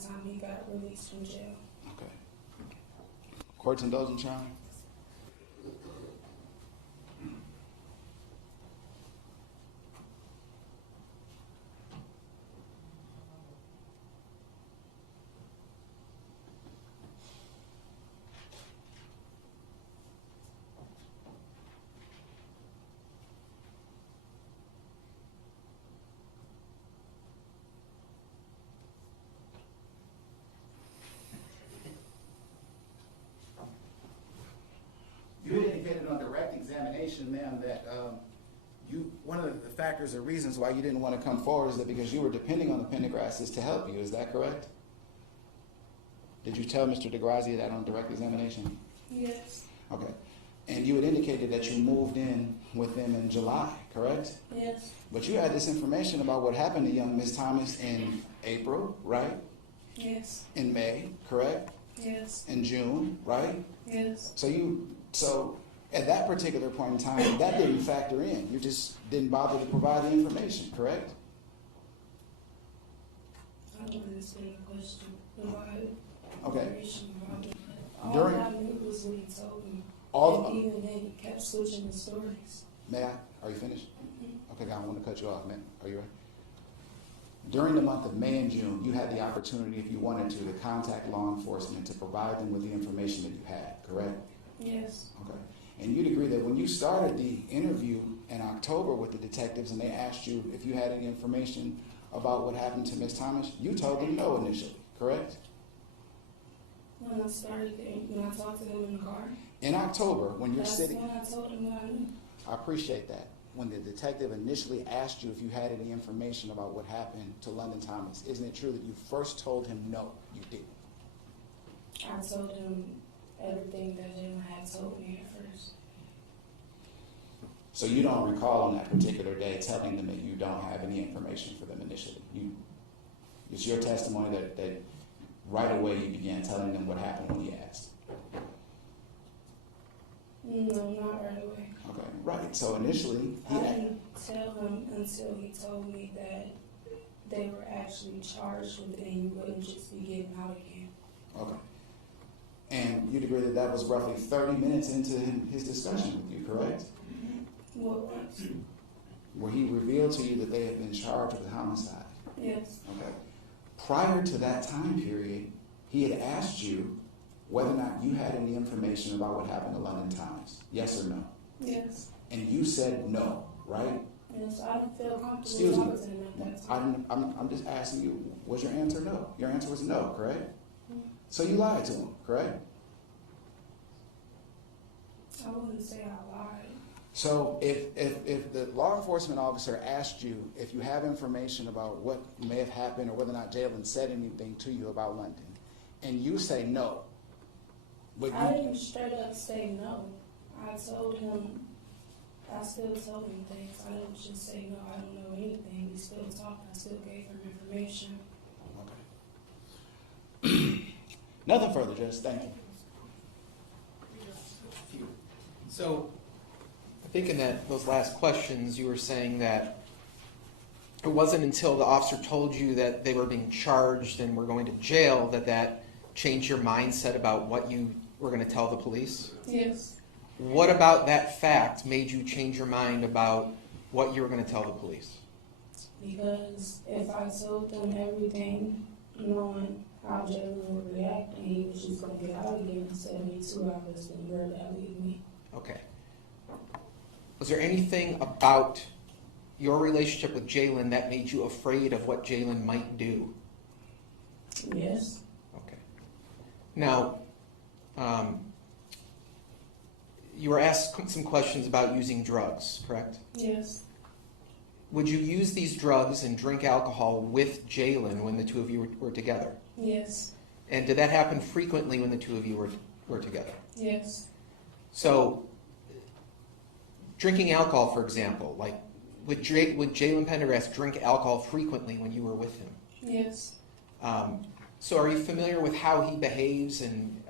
the time he got released from jail. Okay. Court's indulgent, Charla? You indicated on direct examination, ma'am, that one of the factors or reasons why you didn't want to come forward is that because you were depending on the Pendergrasses to help you. Is that correct? Did you tell Mr. DeGrazia that on direct examination? Yes. Okay. And you had indicated that you moved in with them in July, correct? Yes. But you had this information about what happened to young Miss Thomas in April, right? Yes. In May, correct? Yes. In June, right? Yes. So at that particular point in time, that didn't factor in. You just didn't bother to provide the information, correct? I don't understand the question. Why? Okay. All I knew was what he told me. And even then, he kept switching the stories. May I? Are you finished? Okay, I don't want to cut you off, man. Are you ready? During the month of May and June, you had the opportunity, if you wanted to contact law enforcement to provide them with the information that you had, correct? Yes. Okay. And you'd agree that when you started the interview in October with the detectives and they asked you if you had any information about what happened to Miss Thomas, you told them no initially, correct? When I talked to them in the car. In October, when you're sitting... That's when I told them what I knew. I appreciate that. When the detective initially asked you if you had any information about what happened to London Thomas, isn't it true that you first told him no, you didn't? I told him everything that Jalen had told me at first. So you don't recall on that particular day telling them that you don't have any information for them initially? It's your testimony that right away you began telling them what happened when he asked? No, not right away. Okay, right. So initially, I didn't tell him until he told me that they were actually charged with it and you wouldn't just be getting out again. Okay. And you'd agree that that was roughly 30 minutes into his discussion with you, correct? What was? Where he revealed to you that they had been charged with homicide. Yes. Okay. Prior to that time period, he had asked you whether or not you had any information about what happened to London Thomas. Yes or no? Yes. And you said no, right? Yes, I don't feel comfortable Excuse me. talking to him at that time. I'm just asking you, was your answer no? Your answer was no, correct? So you lied to him, correct? I wouldn't say I lied. So if the law enforcement officer asked you if you have information about what may have happened or whether or not Jalen said anything to you about London, and you say no, but I didn't straight up say no. I told him, I still told him things. I didn't just say no, I don't know anything. We still talked. I still gave him information. Okay. Nothing further, Judge. Thank you. So, I think in those last questions, you were saying that it wasn't until the officer told you that they were being charged and were going to jail that changed your mindset about what you were going to tell the police? Yes. What about that fact made you change your mind about what you were going to tell the police? Because if I told them everything, knowing how Jalen would react, and he was just going to get out again in 72 hours, then where would that leave me? Okay. Was there anything about your relationship with Jalen that made you afraid of what Jalen might do? Yes. Okay. Now, you were asked some questions about using drugs, correct? Yes. Would you use these drugs and drink alcohol with Jalen when the two of you were together? Yes. And did that happen frequently when the two of you were together? Yes. So, drinking alcohol, for example, like would Jalen Pendergrass drink alcohol frequently when you were with him? Yes. So are you familiar with how he behaves and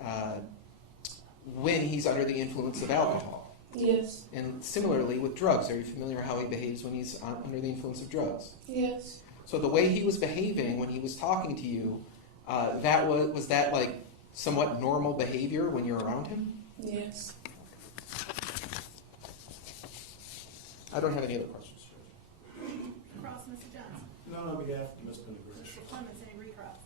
when he's under the influence of alcohol? Yes. And similarly with drugs, are you familiar how he behaves when he's under the influence of drugs? Yes. So the way he was behaving when he was talking to you, was that like somewhat normal behavior when you're around him? Yes. I don't have any other questions. Cross, Mr. Johnson. None on behalf of Ms. Pendergrass. Mr. Clemens, any recross?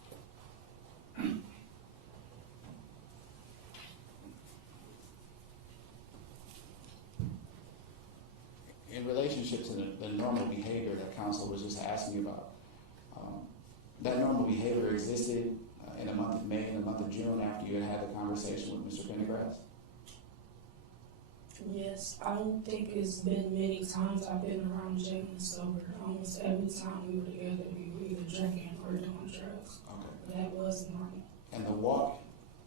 In relationship to the normal behavior that counsel was just asking you about, that normal behavior existed in the month of May and the month of June after you had the conversation with Mr. Pendergrass? Yes. I don't think it's been many times I've been around Jalen sober. Almost every time we were together, we were either drinking or doing drugs. Okay. That was normal. And the walk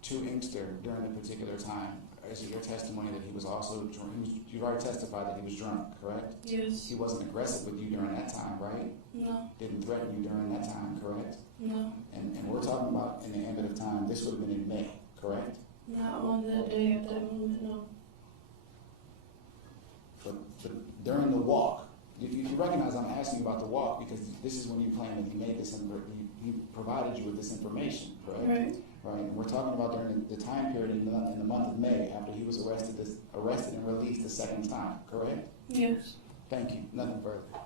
to Inkster during the particular time, is it your testimony that he was also drunk? You already testified that he was drunk, correct? Yes. He wasn't aggressive with you during that time, right? No. Didn't threaten you during that time, correct? No. And we're talking about in the ambit of time, this would have been in May, correct? Not on that day at that moment, no. But during the walk, if you recognize I'm asking you about the walk because this is when you claim that he made this, he provided you with this information, correct? Right. Right. And we're talking about during the time period in the month of May after he was arrested and released the second time, correct? Yes. Thank you. Nothing further. All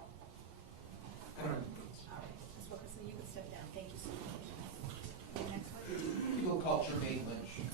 right, Ms. Wilkerson, you can step down. Thank you so much. Next one. You will call Jermaine Lynch.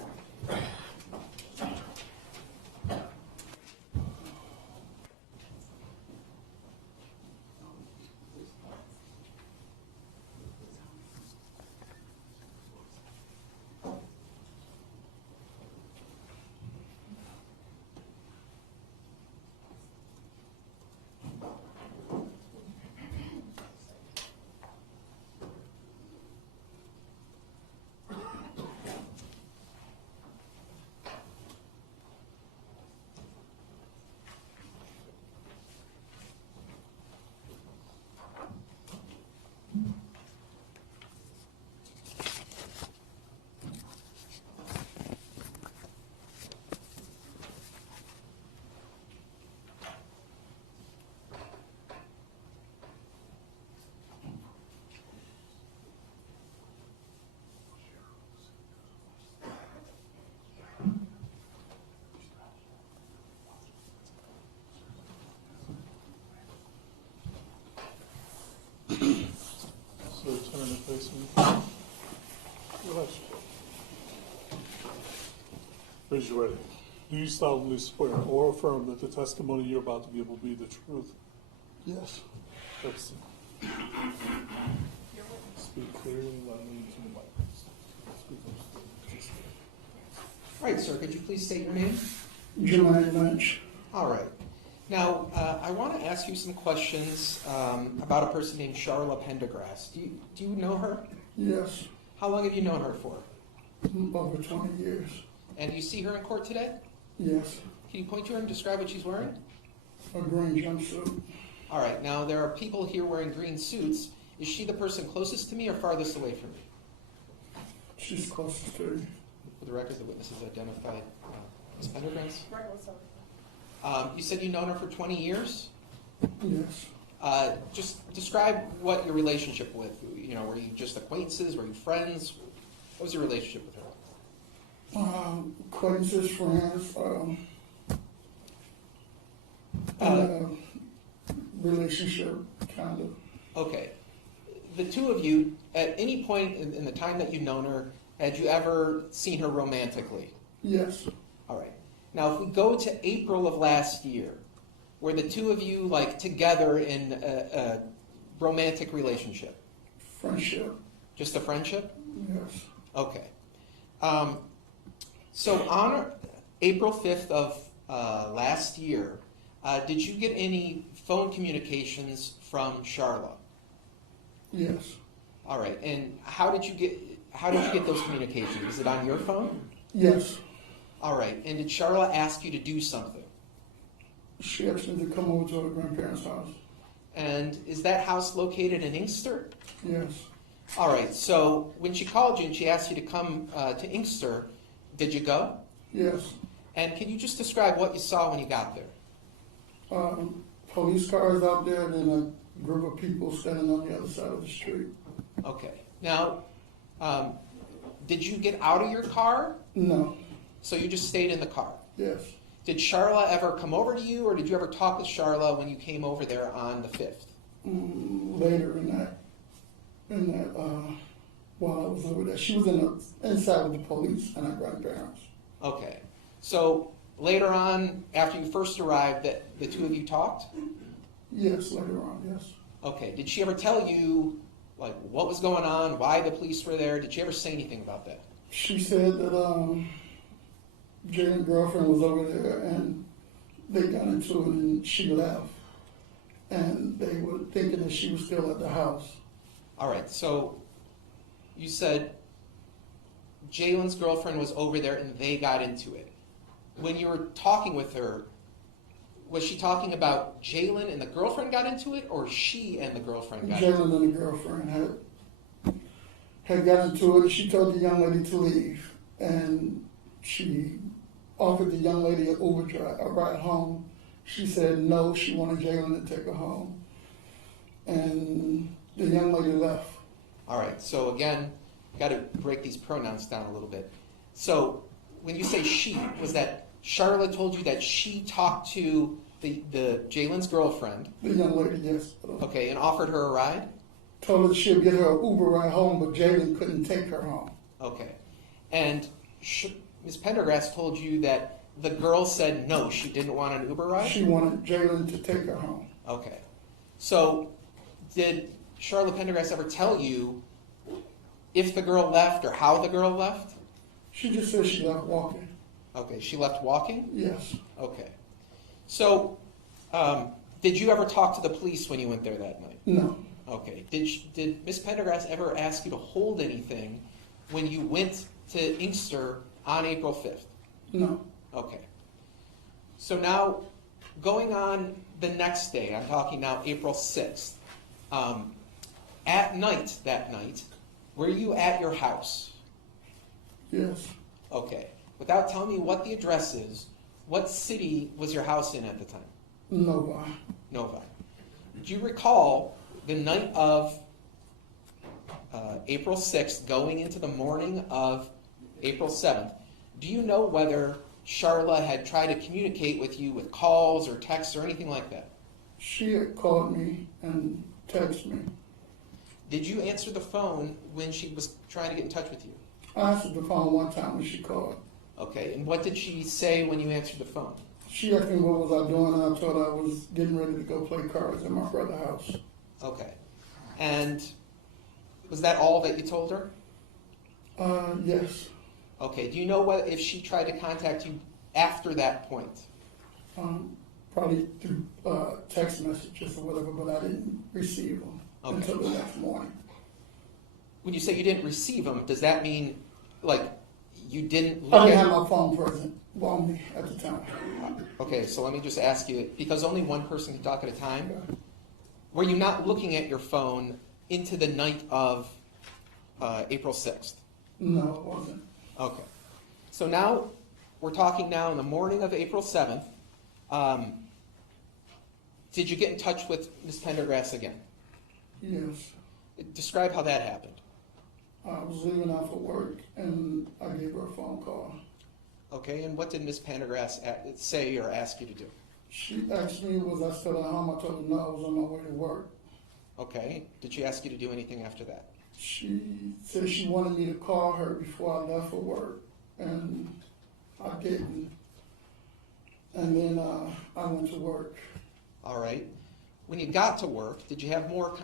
So turn to face me. Relax. Raise your right hand. Do you solemnly swear or affirm that the testimony you're about to give will be the truth? Yes. That's it. Speak clearly and let me into the mic. Speak up. All right, sir, could you please state your name? Jalen Lynch. All right. Now, I want to ask you some questions about a person named Charla Pendergrass. Do you know her? Yes, How long have you known her for? over 20 years. And do you see her in court today? Yes, Can you point to her and describe what she's wearing? a green jumpsuit. All right. Now, there are people here wearing green suits. Is she the person closest to me or farthest away from me? She's closest to me. For the record, the witness is identified. Ms. Pendergrass? Regular service. You said you've known her for 20 years? Yes, Just describe what your relationship with, were you just acquaintances? Were you friends? What was your relationship with her? acquaintances, friends, relationship, kind of. Okay. The two of you, at any point in the time that you've known her, had you ever seen her romantically? Yes, All right. Now, if we go to April of last year, were the two of you together in a romantic relationship? friendship, Just a friendship? yes, Okay. So on April 5th of last year, did you get any phone communications from Charla? yes, All right. And how did you get those communications? Was it on your phone? yes. All right. And did Charla ask you to do something? She asked me to come over to her grandparents' house. And is that house located in Inkster? Yes, All right. So when she called you and she asked you to come to Inkster, did you go? yes. And can you just describe what you saw when you got there? Police cars out there, and a group of people standing on the other side of the street. Okay. Now, Did you get out of your car? No. So you just stayed in the car? Yes. Did Charla ever come over to you, or did you ever talk with Charla when you came over there on the 5th? Later while I was over there, she was inside with the police and her grandparents. Okay. So later on, after you first arrived, that the two of you talked? Yes, later on, yes. Okay. Did she ever tell you, like, what was going on, why the police were there? Did she ever say anything about that? She said that Jalen's girlfriend was over there and they got into it and she left. And they were thinking that she was still at the house. All right. So you said Jalen's girlfriend was over there and they got into it. When you were talking with her, was she talking about Jalen and the girlfriend got into it, or she and the girlfriend got into it? Jalen and the girlfriend had got into it, and she told the young lady to leave. And she offered the young lady an Uber drive, a ride home. She said no, she wanted Jalen to take her home. And the young lady left. All right. So again, got to break these pronouns down a little bit. So when you say she, was that Charla told you that she talked to the Jalen's girlfriend? The young lady, yes. Okay, and offered her a ride? Told her that she'd get her an Uber ride home, but Jalen couldn't take her home. Okay. And Ms. Pendergrass told you that the girl said no, she didn't want an Uber ride? She wanted Jalen to take her home. Okay. So did Charla Pendergrass ever tell you if the girl left or how the girl left? She just said she left walking. Okay, she left walking? Yes. Okay. So did you ever talk to the police when you went there that night? No. Okay. Did Ms. Pendergrass ever ask you to hold anything when you went to Inkster on April 5th? No. Okay. So now, going on the next day, I'm talking now April 6th, at night, that night, were you at your house? Yes. Okay. Without telling me what the address is, what city was your house in at the time? Nova. Nova. Do you recall the night of April 6th going into the morning of April 7th? Do you know whether Charla had tried to communicate with you with calls or texts or anything like that? She had called me and texted me. Did you answer the phone when she was trying to get in touch with you? I answered the phone one time when she called. Okay, and what did she say when you answered the phone? She asked me what was I doing, and I told her I was getting ready to go play cards at my brother's house. Okay. And was that all that you told her? Yes. Okay, do you know if she tried to contact you after that point? Probably through text messages or whatever, but I didn't receive them until the next morning. When you say you didn't receive them, does that mean, like, you didn't look I didn't at... have my phone present on me at the time. Okay, so let me just ask you, because only one person can talk at a time, Yeah. were you not looking at your phone into the night of April 6th? No, it wasn't. Okay. So now, we're talking now in the morning of April 7th. Did you get in touch with Ms. Pendergrass again? Yes. Describe how that happened. I was leaving out for work, and I gave her a phone call. Okay, and what did Ms. Pendergrass say or ask you to do? She asked me, was I still at home? I told her no, I was on my way to work. Okay. Did she ask you to do anything after that? She said she wanted me to call her before I left for work, and I didn't. And then I went to work. All right. When you got to work, did you have more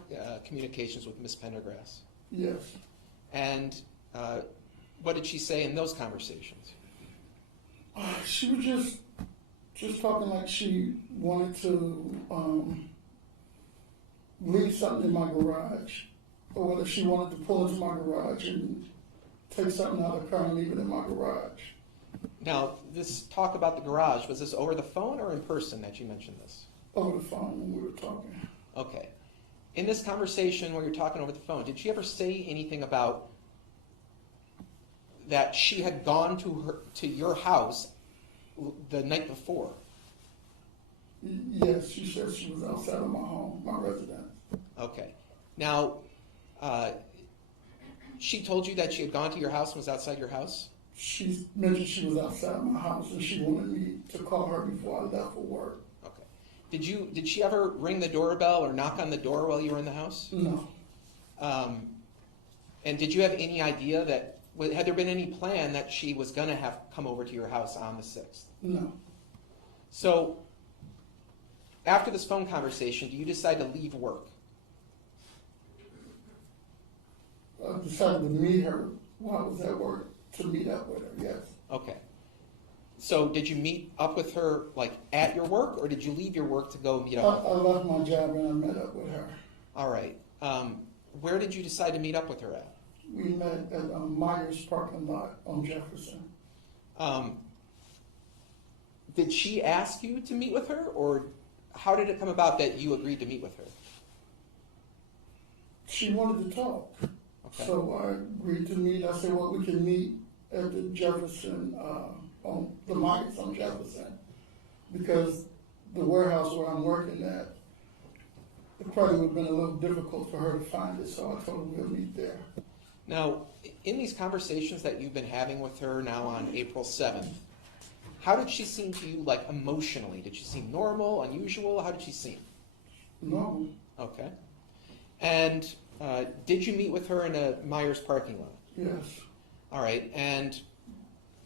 communications with Ms. Pendergrass? Yes. And what did she say in those conversations? She was just talking like she wanted to leave something in my garage, or whether she wanted to pull into my garage and take something out of the car and leave it in my garage. Now, this talk about the garage, was this over the phone or in person that you mentioned this? Over the phone when we were talking. Okay. In this conversation where you're talking over the phone, did she ever say anything about that she had gone to your house the night before? Yes, she said she was outside of my home, my residence. Okay. Now, She told you that she had gone to your house and was outside your house? She mentioned she was outside my house and she wanted me to call her before I left for work. Okay. Did she ever ring the doorbell or knock on the door while you were in the house? No, And did you have any idea that, had there been any plan that she was going to have come over to your house on the 6th? no. So, after this phone conversation, do you decide to leave work? I decided to meet her while I was at work, to meet up with her, yes. Okay. So, did you meet up with her, like, at your work, or did you leave your work to go meet I up? left my job and I met up with her. All right. Where did you decide to meet up with her at? We met at Myers parking lot on Jefferson. Did she ask you to meet with her, or how did it come about that you agreed to meet with her? She wanted to talk. Okay. So I agreed to meet. I said, well, we can meet at the Jefferson, on the Myers on Jefferson. Because the warehouse where I'm working at, it probably would have been a little difficult for her to find it, so I told her we'll meet there. Now, in these conversations that you've been having with her now on April 7th, how did she seem to you, like, emotionally? Did she seem normal, unusual? How did she seem? Normal. Okay. And did you meet with her in a Myers parking lot? Yes. All right. And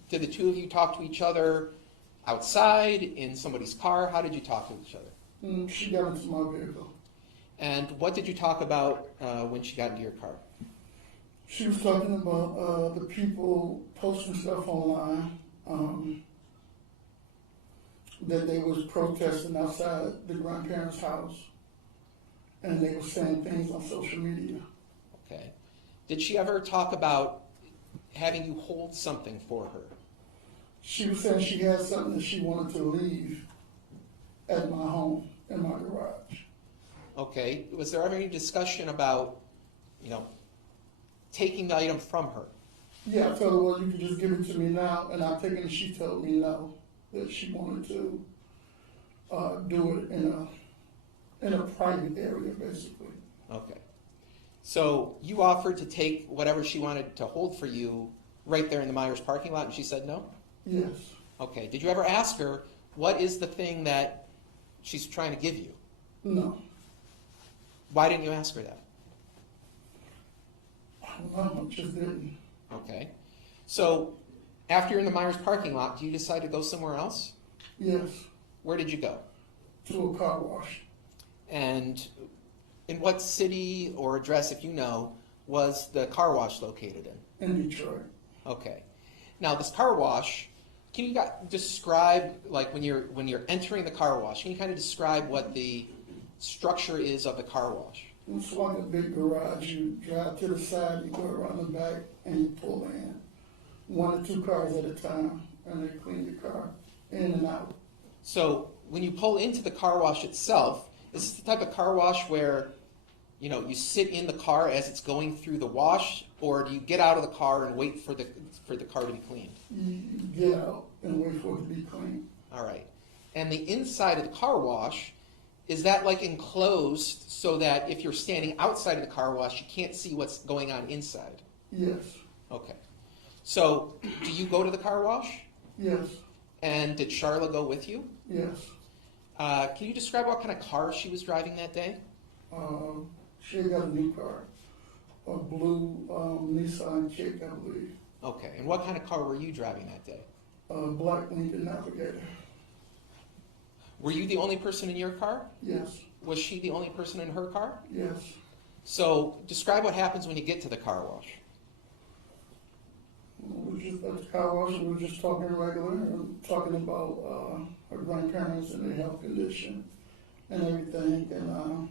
did the two of you talk to each other outside, in somebody's car? How did you talk to each other? She got into my vehicle. And what did you talk about when she got into your car? She was talking about the people posting stuff online, that they was protesting outside the grandparents' house, and they were saying things on social media. Okay. Did she ever talk about having you hold something for her? She was saying she had something that she wanted to leave at my home, in my garage. Okay. Was there ever any discussion about, taking the item from her? Yeah, I told her, well, you can just give it to me now, and I'll take it, and she told me no, that she wanted to do it in a private area, basically. Okay. So you offered to take whatever she wanted to hold for you right there in the Myers parking lot, and she said no? Yes. Okay. Did you ever ask her, what is the thing that she's trying to give you? No. Why didn't you ask her that? I don't know, I just didn't. Okay. So after you're in the Myers parking lot, do you decide to go somewhere else? Yes. Where did you go? To a car wash. And in what city or address, if you know, was the car wash located in? In Detroit. Okay. Now this car wash, can you describe, like when you're entering the car wash, can you kind of describe what the structure is of the car wash? It's like a big garage. You drive to the side, you go around the back, and you pull in. 1 or 2 cars at a time, and they clean your car in and out. So when you pull into the car wash itself, is this the type of car wash where, you sit in the car as it's going through the wash, or do you get out of the car and wait for the car to be cleaned? You get out and wait for it to be clean. All right. And the inside of the car wash, is that like enclosed so that if you're standing outside of the car wash, you can't see what's going on inside? Yes. Okay. So do you go to the car wash? Yes. And did Charla go with you? Yes. Can you describe what kind of car she was driving that day? She got a new car, a blue Nissan Kick, I believe. Okay. And what kind of car were you driving that day? A black Lincoln Navigator. Were you the only person in your car? Yes. Was she the only person in her car? Yes. So describe what happens when you get to the car wash. We were just at the car wash, and we were just talking regular, and talking about her grandparents and their health condition and everything, and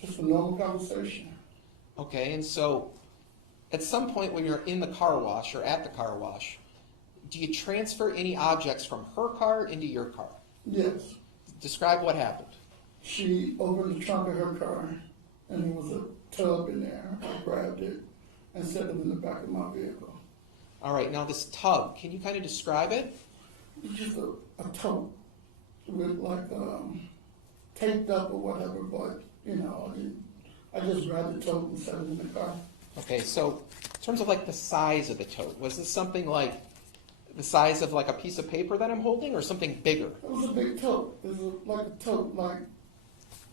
just a normal conversation. Okay, and so at some point when you're in the car wash or at the car wash, do you transfer any objects from her car into your car? Yes. Describe what happened. She opened the trunk of her car, and there was a tub in there. I grabbed it and set it in the back of my vehicle. All right, now this tub, can you kind of describe it? It's just a tote with like taped up or whatever, but I just grabbed the tote and set it in the car. Okay, so in terms of like the size of the tote, was this something like the size of like a piece of paper that I'm holding, or something bigger? It was a big tote. It was like a tote, like,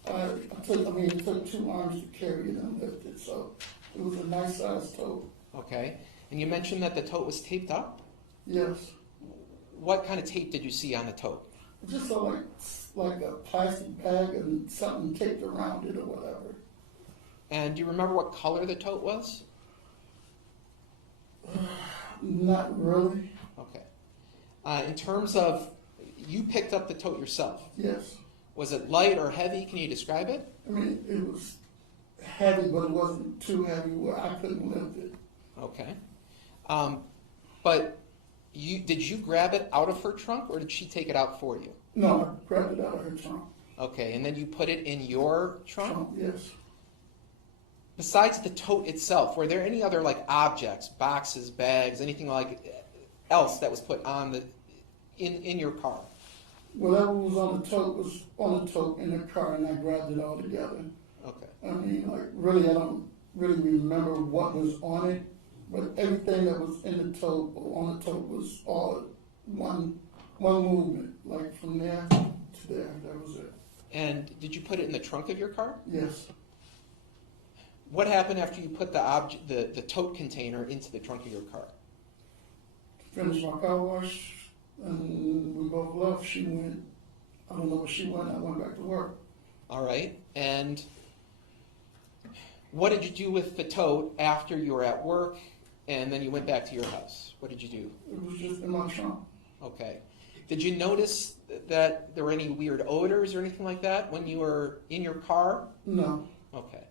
it took 2 arms to carry it and lift it, so it was a nice sized tote. Okay, and you mentioned that the tote was taped up? Yes. What kind of tape did you see on the tote? Just like a plastic bag and something taped around it or whatever. And do you remember what color the tote was? Not really. Okay. In terms of, you picked up the tote yourself. Yes. Was it light or heavy? Can you describe it? I mean, it was heavy, but it wasn't too heavy where I couldn't lift it. Okay. But did you grab it out of her trunk, or did she take it out for you? No, I grabbed it out of her trunk. Okay, and then you put it in your trunk? Yes. Besides the tote itself, were there any other like objects, boxes, bags, anything like else that was put on the in your car? Whatever was on the tote was on the tote in the car, and I grabbed it all together. Okay. I mean, like, really, I don't really remember what was on it, but everything that was in the tote or on the tote was all one movement, like from there to there. That was it. And did you put it in the trunk of your car? Yes. What happened after you put the tote container into the trunk of your car? Finished my car wash, and we both left. She went, I don't know where she went. I went back to work. All right. And what did you do with the tote after you were at work and then you went back to your house? What did you do? It was just in my trunk. Okay. Did you notice that there were any weird odors or anything like that when you were in your car? No. Okay.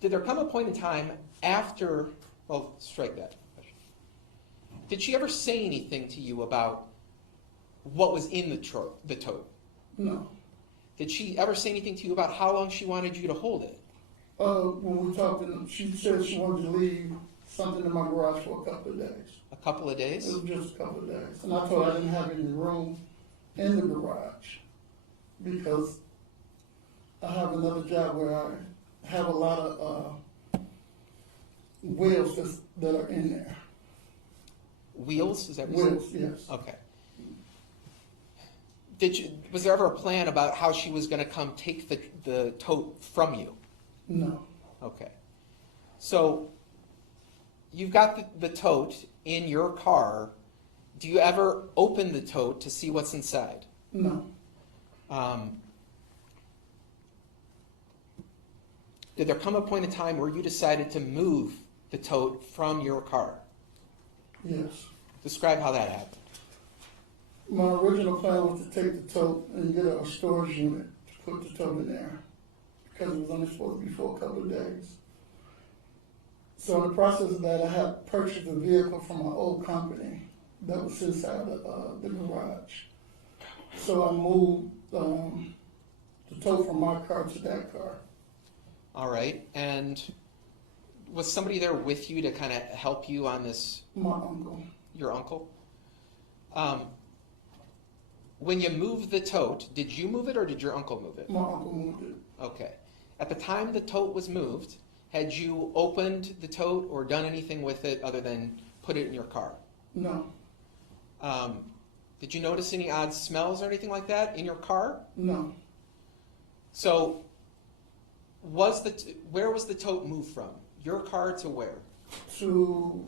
Did there come a point in time after, well, strike that question. Did she ever say anything to you about what was in the tote? No. Did she ever say anything to you about how long she wanted you to hold it? When we talked, she said she wanted to leave something in my garage for a couple of days. A couple of days? It was just a couple of days. And I told her I didn't have any room in the garage because I have another job where I have a lot of wheels that are in there. Wheels? Is that what you Wheels, said? yes. Okay. Was there ever a plan about how she was going to come take the tote from you? No. Okay. So you've got the tote in your car. Do you ever open the tote to see what's inside? No. Did there come a point in time where you decided to move the tote from your car? Yes. Describe how that happened. My original plan was to take the tote and get a storage unit to put the tote in there because it was only supposed to be for a couple of days. So in the process of that, I had purchased a vehicle from my old company that was inside the garage. So I moved the tote from my car to that car. All right. And was somebody there with you to kind of help you on this? My uncle. Your uncle? When you moved the tote, did you move it or did your uncle move it? My uncle moved it. Okay. At the time the tote was moved, had you opened the tote or done anything with it other than put it in your car? No. Did you notice any odd smells or anything like that in your car? No. So, where was the tote moved from? Your car to where? To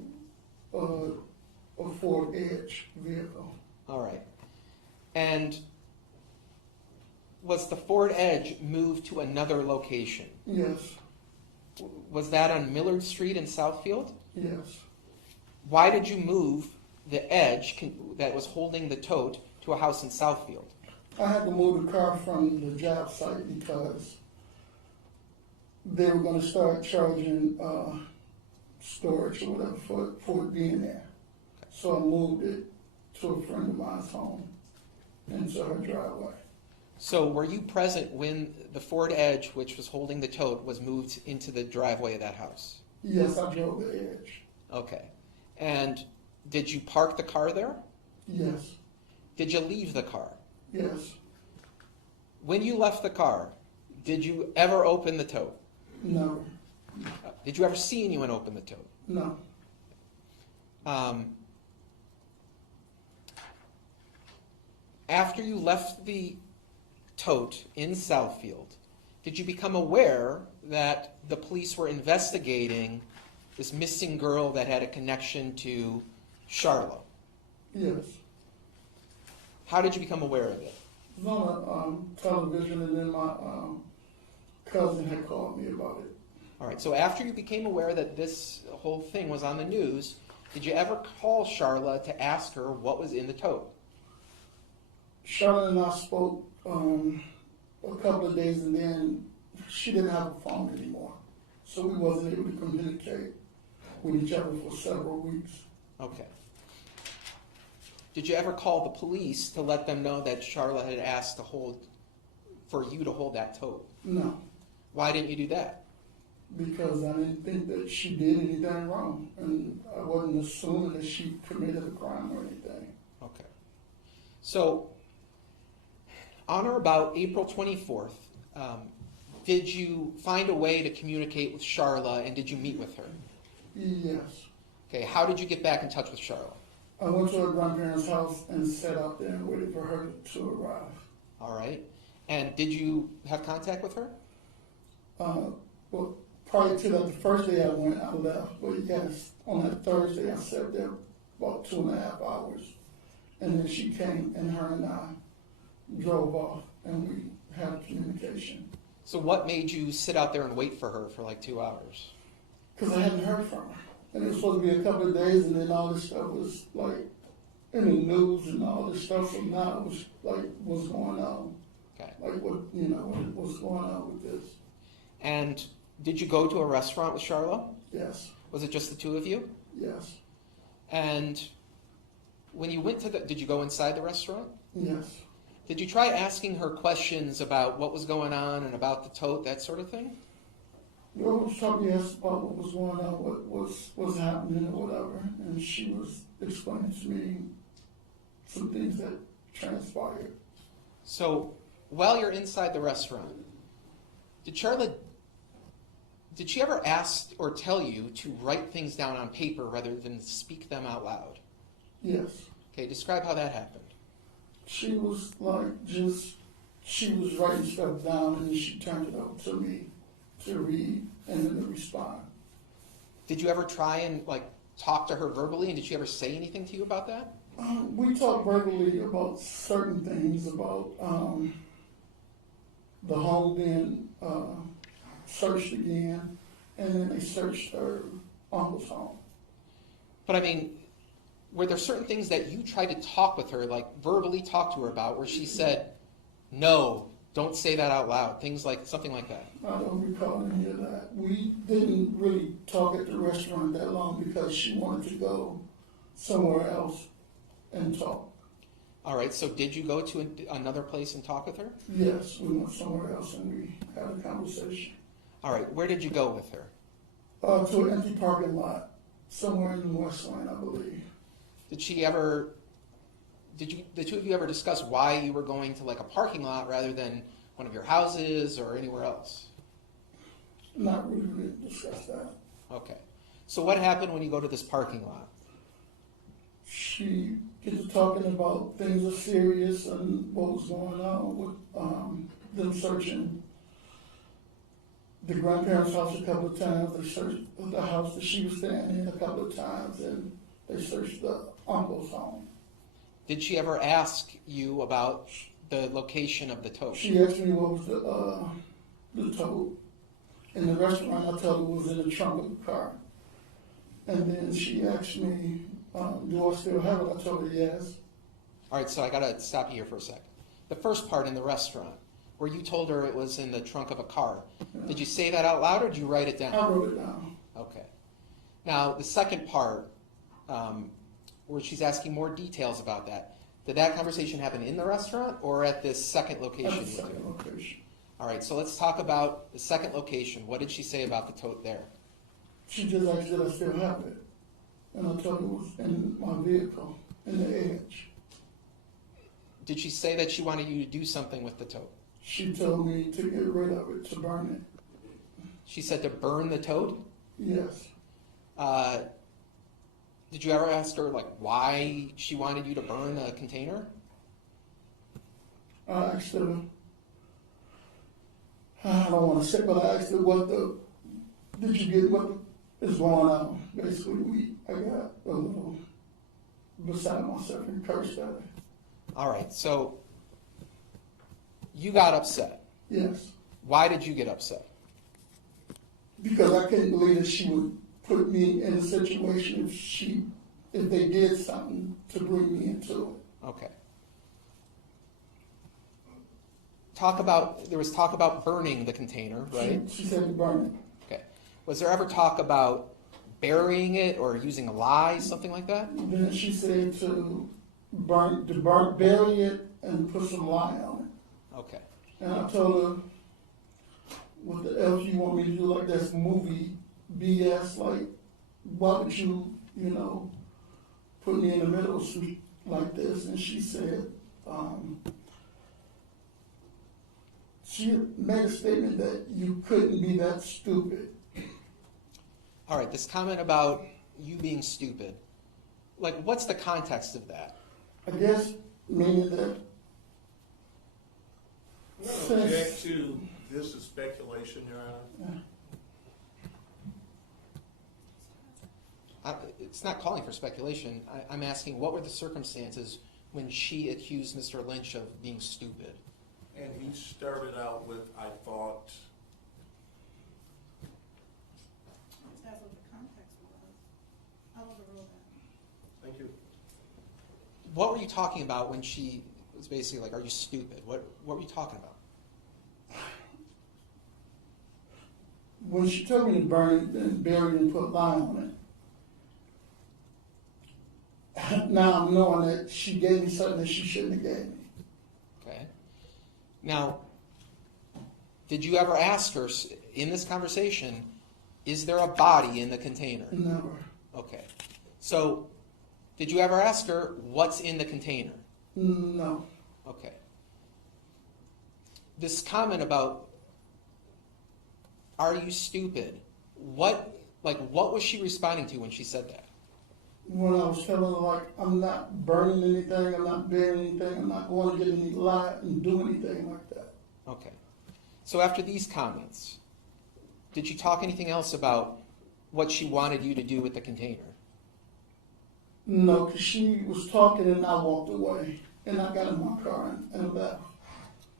a Ford Edge vehicle. All right. And was the Ford Edge moved to another location? Yes. Was that on Millard Street in Southfield? Yes. Why did you move the Edge that was holding the tote to a house in Southfield? I had to move the car from the job site because they were going to start charging storage or whatever for it being there. So I moved it to a friend of mine's home into her driveway. So were you present when the Ford Edge, which was holding the tote, was moved into the driveway of that house? Yes, I drove the Edge. Okay. And did you park the car there? Yes. Did you leave the car? Yes. When you left the car, did you ever open the tote? Never. Did you ever see anyone open the tote? No. After you left the tote in Southfield, did you become aware that the police were investigating this missing girl that had a connection to Charla? Yes. How did you become aware of it? It was on television, and then my cousin had called me about it. All right, so after you became aware that this whole thing was on the news, did you ever call Charla to ask her what was in the tote? Charlotte and I spoke a couple of days, and then she didn't have a phone anymore, so we wasn't able to communicate with each other for several weeks. Okay. Did you ever call the police to let them know that Charla had asked for you to hold that tote? No, Why didn't you do that? because I didn't think that she did anything wrong, and I wasn't assuming that she committed a crime or anything. Okay. So, on or about April 24th, did you find a way to communicate with Charla, and did you meet with her? Yes. Okay, how did you get back in touch with Charla? I went to her grandparents' house and sat out there and waited for her to arrive. All right. And did you have contact with her? Well, prior to that, the first day I went, I left. But yes, on that Thursday, I sat there about 2.5 hours. And then she came, and her and I drove off, and we had communication. So what made you sit out there and wait for her for like 2 hours? Because I hadn't heard from her. And it was supposed to be a couple of days, and then all this stuff was like in the news and all this stuff. So now it was like, what's going on? Okay. Like, what's going on with this? And did you go to a restaurant with Charla? Yes, Was it just the two of you? yes, And when you went to did you go inside the restaurant? yes. Did you try asking her questions about what was going on and about the tote, that sort of thing? We always talked yes about what was going on, what was happening or whatever, and she was explaining to me some things that transpired. So while you're inside the restaurant, did she ever ask or tell you to write things down on paper rather than speak them out loud? Yes. Okay, describe how that happened. She was like she was writing stuff down, and then she turned it over to me to read and then to respond. Did you ever try and talk to her verbally, and did she ever say anything to you about that? We talked verbally about certain things, about the home being searched again, and then they searched her uncle's home. But I mean, were there certain things that you tried to talk with her, like verbally talk to her about, where she said, no, don't say that out loud, something like that? I don't recall any of that. We didn't really talk at the restaurant that long because she wanted to go somewhere else and talk. All right, so did you go to another place and talk with her? Yes, we went somewhere else and we had a conversation. All right, where did you go with her? To an empty parking lot, somewhere in the West Line, I believe. Did the two of you ever discuss why you were going to a parking lot rather than one of your houses or anywhere else? Not really, we didn't discuss that. Okay. So what happened when you go to this parking lot? She gets to talking about things are serious and what was going on with them searching the grandparents' house a couple of times. They searched the house that she was staying in a couple of times, and they searched the uncle's home. Did she ever ask you about the location of the tote? She asked me what was the tote. In the restaurant, I told her it was in the trunk of the car. And then she asked me, do I still have it? I told her yes. All right, so I got to stop you here for a sec. The first part in the restaurant, where you told her it was in the trunk of a car, did you say that out loud or did you write it down? I wrote it down. Okay. Now, the second part, where she's asking more details about that, did that conversation happen in the restaurant or at this second location? At the second location. All right, so let's talk about the second location. What did she say about the tote there? She just asked did I still have it. And I told her it was in my vehicle, in the edge. Did she say that she wanted you to do something with the tote? She told me to get rid of it, to burn it. She said to burn the tote? Yes. Did you ever ask her, like, why she wanted you to burn a container? I asked her, I don't want to say, but I asked her did you get what is going on? Basically, I got a little beside myself and cursed at her. All right, so you got upset. Yes. Why did you get upset? Because I couldn't believe that she would put me in a situation if they did something to bring me into it. Okay. There was talk about burning the container, right? She said to burn it. Okay. Was there ever talk about burying it or using a lye, something like that? Then she said to bury it and put some lye on it. Okay. And I told her, what the F you want me to do, like this movie BS, like, why would you, put me in the middle seat like this? And she said, she made a statement that you couldn't be that stupid. All right, this comment about you being stupid, like, what's the context of that? I guess meaning that I'm going to object to this is speculation, Your Honor. It's not calling for speculation. I'm asking, what were the circumstances when she accused Mr. Lynch of being stupid? And he started out with, I thought. That's what the context was. I'll overrule that. Thank you. What were you talking about when she was basically like, are you stupid? What were you talking about? when she told me to burn it and bury it and put lye on it, now I'm knowing that she gave me something that she shouldn't have gave me. Okay. Now, did you ever ask her in this conversation, is there a body in the container? Never. Okay. So, did you ever ask her what's in the container? No. Okay. This comment about, are you stupid? What was she responding to when she said that? When I was telling her, like, I'm not burning anything, I'm not burying anything, I'm not going to get any light and do anything like that. Okay. So after these comments, did you talk anything else about what she wanted you to do with the container? No, because she was talking and I walked away. And I got in my car and left.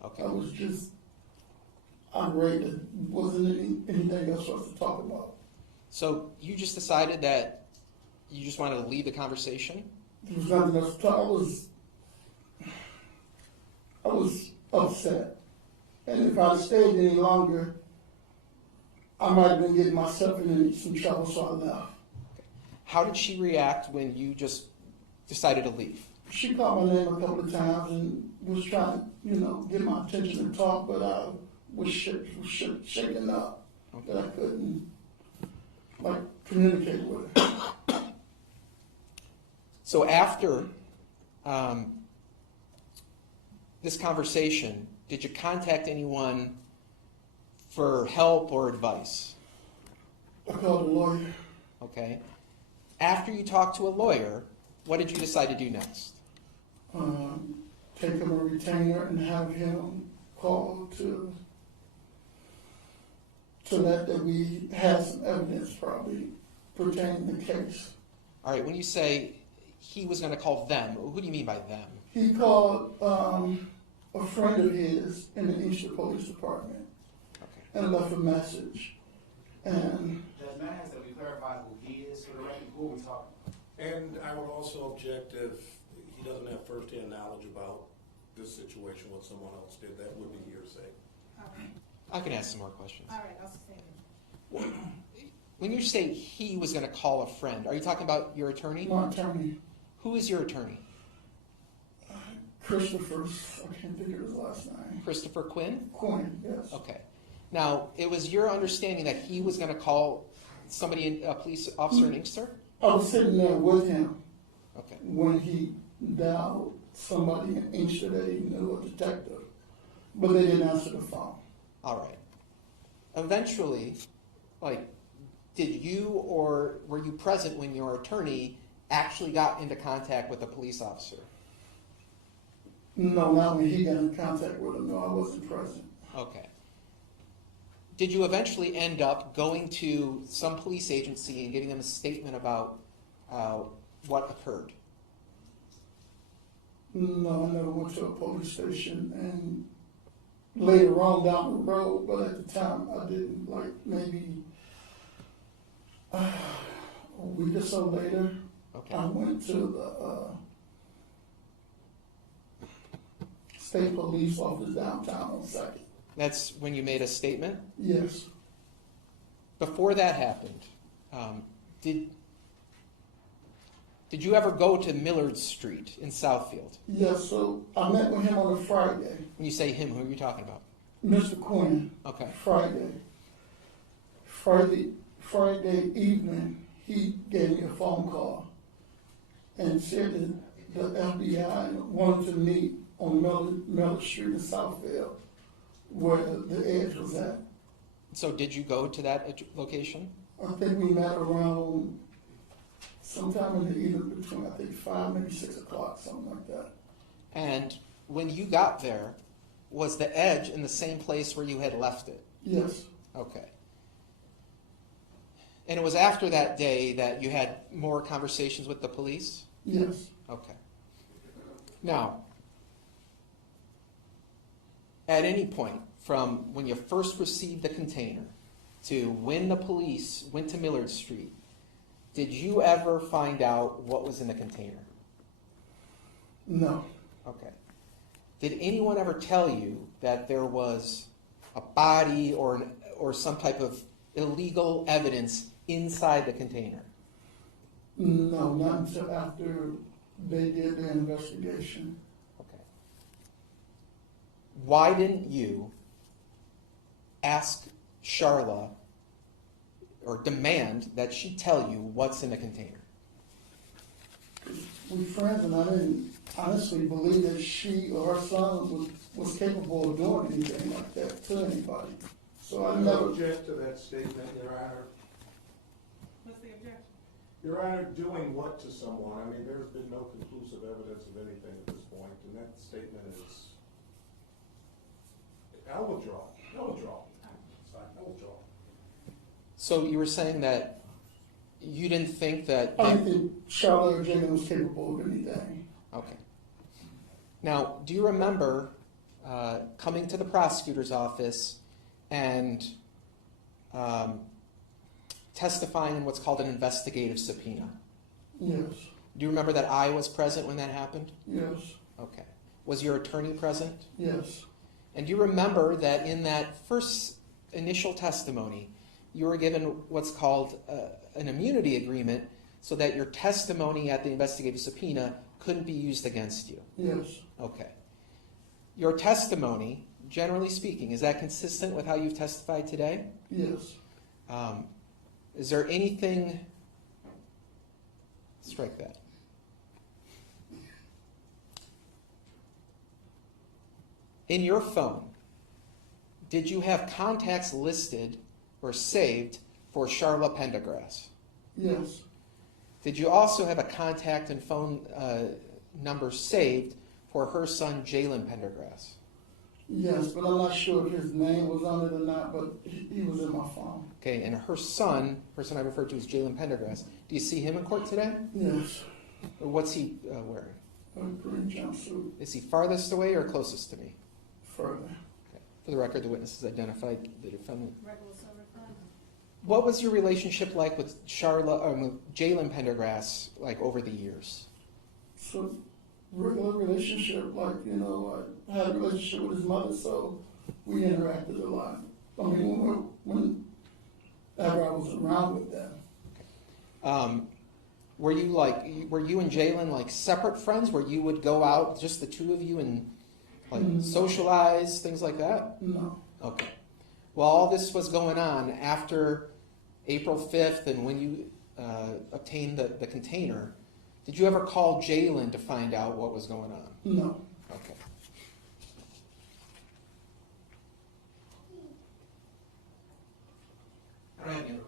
Okay. I was just irate. There wasn't anything else for us to talk about. So you just decided that you just wanted to leave the conversation? There was nothing else to talk. I was upset. And if I'd stayed any longer, I might have been getting myself in some trouble, so I left. How did she react when you just decided to leave? She called my name a couple of times and was trying to, get my attention and talk, but I was shaken up that I couldn't, communicate with her. So after this conversation, did you contact anyone for help or advice? I called a lawyer. Okay. After you talked to a lawyer, what did you decide to do next? Take him a retainer and have him call to that we have some evidence probably pertaining to the case. All right, when you say he was going to call them, who do you mean by them? He called a friend of his in the Easter Police Department and left a message. And Judge, may I ask that we clarify who he is for the record? Who are we talking about? And I would also object if he doesn't have firsthand knowledge about this situation, what someone else did, that would be hearsay. All right, I can ask some more questions. all right, I'll say it. When you say he was going to call a friend, are you talking about your attorney? my attorney, Who is your attorney? Christopher, I can't think of his last name. Christopher Quinn? Quinn, yes. Okay. Now, it was your understanding that he was going to call somebody, a police officer in Inkster? I was sitting there with him Okay. when he dialed somebody in Inkster that he knew, a detective, but they didn't answer the phone. All right. Eventually, like, did you or were you present when your attorney actually got into contact with a police officer? No, not when he got in contact with him. No, I wasn't present. Okay. Did you eventually end up going to some police agency and getting them a statement about what occurred? No, I never went to a police station, and later on down the road, but at the time I didn't. Like maybe a week or so later, Okay. I went to the state police office downtown on 2nd. That's when you made a statement? Yes, Before that happened, did you ever go to Millard Street in Southfield? yes. So I met with him on a Friday, When you say him, who are you talking about? Mr. Quinn. Okay. Friday evening, he gave me a phone call and said that the FBI wanted to meet on Miller Street in Southfield, where the edge was at. So did you go to that location? I think we met around sometime in the evening between, I think, 5, maybe 6 o'clock, something like that. And when you got there, was the edge in the same place where you had left it? Yes, Okay. And it was after that day that you had more conversations with the police? yes. Okay. Now, at any point from when you first received the container to when the police went to Millard Street, did you ever find out what was in the container? No, Okay. Did anyone ever tell you that there was a body or some type of illegal evidence inside the container? no, not until after they did their investigation. Okay. Why didn't you ask Charla or demand that she tell you what's in the container? We friends, and I didn't honestly believe that she or her son was capable of doing anything like that to anybody. So I I never. object to that statement, Your Honor. What's the objection? Your Honor, doing what to someone? I mean, there's been no conclusive evidence of anything at this point, and that statement is, I'll withdraw. I'll withdraw. It's fine, I'll withdraw. So you were saying that you didn't think that... I didn't think Charla or Jalen was capable of anything. Okay. Now, do you remember coming to the prosecutor's office and testifying in what's called an investigative subpoena? Yes, Do you remember that I was present when that happened? yes, Okay. Was your attorney present? yes, And do you remember that in that first initial testimony, you were given what's called an immunity agreement so that your testimony at the investigative subpoena couldn't be used against you? yes, Okay. Your testimony, generally speaking, is that consistent with how you've testified today? yes. Is there anything... Strike that. In your phone, did you have contacts listed or saved for Charla Pendergrass? Yes, Did you also have a contact and phone number saved for her son, Jalen Pendergrass? yes, but I'm not sure if his name was on it or not, but he was in my phone. Okay, and her son, person I referred to as Jalen Pendergrass, do you see him in court today? Yes, Or what's he wearing? a green jumpsuit, Is he farthest away or closest to me? further. Okay. For the record, the witnesses identified the defendant. Regular silver front? What was your relationship like with Charla, with Jalen Pendergrass, like over the years? So, regular relationship, like, you know, I had a relationship with his mother, so we interacted a lot. I mean, whenever I was around with them. Were you and Jalen like separate friends where you would go out, just the two of you, and like socialize, things like that? No, Okay. Well, all this was going on after April 5th and when you obtained the container. Did you ever call Jalen to find out what was going on? no, Okay. I don't have any other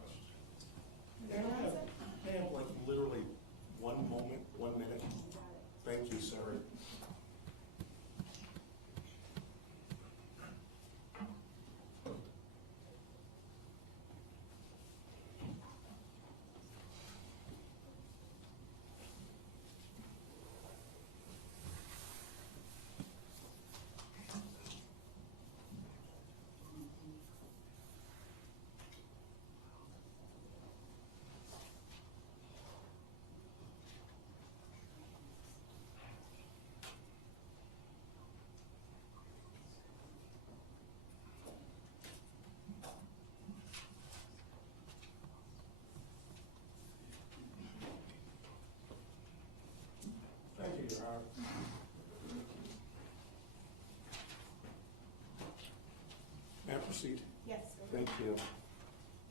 proceed? Yes. Thank you.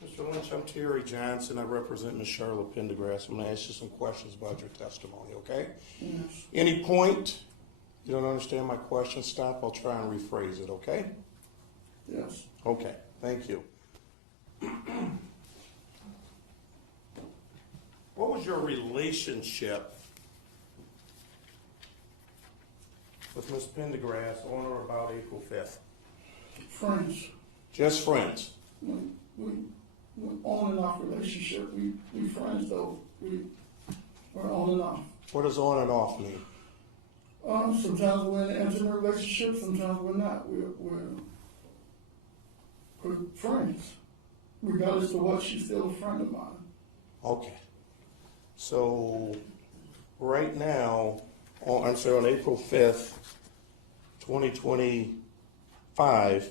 Mr. Lynch, I'm Terry Johnson. I represent Ms. Charla Pendergrass. I'm going to ask you some questions about your testimony, okay? Yes. Any point you don't understand my question, stop. I'll try and rephrase it, okay? Yes. Okay, thank you. What was your relationship with Ms. Pendergrass on or about April 5th? Friends. Just friends? We on and off relationship. We friends though. We're on and off. What does on and off mean? Sometimes we're in an intimate relationship, sometimes we're not. We're friends. Regardless of what, she's still a friend of mine. Okay. So, right now, on April 5th, 2025,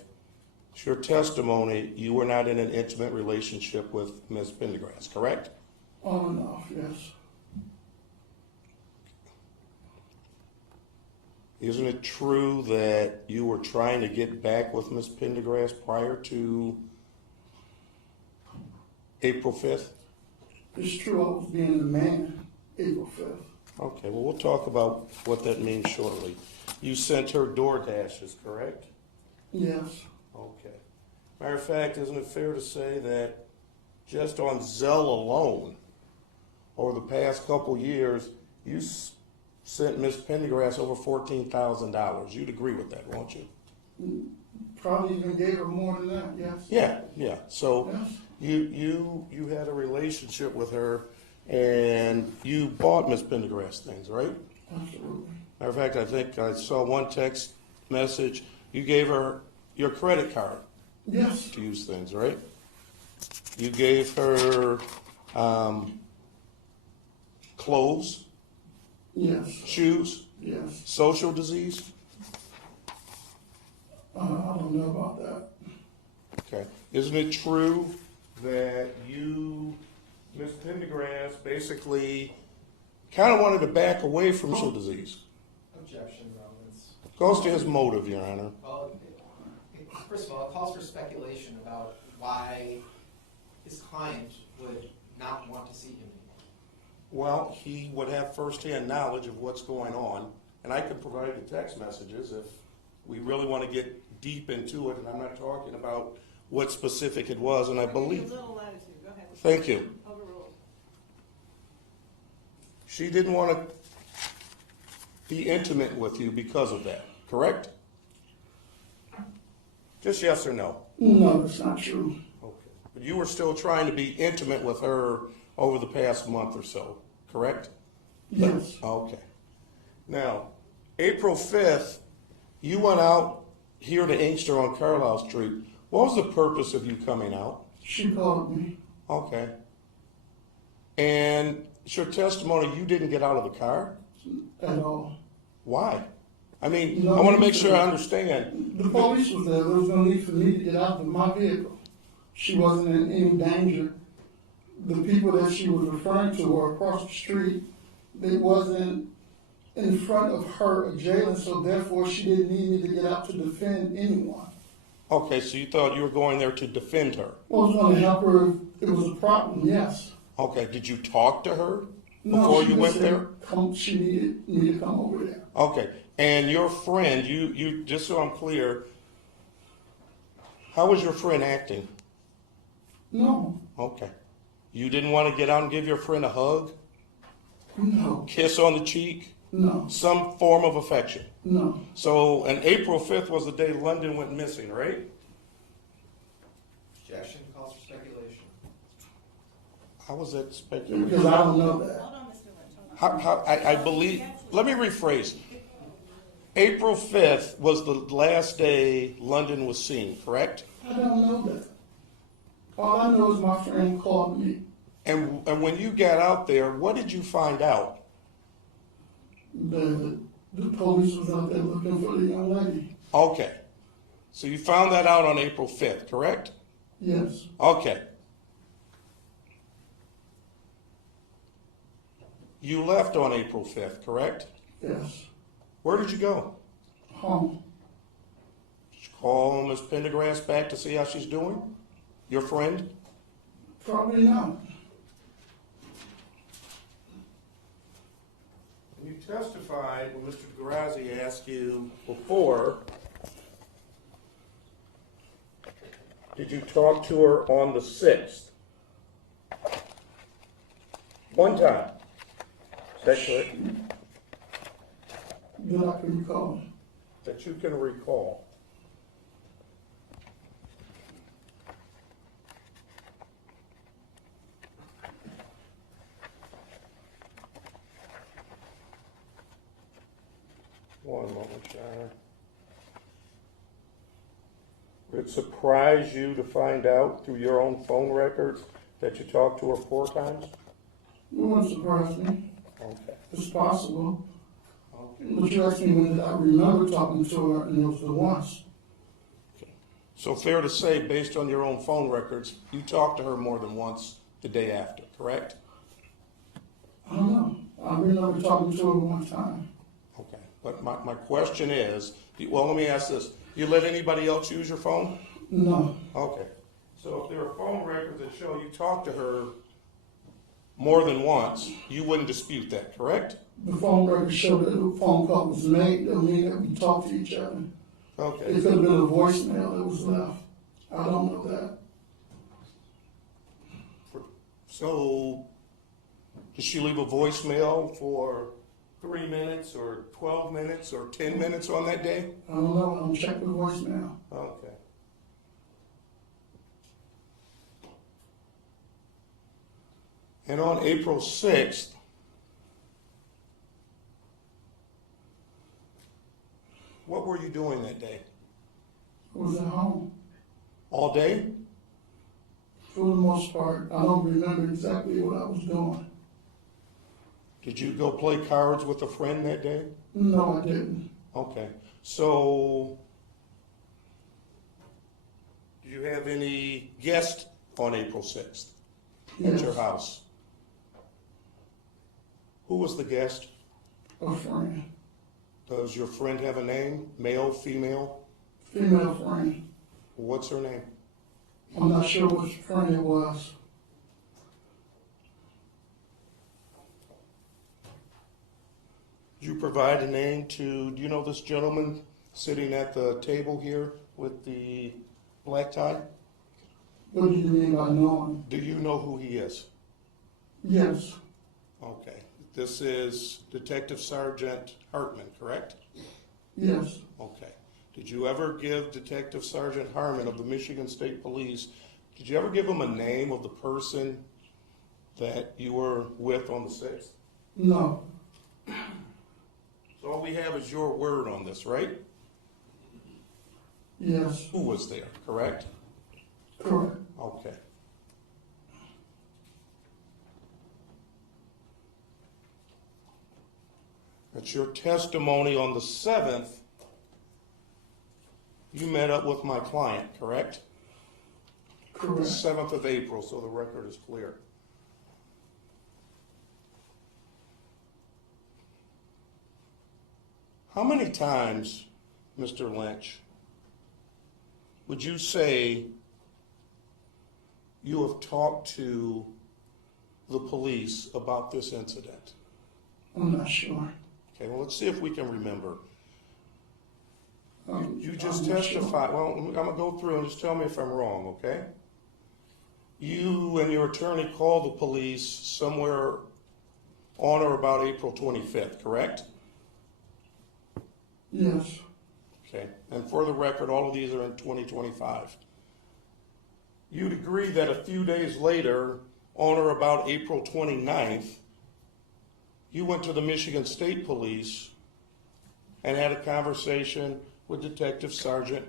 it's your testimony, you were not in an intimate relationship with Ms. Pendergrass, correct? On and off, yes. Isn't it true that you were trying to get back with Ms. Pendergrass prior to April 5th? It's true I was being a man April 5th. Okay, well, we'll talk about what that means shortly. You sent her door dashes, correct? Yes. Okay. Matter of fact, isn't it fair to say that just on Zelle alone, over the past couple years, you sent Ms. Pendergrass over $14,000. You'd agree with that, won't you? Probably even gave her more than that, yes. Yeah. So Yes. you had a relationship with her, and you bought Ms. Pendergrass things, right? Absolutely. Matter of fact, I think I saw one text message. You gave her your credit card Yes. to use things, right? You gave her clothes, Yes. shoes, Yes. social disease. I don't know about that. Okay. Isn't it true that you, Ms. Pendergrass, basically kind of wanted to back away from social disease? Objection, Rollins. Goes to his motive, Your Honor. Well, first of all, it calls for speculation about why his client would not want to see him anymore. Well, he would have firsthand knowledge of what's going on, and I could provide the text messages if we really want to get deep into it, and I'm not talking about what specific it was, and I believe. A little latitude, go ahead. Thank you. Overruled. She didn't want to be intimate with you because of that, correct? Just yes or no? No, that's not true. Okay. But you were still trying to be intimate with her over the past month or so, correct? Yes. Okay. Now, April 5th, you went out here to Inkster on Carlisle Street. What was the purpose of you coming out? She called me. Okay. And it's your testimony you didn't get out of the car? At all. Why? I mean, No, I want to make sure I understand. The police was there. There was no need for me to get out of my vehicle. She wasn't in any danger. The people that she was referring to were across the street. They wasn't in front of her or Jalen, so therefore she didn't need me to get out to defend anyone. Okay, so you thought you were going there to defend her. Well, I was going to help her if it was a problem, yes. Okay, did you talk to her No, before she you just went said there? She needed me to come over there. Okay, and your friend, you just so I'm clear, how was your friend acting? No, Okay. You didn't want to get out and give your friend a hug? no, Kiss on the cheek? no, Some form of affection? no. So, and April 5th was the day London went missing, right? Objection calls for speculation. How was that speculative? Because I don't know that. Hold on, Mr. Lynch, hold on. I believe, let me rephrase. April 5th was the last day London was seen, correct? I don't know that. All I know is my friend called me. And when you got out there, what did you find out? The police was out there looking for the young lady. Okay. So you found that out on April 5th, correct? Yes. Okay. You left on April 5th, correct? Yes. Where did you go? Home. Did you call Ms. Pendergrass back to see how she's doing? Your friend? Probably not. You testified when Mr. Grazi asked you before, did you talk to her on the 6th? One time. Is that correct? That I can recall. That you can recall. One moment, Charla. Would it surprise you to find out through your own phone records that you talked to her 4 times? It wouldn't surprise me. Okay. It's possible. But you asked me when did I remember talking to her, and it was the once. So fair to say, based on your own phone records, you talked to her more than once the day after, correct? I don't know. I remember talking to her one time. Okay. But my question is, well, let me ask this. You let anybody else use your phone? No. Okay. So if there are phone records that show you talked to her more than once, you wouldn't dispute that, correct? The phone record showed that the phone call was made. That mean that we talked to each other. Okay. It could have been a voicemail that was left. I don't know that. So, did she leave a voicemail for 3 minutes or 12 minutes or 10 minutes on that day? I don't know. I don't check the voicemail. Okay. And on April 6th, what were you doing that day? I was at home. All day? For the most part, I don't remember exactly what I was doing. Did you go play cards with a friend that day? No, I didn't. Okay. So, did you have any guests on April 6th at your house? Who was the guest? A friend. Does your friend have a name? Male, female? Female friend. What's her name? I'm not sure which friend it was. Did you provide a name to, do you know this gentleman sitting at the table here with the black tie? What do you mean by knowing? Do you know who he is? Yes. Okay. This is Detective Sergeant Hartman, correct? Yes. Okay. Did you ever give Detective Sergeant Hartman of the Michigan State Police, did you ever give him a name of the person that you were with on the 6th? No. So all we have is your word on this, right? Yes. Who was there, correct? Correct. Okay. That's your testimony on the 7th. You met up with my client, correct? Correct. The 7th of April, so the record is clear. How many times, Mr. Lynch, would you say you have talked to the police about this incident? I'm not sure. Okay, well, let's see if we can remember. You just I'm not testified. Well, I'm going to go through and just tell me if I'm wrong, okay? You and your attorney called the police somewhere on or about April 25th, correct? Yes. Okay, and for the record, all of these are in 2025. You'd agree that a few days later, on or about April 29th, you went to the Michigan State Police and had a conversation with Detective Sergeant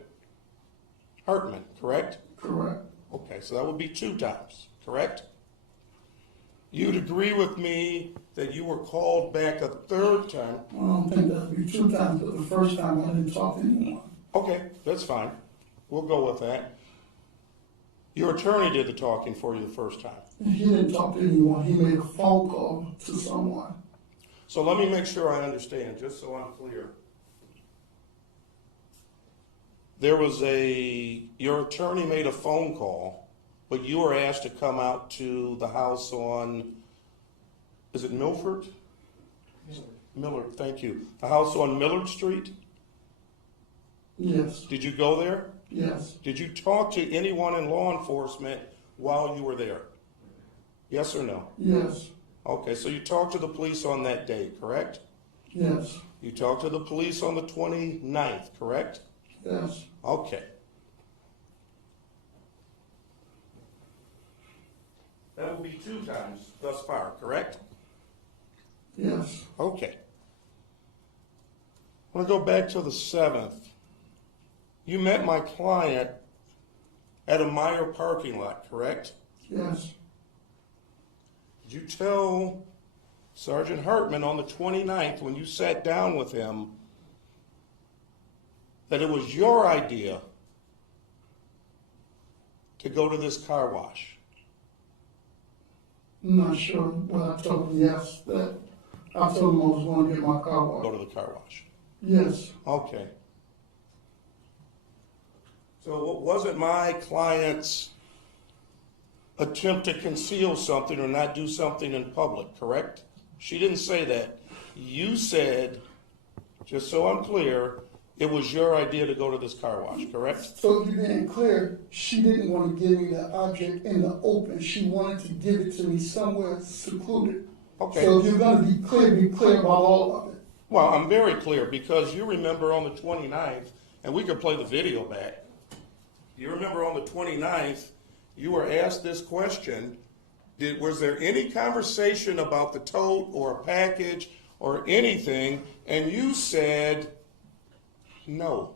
Hartman, correct? Correct. Okay, so that would be 2 times, correct? You'd agree with me that you were called back a 3rd time. I don't think that'd be 2 times, but the first time I didn't talk to anyone. Okay, that's fine. We'll go with that. Your attorney did the talking for you the first time. He didn't talk to anyone. He made a phone call to someone. So let me make sure I understand, just so I'm clear. your attorney made a phone call, but you were asked to come out to the house on, is it Milford? Millard, thank you. The house on Millard Street? Yes, Did you go there? yes, Did you talk to anyone in law enforcement while you were there? Yes or no? yes, Okay, so you talked to the police on that day, correct? yes, You talked to the police on the 29th, correct? yes, Okay. That will be 2 times thus far, correct? yes, Okay. I want to go back to the 7th. You met my client at a Meyer parking lot, correct? yes, Did you tell Sergeant Hartman on the 29th, when you sat down with him, that it was your idea to go to this car wash? I'm not sure, but I told him yes, that I told him I was going to get my car Go washed. to the car wash. Yes, Okay. So wasn't my client's attempt to conceal something or not do something in public, correct? She didn't say that. You said, just so I'm clear, it was your idea to go to this car wash, correct? so to be being clear, she didn't want to give me the object in the open. She wanted to give it to me somewhere secluded. Okay. So if you're going to be clear about all of it. Well, I'm very clear because you remember on the 29th, and we could play the video back. You remember on the 29th, you were asked this question. Was there any conversation about the tote or a package or anything? And you said, no.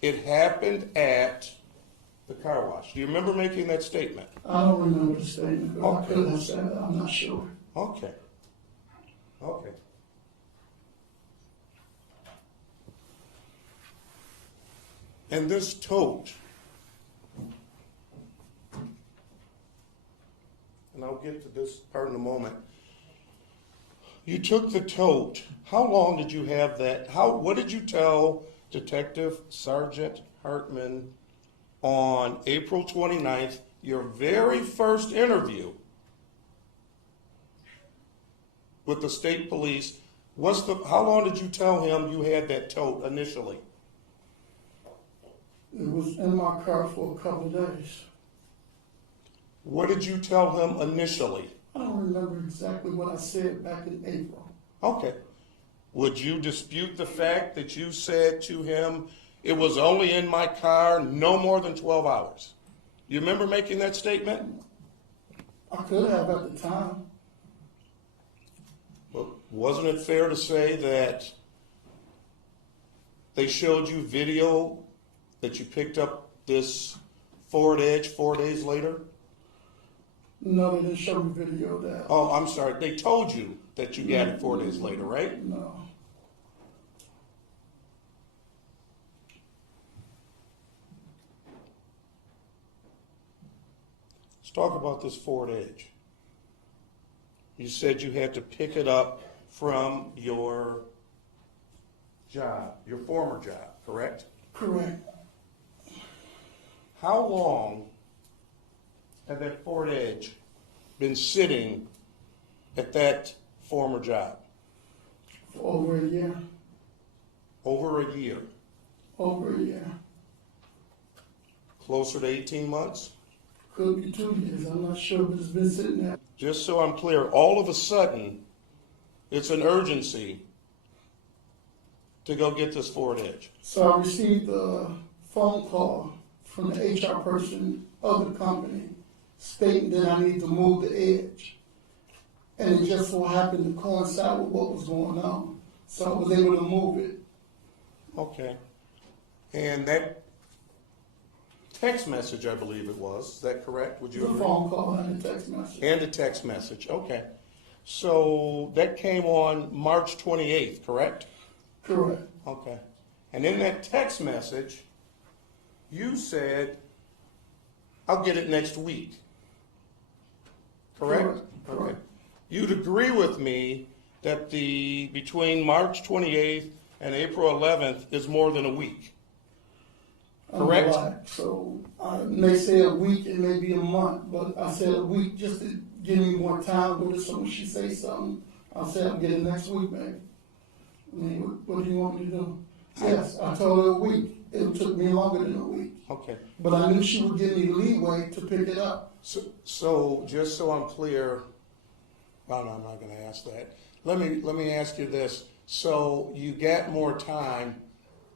It happened at the car wash. Do you remember making that statement? I don't remember the statement, but I Okay. could have said it. I'm not sure. Okay. Okay. And this tote, and I'll get to this part in a moment. You took the tote. How long did you have that? What did you tell Detective Sergeant Hartman on April 29th, your very first interview with the state police? How long did you tell him you had that tote initially? It was in my car for a couple of days. What did you tell him initially? I don't remember exactly what I said back in April. Okay. Would you dispute the fact that you said to him, it was only in my car no more than 12 hours? You remember making that statement? I could have at the time. Well, wasn't it fair to say that they showed you video that you picked up this Ford Edge 4 days later? No, they didn't show me video of that. Oh, I'm sorry. They told you that you got it 4 days later, right? No. Let's talk about this Ford Edge. You said you had to pick it up from your job, your former job, correct? Correct. How long had that Ford Edge been sitting at that former job? For over a year. Over a year. Over a year. Closer to 18 months? Could be 2 years. I'm not sure, but it's been sitting there. Just so I'm clear, all of a sudden, it's an urgency to go get this Ford Edge. So I received a phone call from the HR person of the company stating that I need to move the edge. And it just so happened to coincide with what was going on. So I was able to move it. Okay. And that text message, I believe it was, is that correct? Would you The agree? phone call and the text message. And a text message, okay. So that came on March 28th, correct? Correct. Okay. And in that text message, you said, I'll get it next week. Correct? Correct. Okay. You'd agree with me that between March 28th and April 11th is more than a week. Correct. So I may say a week, it may be a month, but I said a week just to give me more time with her. So when she say something, I'll say I'll get it next week, baby. I mean, what do you want me to do? Yes, I told her a week. It took me longer than a week. Okay. But I knew she would give me leeway to pick it up. So just so I'm clear, well, no, I'm not going to ask that. Let me ask you this. So you got more time.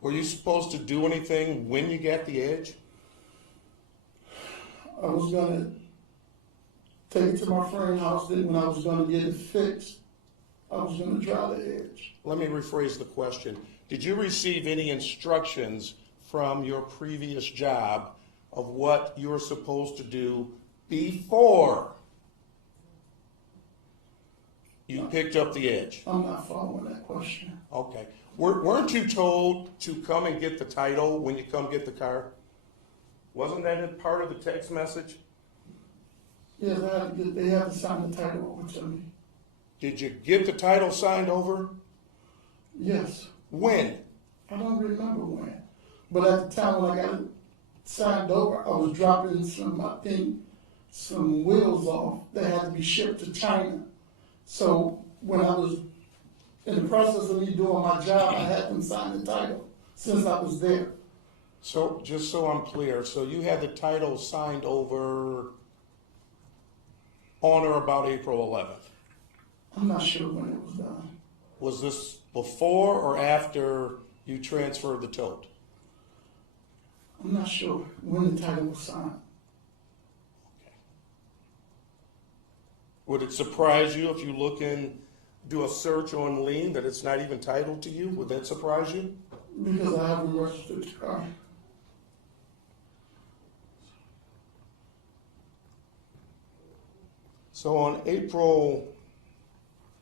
Were you supposed to do anything when you got the edge? I was gonna take it to my friend's house. Then when I was gonna get it fixed, I was gonna dry the edge. Let me rephrase the question. Did you receive any instructions from your previous job of what you were supposed to do before you picked up the edge? I'm not following that question. Okay. Weren't you told to come and get the title when you come get the car? Wasn't that part of the text message? Yes, they have to sign the title over to me. Did you get the title signed over? Yes. When? I don't remember when. But at the time when I got it signed over, I was dropping some wheels off that had to be shipped to China. So when I was in the process of me doing my job, I had them sign the title since I was there. So just so I'm clear, so you had the title signed over on or about April 11th? I'm not sure when it was done. Was this before or after you transferred the tote? I'm not sure when the title was signed. Okay. Would it surprise you if you look and do a search on lien that it's not even titled to you? Would that surprise you? Because I haven't registered the car. So on April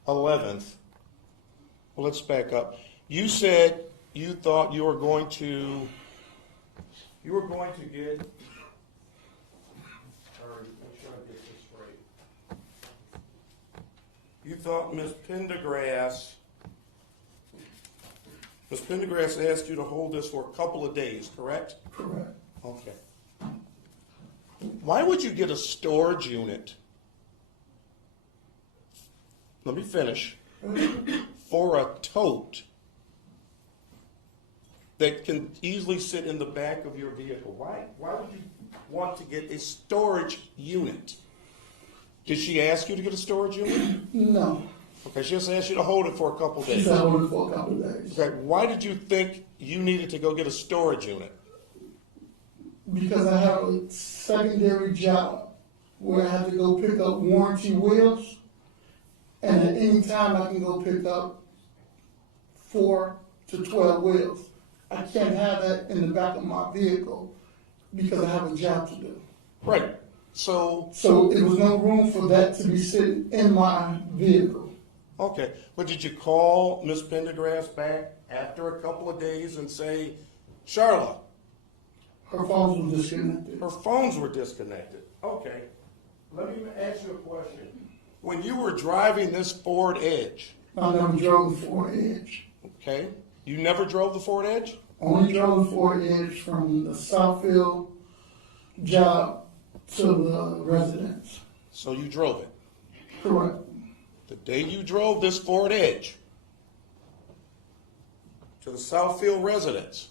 11th, well, let's back up. You said you thought you were going to get, sorry, make sure I get this straight. You thought Ms. Pendergrass asked you to hold this for a couple of days, correct? Correct. Okay. Why would you get a storage unit? Let me finish. For a tote that can easily sit in the back of your vehicle. Why would you want to get a storage unit? Did she ask you to get a storage unit? No. Okay, she just asked you to hold it for a couple She days. said hold it for a couple of days. Okay, why did you think you needed to go get a storage unit? Because I have a secondary job where I have to go pick up warranty wheels, and at any time I can go pick up 4 to 12 wheels. I can't have that in the back of my vehicle because I have a job to do. Right. So it was no room for that to be sitting in my vehicle. okay, but did you call Ms. Pendergrass back after a couple of days and say, Charla, Her phones were disconnected. her phones were disconnected? Okay, let me ask you a question. When you were driving this Ford Edge, I never drove the Ford Edge. okay, you never drove the Ford Edge? Only drove the Ford Edge from the Southfield job to the residence. So you drove it. Correct. The day you drove this Ford Edge to the Southfield residence,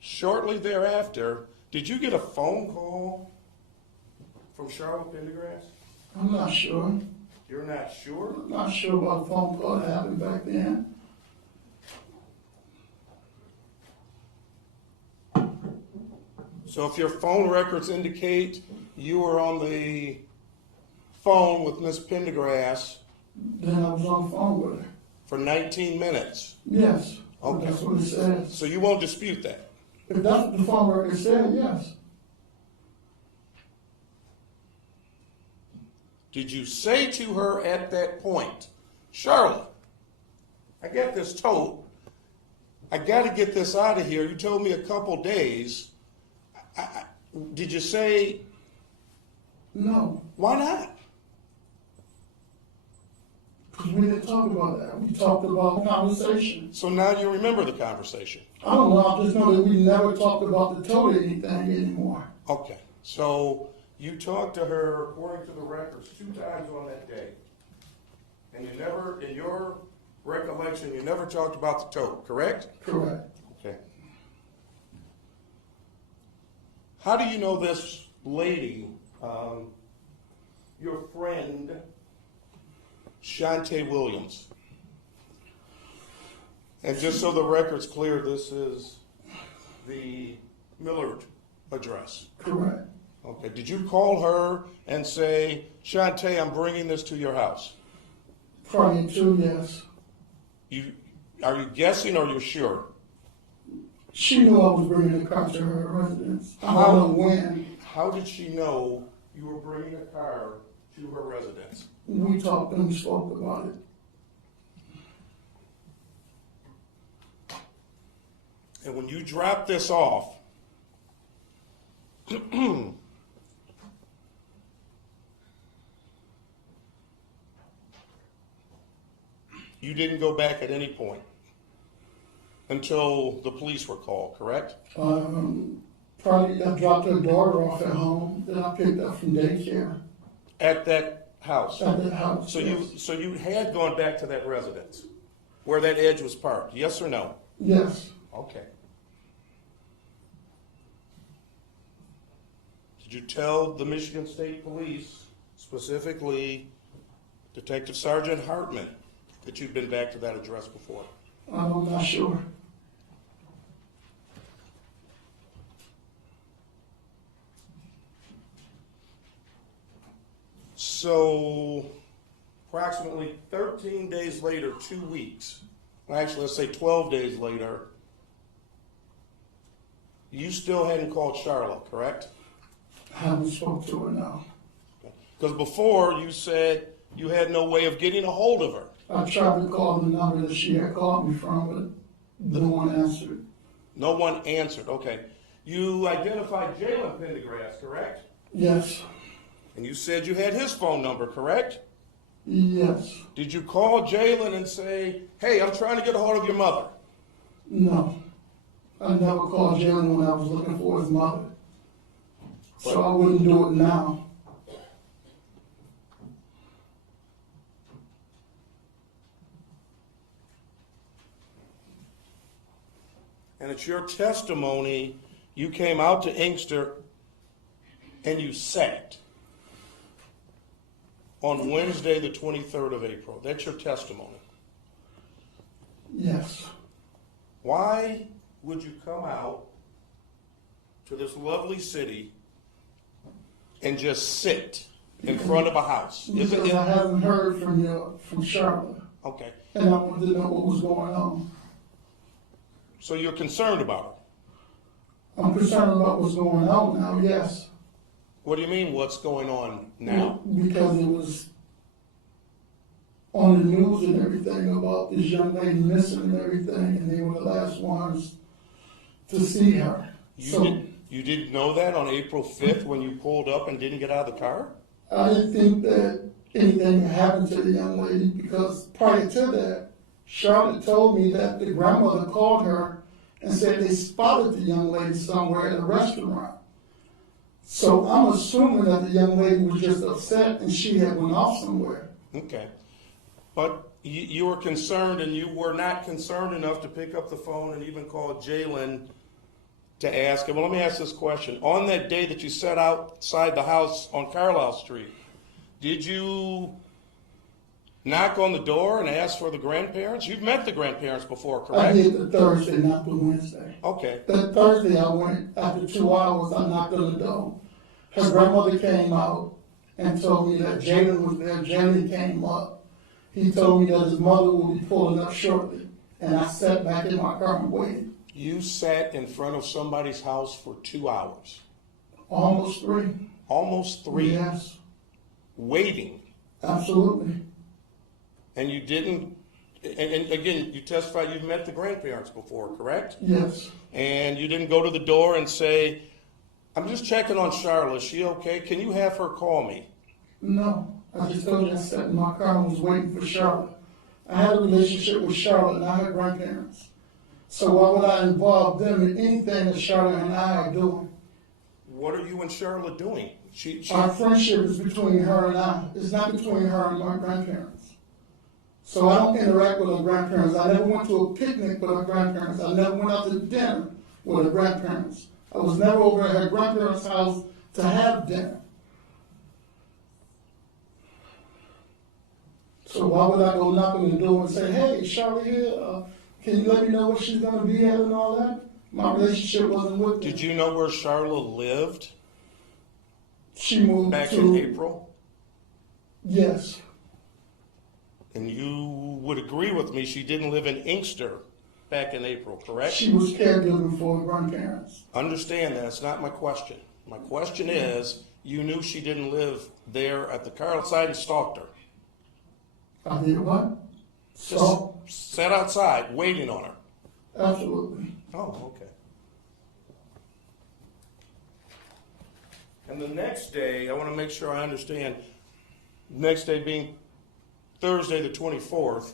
shortly thereafter, did you get a phone call from Charla Pendergrass? I'm not sure. You're not sure? I'm not sure about the phone call that happened back then. So if your phone records indicate you were on the phone with Miss Pendergrass Then I was on the phone with her. for 19 minutes, Yes. Okay. That's what it says. so you won't dispute that? If that's what the phone record said, yes. Did you say to her at that point, Charlotte, I got this tote. I got to get this out of here. You told me a couple days. Did you say, No. why not? Because we didn't talk about that. We talked about conversation. So now you remember the conversation. I don't know, I just know that we never talked about the total anything anymore. Okay, so you talked to her, according to the records, 2 times on that day. And you never, in your recollection, you never talked about the tote, correct? Correct. Okay. How do you know this lady, your friend, Shantae Williams? And just so the record's clear, this is the Millard address. Correct. Okay, did you call her and say, Shantae, I'm bringing this to your house? Prior to, yes. Are you guessing or you're sure? She knew I was bringing the car to her residence. I don't know when. How did she know you were bringing a car to her residence? We talked and we spoke about it. And when you dropped this off, you didn't go back at any point until the police were called, correct? Probably I dropped her daughter off at home, then I picked up from daycare At that house. at that house. So yes. you had gone back to that residence where that Edge was parked, yes or no? Yes. Okay. Did you tell the Michigan State Police, specifically Detective Sergeant Hartman, that you'd been back to that address before? I'm not sure. So, approximately 13 days later, 2 weeks, actually let's say 12 days later, you still hadn't called Charla, correct? I haven't spoke to her now. Because before you said you had no way of getting a hold of her. I tried to call the number that she had called me from, but no one answered. No one answered, okay. You identified Jalen Pendergrass, correct? Yes. And you said you had his phone number, correct? Yes. Did you call Jalen and say, hey, I'm trying to get a hold of your mother? No. I never called Jalen when I was looking for his mother. So I wouldn't do it now. And it's your testimony, you came out to Inkster and you sat on Wednesday, the 23rd of April. That's your testimony. Yes. Why would you come out to this lovely city and just sit in front of a house? Because I haven't heard from Charla. Okay. And I wanted to know what was going on. So you're concerned about her? I'm concerned about what's going on now, yes. What do you mean, what's going on now? Because it was on the news and everything about this young lady missing and everything, and they were the last ones to see her. You didn't know that on April 5th when you pulled up and didn't get out of the car? I didn't think that anything had happened to the young lady because prior to that, Charlotte told me that the grandmother called her and said they spotted the young lady somewhere at a restaurant. So I'm assuming that the young lady was just upset and she had went off somewhere. Okay. But you were concerned, and you were not concerned enough to pick up the phone and even call Jalen to ask him. Well, let me ask this question. On that day that you sat outside the house on Carlisle Street, did you knock on the door and ask for the grandparents? You've met the grandparents before, correct? I did the Thursday, not the Wednesday. Okay. That Thursday I went, after 2 hours, I knocked on the door. Her grandmother came out and told me that Jalen was there. Jalen came up. He told me that his mother would be pulling up shortly. And I sat back in my car and waited. You sat in front of somebody's house for 2 hours. Almost 3. Almost 3. Yes, Waiting. absolutely. And you didn't, and again, you testified you've met the grandparents before, correct? Yes. And you didn't go to the door and say, I'm just checking on Charla. Is she okay? Can you have her call me? No, I just told you I sat in my car and was waiting for Charla. I had a relationship with Charla, not her grandparents. So why would I involve them in anything that Charla and I are doing? What are you and Charla doing? Our friendship is between her and I. It's not between her and my grandparents. So I don't interact with her grandparents. I never went to a picnic with her grandparents. I never went out to dinner with her grandparents. I was never over at her grandparents' house to have dinner. So why would I go knock on the door and say, hey, Charlotte here, can you let me know where she's going to be at and all that? My relationship wasn't with them. Did you know where Charla lived She moved back to, in April? Yes, And you would agree with me, she didn't live in Inkster back in April, correct? she was caregiving for her grandparents. Understand that, it's not my question. My question is, you knew she didn't live there at the car outside and stalked her. I did what? Just So, sat outside waiting on her. absolutely. Oh, okay. And the next day, I want to make sure I understand, next day being Thursday the 24th,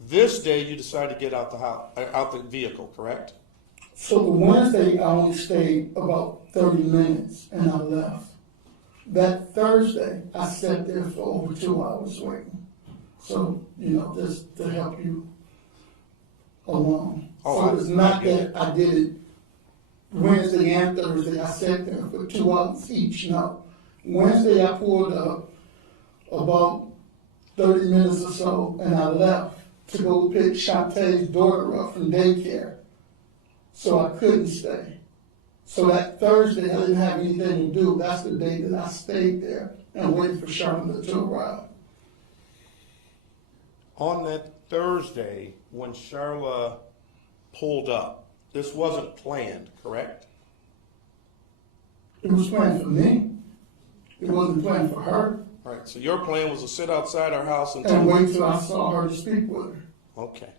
this day you decided to get out the house, out the vehicle, correct? So the Wednesday, I only stayed about 30 minutes and I left. That Thursday, I sat there for over 2 hours waiting. So, just to help you along. Oh, So it's I not get that I did it Wednesday and Thursday. I sat there for 2 hours each. No. Wednesday, I pulled up about 30 minutes or so and I left to go pick Shantae's daughter up from daycare. So I couldn't stay. So that Thursday, I didn't have anything to do. That's the day that I stayed there and waited for Charlotte to arrive. On that Thursday, when Charla pulled up, this wasn't planned, correct? It was planned for me. It wasn't planned for her. All right, so your plan was to sit outside our house And until... wait till I saw her to speak with her. Okay.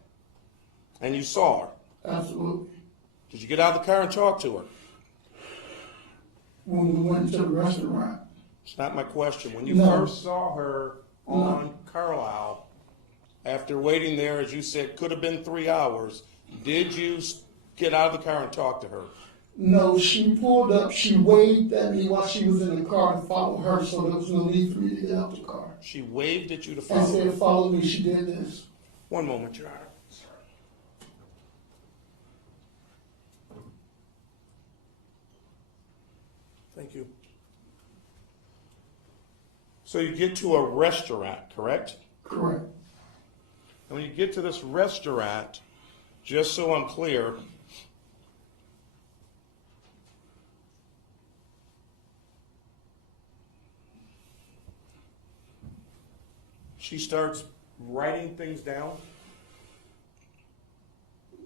And you saw her. Absolutely. Did you get out of the car and talk to her? When we went to the restaurant. It's not my question. When you No. first saw her on Carlisle, after waiting there, as you said, could have been 3 hours, did you get out of the car and talk to her? No, she pulled up. She waved at me while she was in the car to follow her, so there was no need for me to get out the car. She waved at you to And follow said, her. follow me. She did this. One moment, Your Honor. Thank you. So you get to a restaurant, correct? Correct. And when you get to this restaurant, just so I'm clear, she starts writing things down.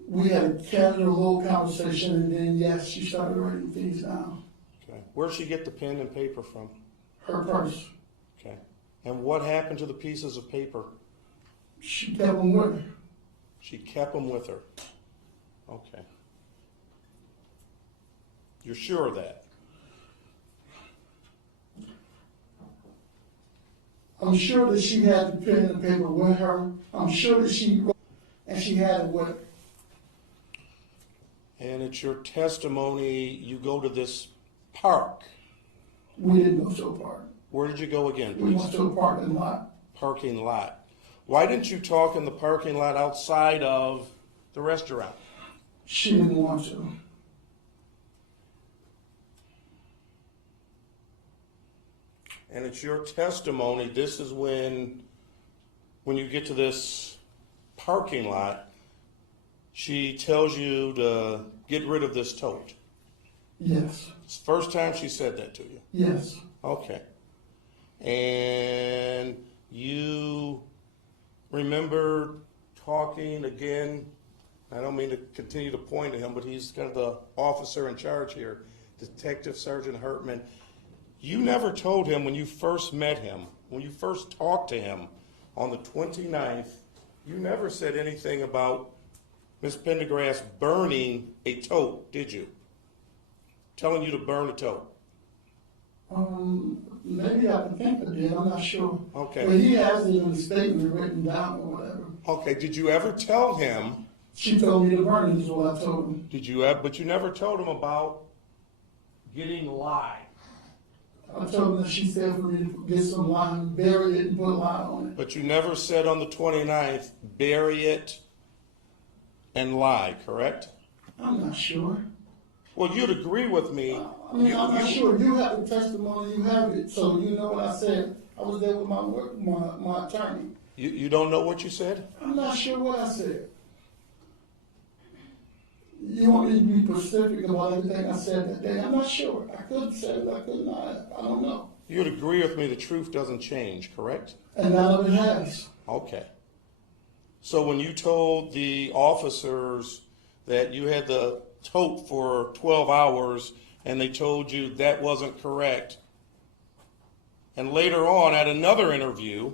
We had a casual little conversation, and then, yes, she started writing things down. Okay. Where'd she get the pen and paper from? Her purse. Okay. And what happened to the pieces of paper? She kept them with her. She kept them with her. Okay. You're sure of that? I'm sure that she had the pen and paper with her. I'm sure that she wrote, and she had it with her. And it's your testimony, you go to this park. We didn't go to a park. Where did you go again, We please? went to a parking lot. Parking lot. Why didn't you talk in the parking lot outside of the restaurant? She didn't want to. And it's your testimony, this is when you get to this parking lot, she tells you to get rid of this tote. Yes. It's the first time she said that to you. Yes. Okay. And you remember talking again, I don't mean to continue to point to him, but he's kind of the officer in charge here, Detective Sergeant Hartman. You never told him when you first met him, when you first talked to him on the 29th, you never said anything about Ms. Pendergrass burning a tote, did you? Telling you to burn a tote. Maybe I can think of it, I'm not sure. Okay. But he has it in the statement written down or whatever. Okay, did you ever tell him, She told me to burn it, is what I told him. but you never told him about getting lye? I told him that she said for me to get some lime, bury it, and put lye on it. But you never said on the 29th, bury it and lie, correct? I'm not sure. Well, you'd agree with me. I'm not sure. You have the testimony, you have it, so you know what I said. I was there with my attorney. You don't know what you said? I'm not sure what I said. You want me to be specific about everything I said that day? I'm not sure. I could have said it, I could not. I don't know. You'd agree with me the truth doesn't change, correct? And none of it has. Okay. So when you told the officers that you had the tote for 12 hours and they told you that wasn't correct, and later on at another interview,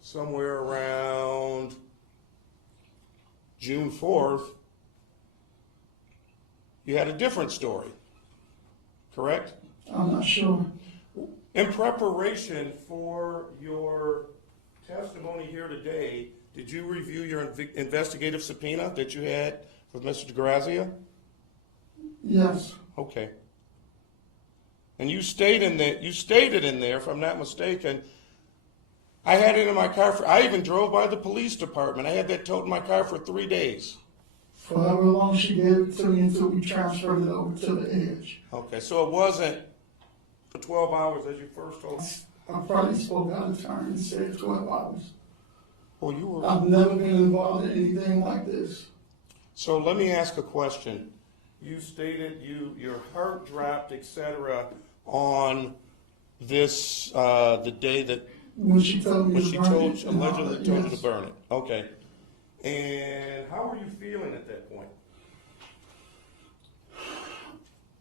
somewhere around June 4th, you had a different story, correct? I'm not sure. In preparation for your testimony here today, did you review your investigative subpoena that you had with Mr. DeGrazia? Yes. Okay. And you stated in there, if I'm not mistaken, I had it in my car I even drove by the police department. I had that tote in my car for 3 days. For however long she gave it to me until we transferred it over to the edge. Okay, so it wasn't for 12 hours as you first told me. I probably spoke out of turn and said 12 hours. Well, you were. I've never been involved in anything like this. So let me ask a question. You stated your heart dropped, etc., on this the day that When she told me to burn it. allegedly told you Yes. to burn it. Okay. And how were you feeling at that point?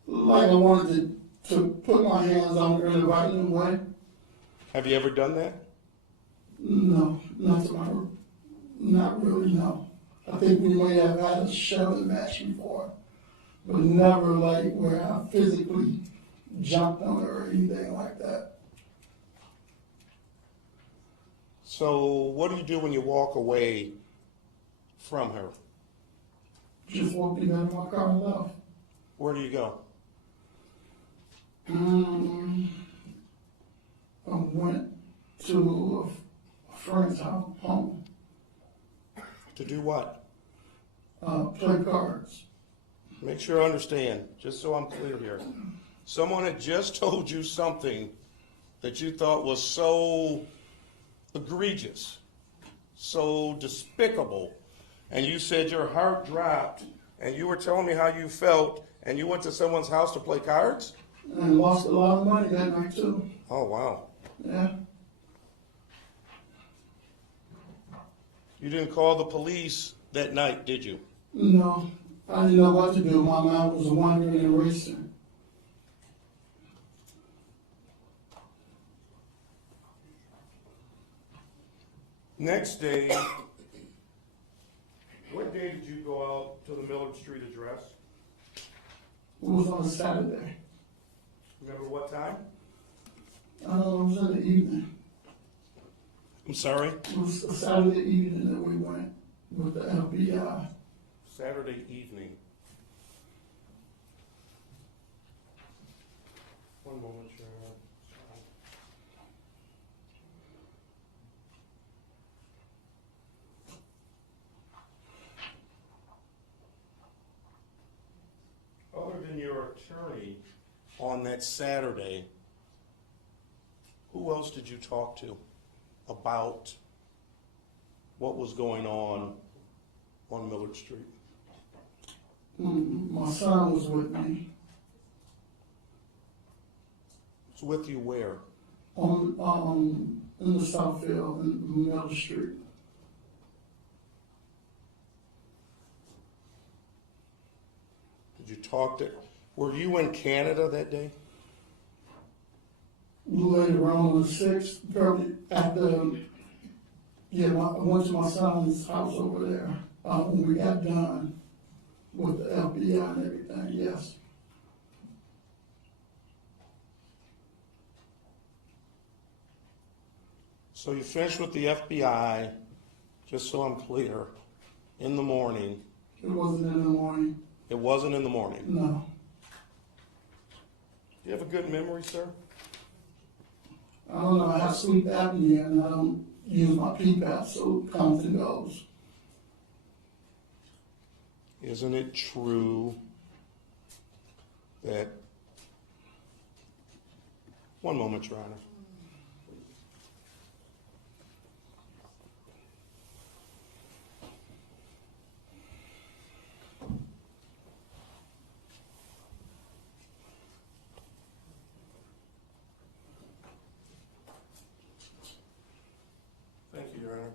Like I wanted to put my hands on her in a violent way. Have you ever done that? No, not really, no. I think we may have had a shoving match before, but never like where I physically jumped on her or anything like that. So what do you do when you walk away from her? Just walked in my car and left. Where do you go? I went to a friend's house, home, To do what? play cards. Make sure I understand, just so I'm clear here. Someone had just told you something that you thought was so egregious, so despicable, and you said your heart dropped, and you were telling me how you felt, and you went to someone's house to play cards? And lost a lot of money that night too. Oh, wow. Yeah. You didn't call the police that night, did you? No, I didn't know what to do. My mind was wandering and racing. Next day, what day did you go out to the Millard Street address? It was on a Saturday. Remember what time? It was in the evening. I'm sorry? It was a Saturday evening that we went with the FBI. Saturday evening. One moment, Charla. Other than your attorney on that Saturday, who else did you talk to about what was going on Millard Street? My son was with me It's with you where? on in the Southfield in Middle Street. Did you talk to, were you in Canada that day? Later on the 6th, probably after, I went to my son's house over there when we got done with the FBI and everything, yes. So you finished with the FBI, just so I'm clear, in the morning. It wasn't in the morning, It wasn't in the morning. no. Do you have a good memory, sir? I don't know, I have sleep apnea and I don't use my PPAP, so it comes and goes. Isn't it true that, one moment, Your Honor. Thank you, Your Honor.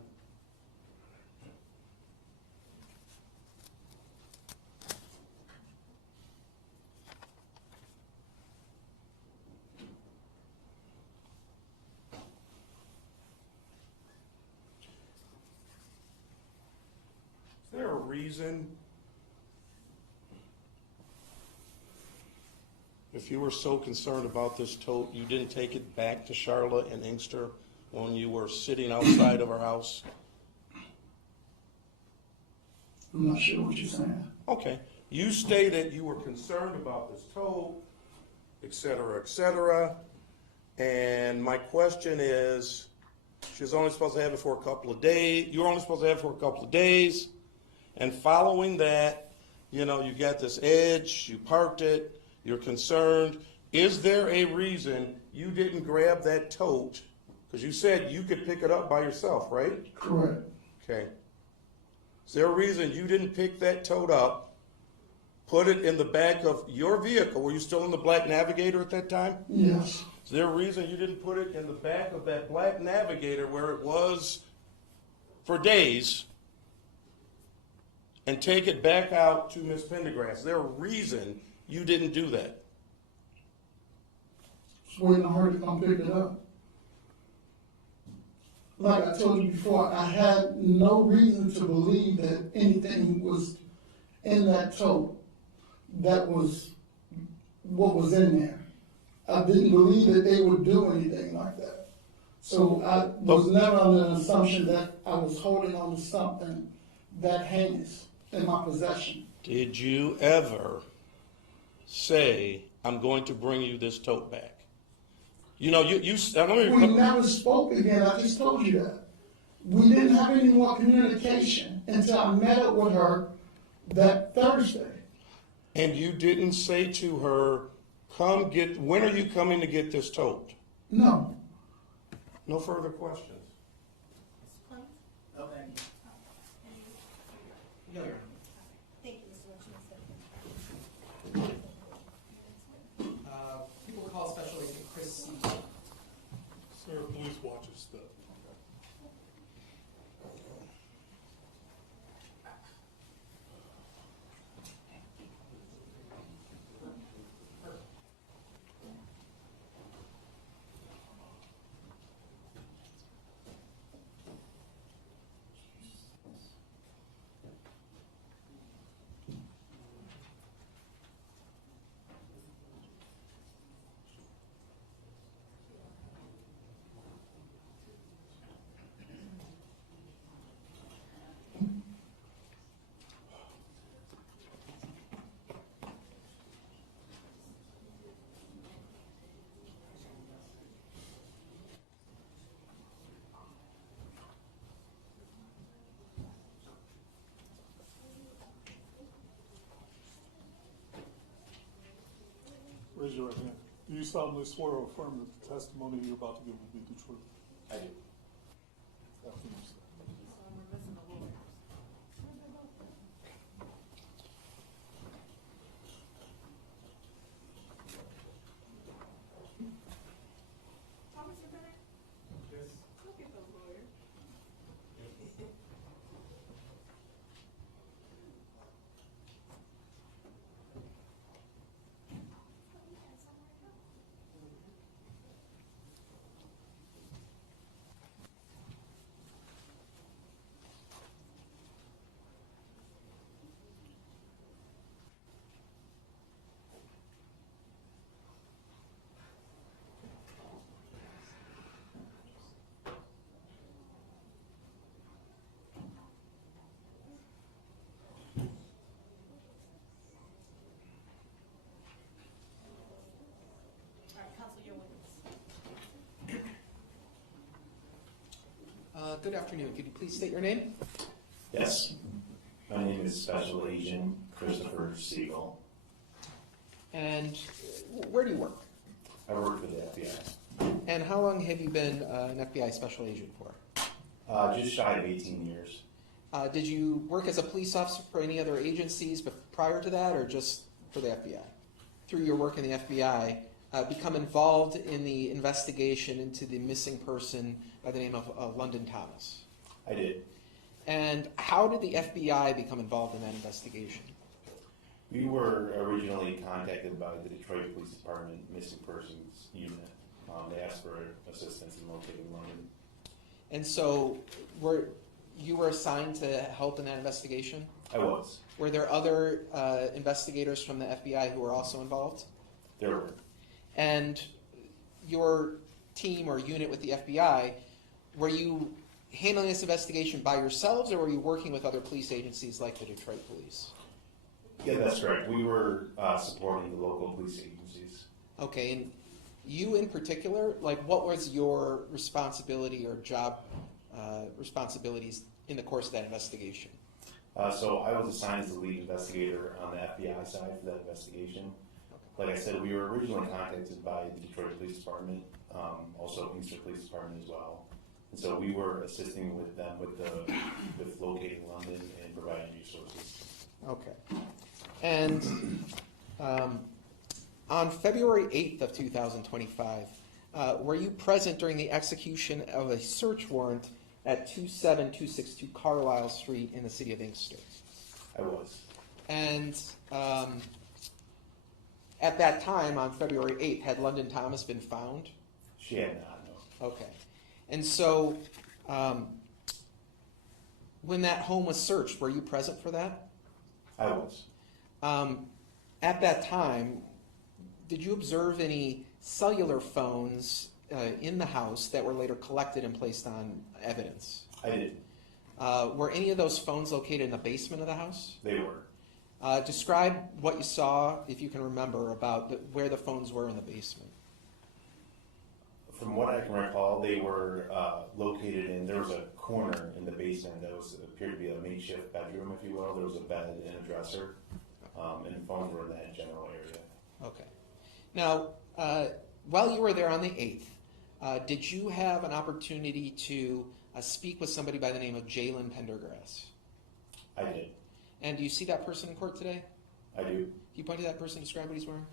Is there a reason, if you were so concerned about this tote, you didn't take it back to Charla and Inkster when you were sitting outside of our house? I'm not sure what you're saying. Okay. You stated you were concerned about this tote, et cetera, and my question is, she was only supposed to have it for a couple of days, you were only supposed to have it for a couple of days, and following that, you know, you got this edge, you parked it, you're concerned. Is there a reason you didn't grab that tote? Because you said you could pick it up by yourself, right? Correct. Okay. Is there a reason you didn't pick that tote up, put it in the back of your vehicle? Were you still in the black Navigator at that time? Yes. Is there a reason you didn't put it in the back of that black Navigator where it was for days and take it back out to Miss Pendergrass? Is there a reason you didn't do that? Just waiting on her to come pick it up. Like I told you before, I had no reason to believe that anything was in that tote that was what was in there. I didn't believe that they would do anything like that. So I was never under the assumption that I was holding on to something that heinous in my possession. Did you ever say, I'm going to bring you this tote back? You know, We never spoke again, I just told you that. We didn't have any more communication until I met up with her that Thursday. And you didn't say to her, when are you coming to get this tote? No. No further questions. Okay. No, Your Thank you, Mr. Lynch. Honor. People call Special Agent Chris C. Sir, please watch your step. Raise your right hand. Do you solemnly swear or affirm that the testimony you're about to give will be the truth? I do. After you say. Good afternoon. Could you please state your name? Yes. My name is Special Agent Christopher Siegel. And where do you work? I work for the FBI. And how long have you been an FBI special agent for? Just shy of 18 years. Did you work as a police officer for any other agencies prior to that, or just for the FBI? Through your work in the FBI, become involved in the investigation into the missing person by the name of London Thomas? I did. And how did the FBI become involved in that investigation? We were originally contacted by the Detroit Police Department Missing Persons Unit. They asked for assistance in locating London. And so you were assigned to help in that investigation? I was. Were there other investigators from the FBI who were also involved? There were. And your team or unit with the FBI, were you handling this investigation by yourselves, or were you working with other police agencies like the Detroit Police? Yeah, that's correct. We were supporting the local police agencies. Okay, and you in particular, like what was your responsibility or job responsibilities in the course of that investigation? So I was assigned as the lead investigator on the FBI side for that investigation. Like I said, we were originally contacted by the Detroit Police Department, also Inkster Police Department as well. And so we were assisting with them with locating London and providing resources. Okay. And on February 8th of 2025, were you present during the execution of a search warrant at 27262 Carlisle Street in the city of Inkster? I was. And at that time, on February 8th, had London Thomas been found? She had not, no. Okay. And so when that home was searched, were you present for that? I was. At that time, did you observe any cellular phones in the house that were later collected and placed on evidence? I did. Were any of those phones located in the basement of the house? They were. Describe what you saw, if you can remember, about where the phones were in the basement. From what I can recall, they were located there was a corner in the basement that appeared to be a makeshift bedroom, if you will. There was a bed and a dresser, and the phones were in that general area. Okay. Now, while you were there on the 8th, did you have an opportunity to speak with somebody by the name of Jalen Pendergrass? I did. And do you see that person in court today? I do. Can you point to that person and describe what he's wearing?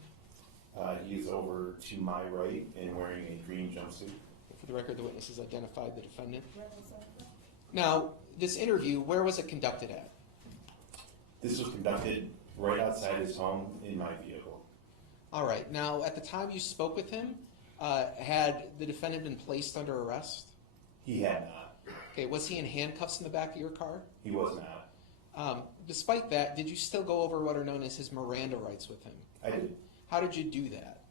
He's over to my right and wearing a green jumpsuit. For the record, the witness has identified the defendant. Now, this interview, where was it conducted at? This was conducted right outside his home in my vehicle. All right. Now, at the time you spoke with him, had the defendant been placed under arrest? He had not. Okay. Was he in handcuffs in the back of your car? He was not. Despite that, did you still go over what are known as his Miranda rights with him? I did. How did you do that?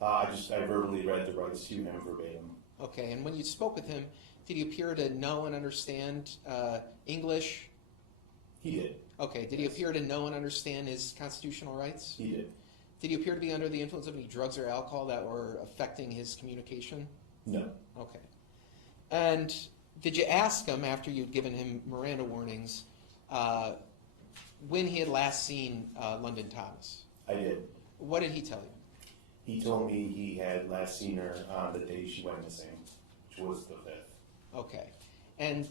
I verbally read the rights to him verbatim. Okay, and when you spoke with him, did he appear to know and understand English? He did. Okay, did he appear to know and understand his constitutional rights? He did. Did he appear to be under the influence of any drugs or alcohol that were affecting his communication? No. Okay. And did you ask him, after you'd given him Miranda warnings, when he had last seen London Thomas? I did. What did he tell you? He told me he had last seen her on the day she went missing, which was the 5th. Okay. And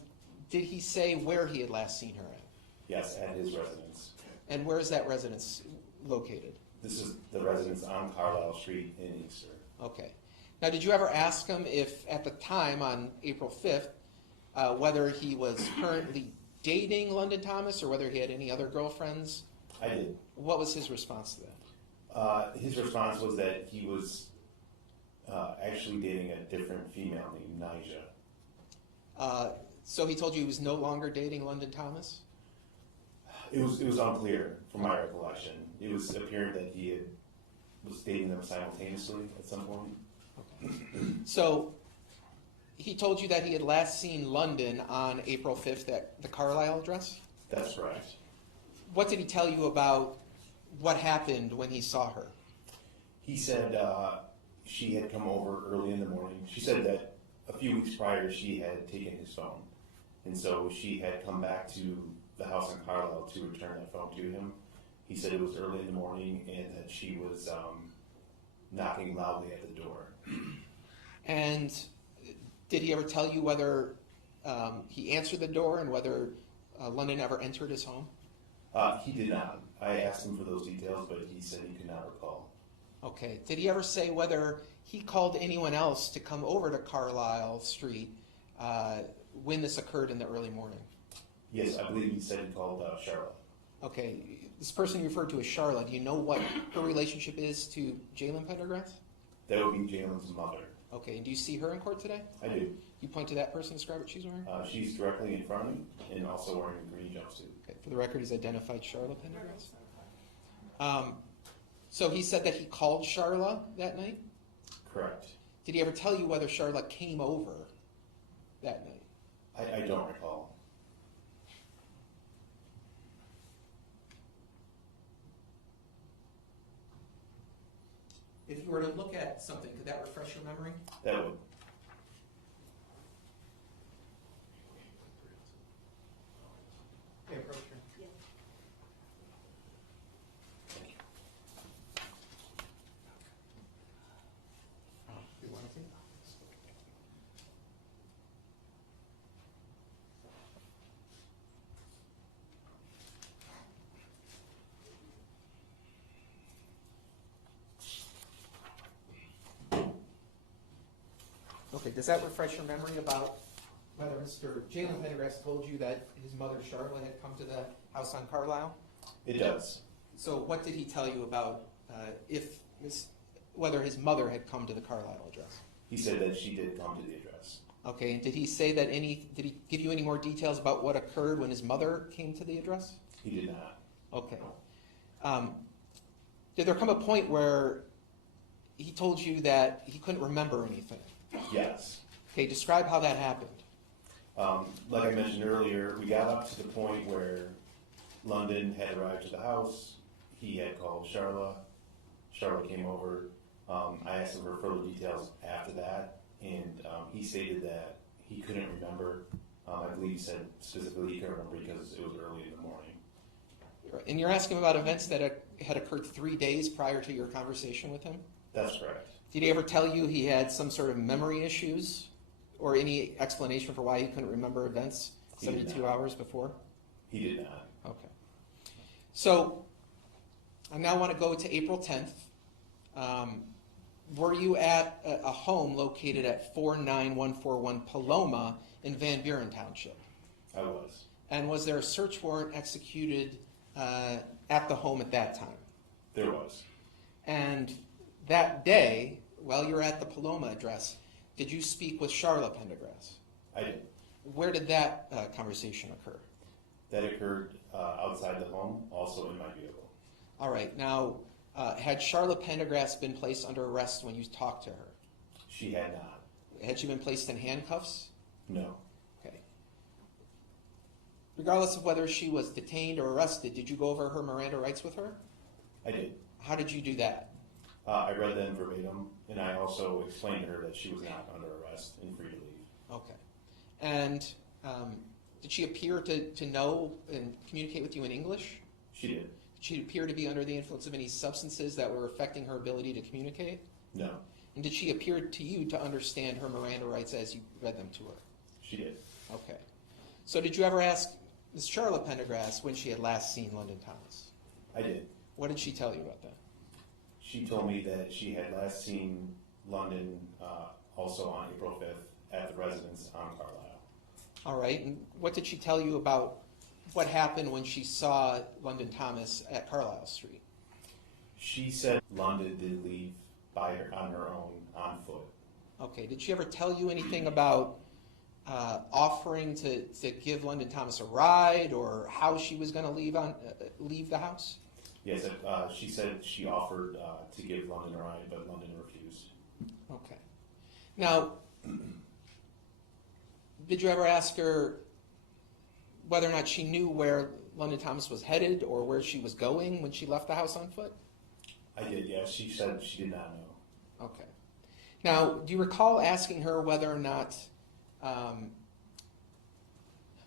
did he say where he had last seen her at? Yes, at his residence. And where is that residence located? This is the residence on Carlisle Street in Inkster. Okay. Now, did you ever ask him if, at the time on April 5th, whether he was currently dating London Thomas or whether he had any other girlfriends? I did. What was his response to that? His response was that he was actually dating a different female named Nija. So he told you he was no longer dating London Thomas? It was unclear from my recollection. It was apparent that he was dating them simultaneously at some point. Okay. So he told you that he had last seen London on April 5th at the Carlisle address? That's correct. What did he tell you about what happened when he saw her? He said she had come over early in the morning. She said that a few weeks prior, she had taken his phone. And so she had come back to the house in Carlisle to return that phone to him. He said it was early in the morning and that she was knocking loudly at the door. And did he ever tell you whether he answered the door and whether London ever entered his home? He did not. I asked him for those details, but he said he could not recall. Okay. Did he ever say whether he called anyone else to come over to Carlisle Street when this occurred in the early morning? Yes, I believe he said he called Charla. Okay. This person you referred to as Charla, do you know what her relationship is to Jalen Pendergrass? That would be Jalen's mother. Okay. And do you see her in court today? I do. You point to that person, describe what she's wearing? She's directly in front of me and also wearing a green jumpsuit. Okay. For the record, he's identified Charla Pendergrass. So he said that he called Charla that night? Correct. Did he ever tell you whether Charla came over that night? I don't recall. If you were to look at something, could that refresh your memory? That would. Okay, approach her. You want to see? Okay, does that refresh your memory about whether Mr. Jalen Pendergrass told you that his mother Charla had come to the house on Carlisle? It does. So what did he tell you about whether his mother had come to the Carlisle address? He said that she did come to the address. Okay, and did he say that did he give you any more details about what occurred when his mother came to the address? He did not. Okay. Did there come a point where he told you that he couldn't remember anything? Yes. Okay, describe how that happened. Like I mentioned earlier, we got up to the point where London had arrived to the house. He had called Charla. Charla came over. I asked him for further details after that, and he stated that he couldn't remember. I believe he said specifically he couldn't remember because it was early in the morning. And you're asking about events that had occurred 3 days prior to your conversation with him? That's correct. Did he ever tell you he had some sort of memory issues or any explanation for why he couldn't remember events 72 hours before? He did not. Okay. So I now want to go to April 10th. Were you at a home located at 49141 Paloma in Van Buren Township? I was. And was there a search warrant executed at the home at that time? There was. And that day, while you're at the Paloma address, did you speak with Charla Pendergrass? I did. Where did that conversation occur? That occurred outside the home, also in my vehicle. All right. Now, had Charla Pendergrass been placed under arrest when you talked to her? She had not. Had she been placed in handcuffs? No. Okay. Regardless of whether she was detained or arrested, did you go over her Miranda rights with her? I did. How did you do that? I read them verbatim, and I also explained to her that she was not under arrest and free to leave. Okay. And did she appear to know and communicate with you in English? She did. Did she appear to be under the influence of any substances that were affecting her ability to communicate? No. And did she appear to you to understand her Miranda rights as you read them to her? She did. Okay. So did you ever ask Ms. Charla Pendergrass when she had last seen London Thomas? I did. What did she tell you about that? She told me that she had last seen London also on April 5th at the residence on Carlisle. All right. And what did she tell you about what happened when she saw London Thomas at Carlisle Street? She said London did leave on her own, on foot. Okay. Did she ever tell you anything about offering to give London Thomas a ride or how she was going to leave the house? Yes, she said she offered to give London a ride, but London refused. Okay. Now, did you ever ask her whether or not she knew where London Thomas was headed or where she was going when she left the house on foot? I did, yes. She said she did not know. Okay. Now, do you recall asking her whether or not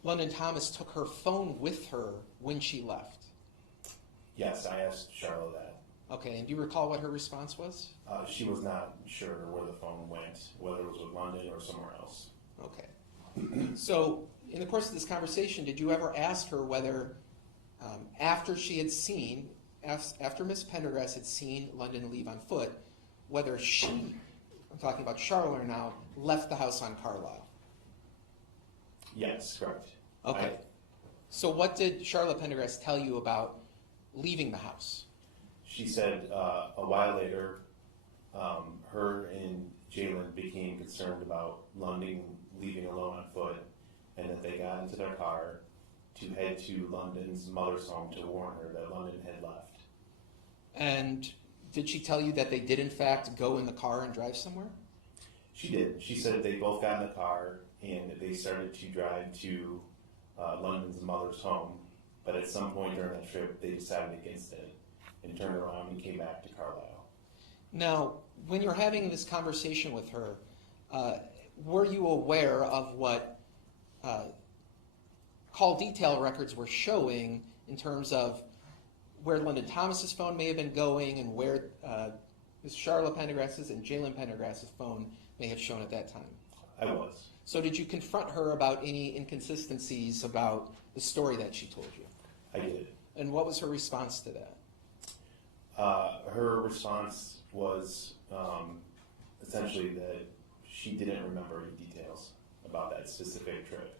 London Thomas took her phone with her when she left? Yes, I asked Charla that. Okay, and do you recall what her response was? She was not sure where the phone went, whether it was with London or somewhere else. Okay. So, in the course of this conversation, did you ever ask her whether, after she had seen, after Miss Pendergrass had seen London leave on foot, whether she, I'm talking about Charla now, left the house on Carlisle? Yes, correct. Okay. So what did Charla Pendergrass tell you about leaving the house? She said a while later, her and Jalen became concerned about London leaving alone on foot, and that they got into their car to head to London's mother's home to warn her that London had left. And did she tell you that they did in fact go in the car and drive somewhere? She did. She said they both got in the car and they started to drive to London's mother's home, but at some point during that trip they decided against it and turned around and came back to Carlisle. Now, when you're having this conversation with her, were you aware of what call detail records were showing in terms of where London Thomas's phone may have been going and where Ms. Charla Pendergrass's and Jalen Pendergrass's phone may have shown at that time? I was. So did you confront her about any inconsistencies about the story that she told you? I did. And what was her response to that? Her response was essentially that she didn't remember any details about that specific trip.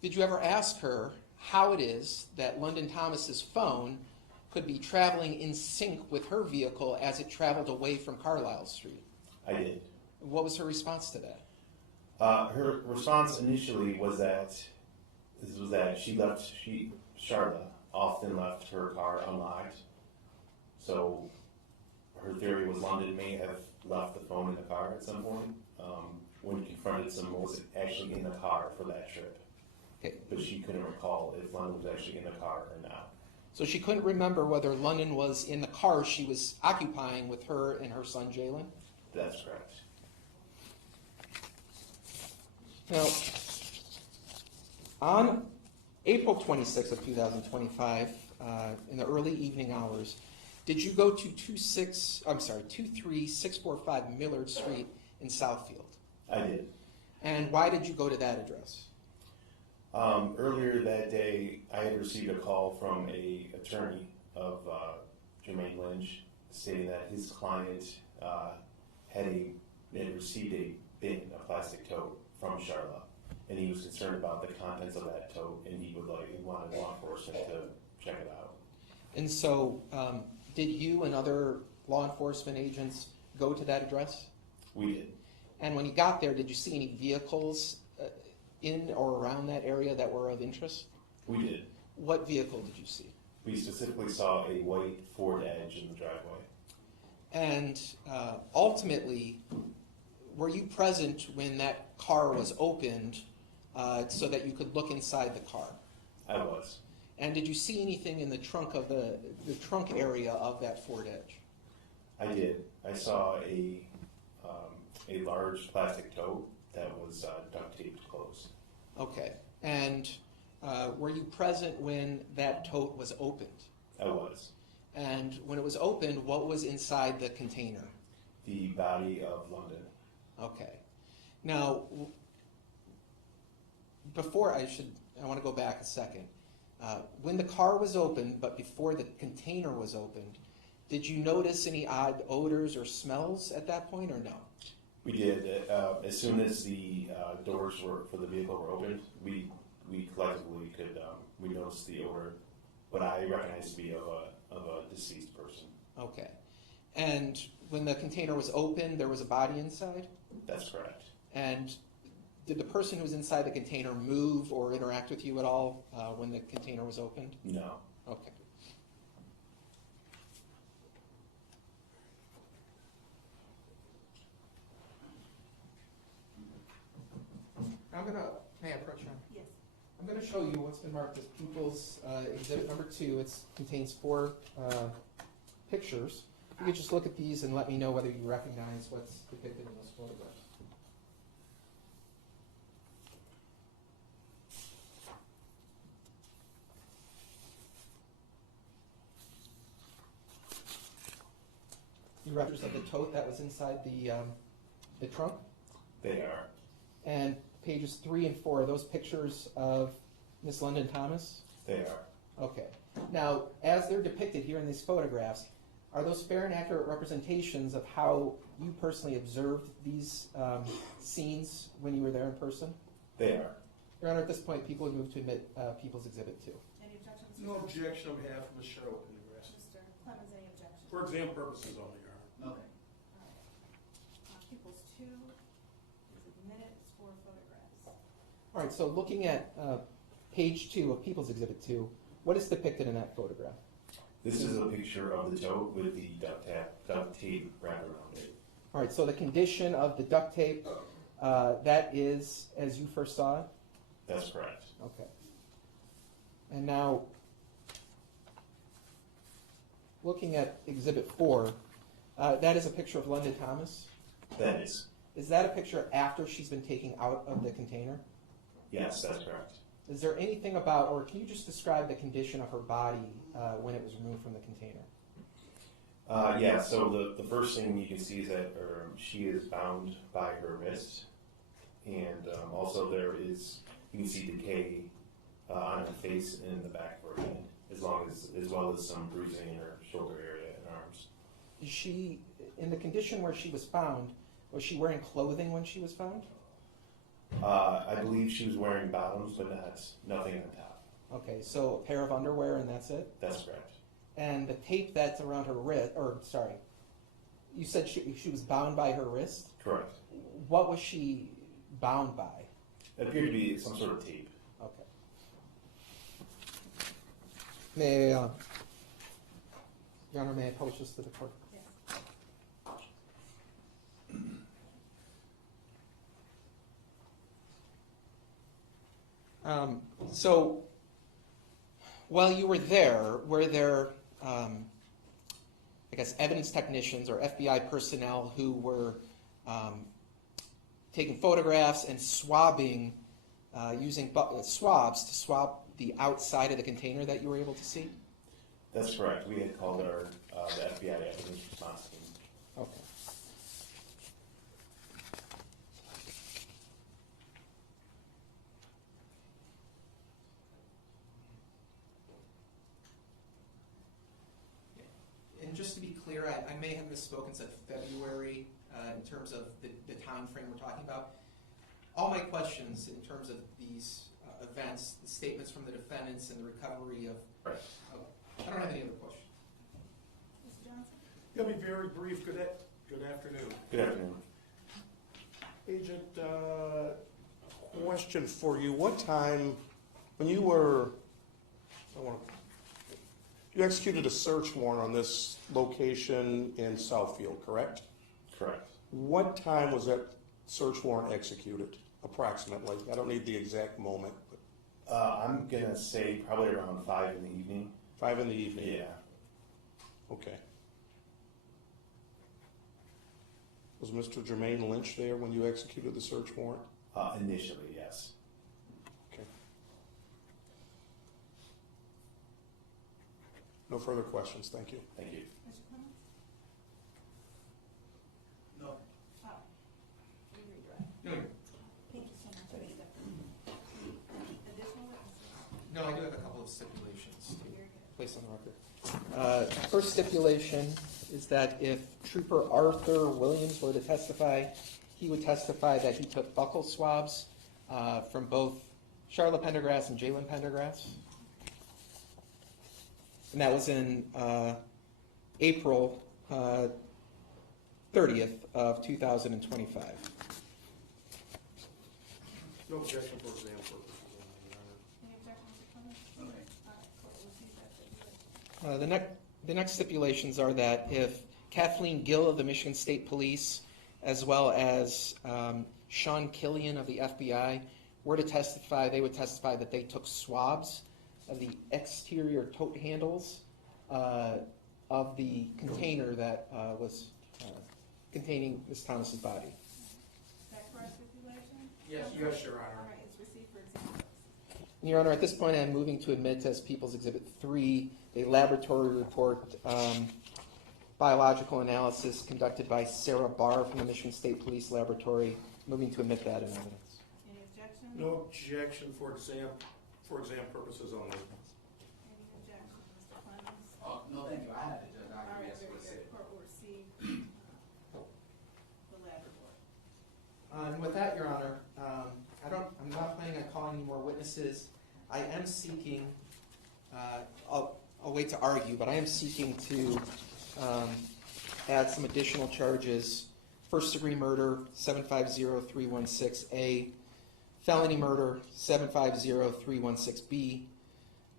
Did you ever ask her how it is that London Thomas's phone could be traveling in sync with her vehicle as it traveled away from Carlisle Street? I did. What was her response to that? Her response initially was that Charla often left her car unlocked. So her theory was London may have left the phone in the car at some point. When confronted, someone was actually in the car for that trip. Okay. But she couldn't recall if London was actually in the car or not. So she couldn't remember whether London was in the car she was occupying with her and her son Jalen? That's correct. Now, on April 26th of 2025, in the early evening hours, did you go to 23645 Millard Street in Southfield? I did. And why did you go to that address? Earlier that day, I had received a call from an attorney of Jermaine Lynch stating that his client had received a bin, a plastic tote from Charla, and he was concerned about the contents of that tote, and he wanted law enforcement to check it out. And so, did you and other law enforcement agents go to that address? We did. And when you got there, did you see any vehicles in or around that area that were of interest? We did. What vehicle did you see? We specifically saw a white Ford Edge in the driveway. And ultimately, were you present when that car was opened so that you could look inside the car? I was. And did you see anything in the trunk of the trunk area of that Ford Edge? I did. I saw a large plastic tote that was duct taped closed. Okay. And were you present when that tote was opened? I was. And when it was opened, what was inside the container? The body of London. Okay. Now, I want to go back a second. When the car was opened, but before the container was opened, did you notice any odd odors or smells at that point, or no? We did. As soon as the doors for the vehicle were opened, we collectively could we noticed the odor, what I recognized to be of a deceased person. Okay. And when the container was opened, there was a body inside? That's correct. And did the person who was inside the container move or interact with you at all when the container was opened? No. Okay. May I approach now? Yes. I'm going to show you what's been marked as People's Exhibit Number 2. It contains 4 pictures. You could just look at these and let me know whether you recognize what's depicted in those photographs. You records of the tote that was inside the trunk? They are. And pages 3 and 4, are those pictures of Miss London Thomas? They are. Okay. Now, as they're depicted here in these photographs, are those fair and accurate representations of how you personally observed these scenes when you were there in person? They are. Your Honor, at this point, people would move to admit People's Exhibit 2. Any objections? No objection on behalf of Ms. Charla Pendergrass. Mr. Clemens, any objections? For exam purposes only, Your Honor. Okay. All right. People's 2 is admitted for photographs. All right, so looking at page 2 of People's Exhibit 2, what is depicted in that photograph? This is a picture of the tote with the duct tape wrapped around it. All right, so the condition of the duct tape, that is as you first saw it? That's correct. Okay. And now, looking at Exhibit 4, that is a picture of London Thomas? That is. Is that a picture after she's been taken out of the container? Yes, that's correct. Is there anything about, or can you just describe the condition of her body when it was removed from the container? Yeah, so the first thing you can see is that she is bound by her wrist. And also there is, you can see decay on her face and in the back of her head, as well as some bruising in her shoulder area and arms. Is she, in the condition where she was found, was she wearing clothing when she was found? I believe she was wearing bottoms, but nothing on top. Okay, so a pair of underwear and that's it? That's correct. And the tape that's around her wrist, or sorry, you said she was bound by her wrist? Correct. What was she bound by? It appeared to be some sort of tape. Okay. May Your Honor, may I publish this to the court? Yes. So, while you were there, were there, I guess, evidence technicians or FBI personnel who were taking photographs and swabbing, using swabs to swab the outside of the container that you were able to see? That's correct. We had called the FBI evidence response team. Okay. And just to be clear, I may have misspoken, said February in terms of the time frame we're talking about. All my questions in terms of these events, the statements from the defendants and the recovery of... Right. I don't have any other questions. Mr. Johnson? You'll be very brief. Good afternoon. Good afternoon. Agent, question for you. What time, when you were, you executed a search warrant on this location in Southfield, correct? Correct. What time was that search warrant executed, approximately? I don't need the exact moment. But I'm going to say probably around 5 in the evening. 5 in the evening? Yeah. Okay. Was Mr. Jermaine Lynch there when you executed the search warrant? Initially, yes. Okay. No further questions. Thank you. Thank you. Mr. Clemens? No. Oh. You redirect. No, Thank you so much. Additional witnesses? no, I do have a couple of stipulations to Very good. place on the record. First stipulation is that if Trooper Arthur Williams were to testify, he would testify that he took buccal swabs from both Charla Pendergrass and Jalen Pendergrass. And that was in April 30th of 2025. No objection for exam purposes only, Your Honor. Any objection, Mr. Clemens? Okay. All right, court will receive that stipulation. The next stipulations are that if Kathleen Gill of the Michigan State Police, as well as Sean Killian of the FBI, were to testify, they would testify that they took swabs of the exterior tote handles of of the container that was containing Ms. Thomas's body. Is that correct stipulation? Yes, Your Honor. All right, it's received for example. Your Honor, at this point, I'm moving to admit as People's Exhibit 3, a laboratory report, biological analysis conducted by Sarah Barr from the Michigan State Police Laboratory. Moving to admit that in evidence. Any objection? No objection for exam purposes only. Any objection, Mr. Clemens? Oh, no, thank you. I had it, Judge. All I right, agree. That's very what it good. said. Court will receive the lab report. And with that, Your Honor, I'm not planning on calling any more witnesses. I am seeking, I'll wait to argue, but I am seeking to add some additional charges. First-degree murder, 750-316A. Felony murder, 750-316B.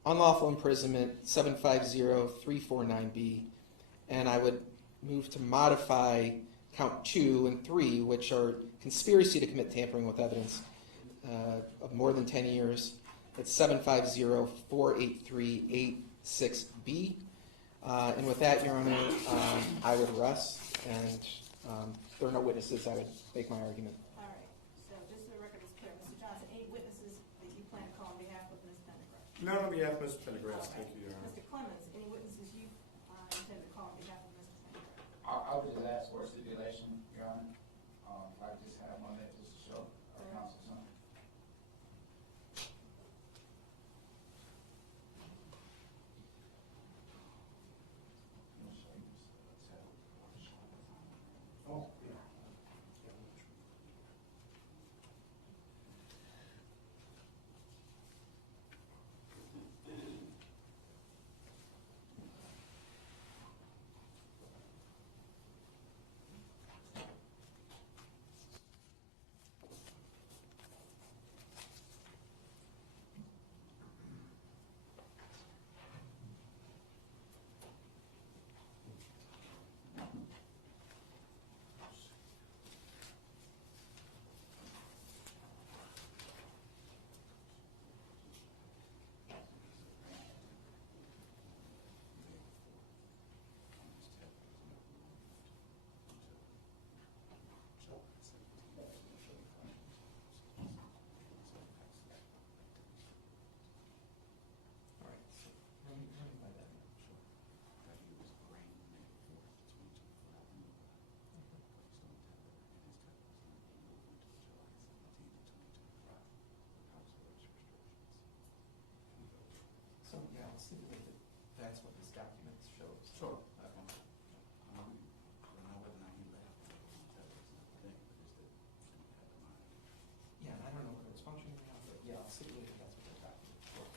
Unlawful imprisonment, 750-349B. And I would move to modify count 2 and 3, which are conspiracy to commit tampering with evidence of more than 10 years. It's 750-483-86B. And with that, Your Honor, I would rest, and if there are no witnesses, I would make my argument. All right, so just so the record is clear, Mr. Johnson, any witnesses that you plan to call on behalf of Ms. Pendergrass? None on behalf of Ms. Pendergrass, thank you, Your Honor. Mr. Clemens, any witnesses you intend to call on behalf of Mrs. Pendergrass? I'll just ask for a stipulation, Your Honor. If I could just have one that just to show our counsel something. Oh, yeah. So, yeah, I'll stipulate that that's what this document shows. Sure. Yeah, I don't know whether it's functioning or not, but yeah, I'll stipulate that that's what that document shows.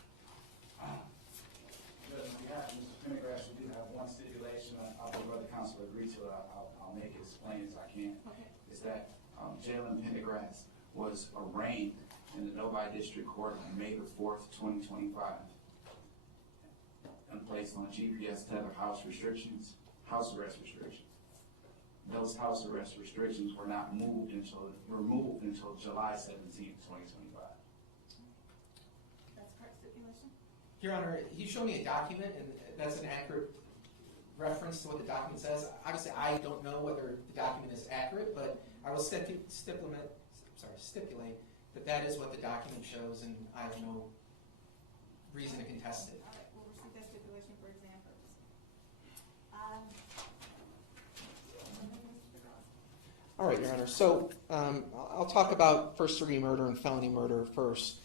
Judge, on behalf of Mr. Pendergrass, we do have one stipulation. I'll be whether counsel agree to it. I'll make it as plain as I can. Okay. Is that Jalen Pendergrass was arraigned in the Novi District Court on May the 4th, 2025, and placed on GPS tether house arrest restrictions. Those house arrest restrictions were not removed until July 17th, 2025. That's correct stipulation? Your Honor, he showed me a document, and that's an accurate reference to what the document says. Obviously, I don't know whether the document is accurate, but I will stipulate that that is what the document shows, and I have no reason to contest it. All right, we'll receive that stipulation for exam purposes. All right, Your Honor. So I'll talk about first-degree murder and felony murder first.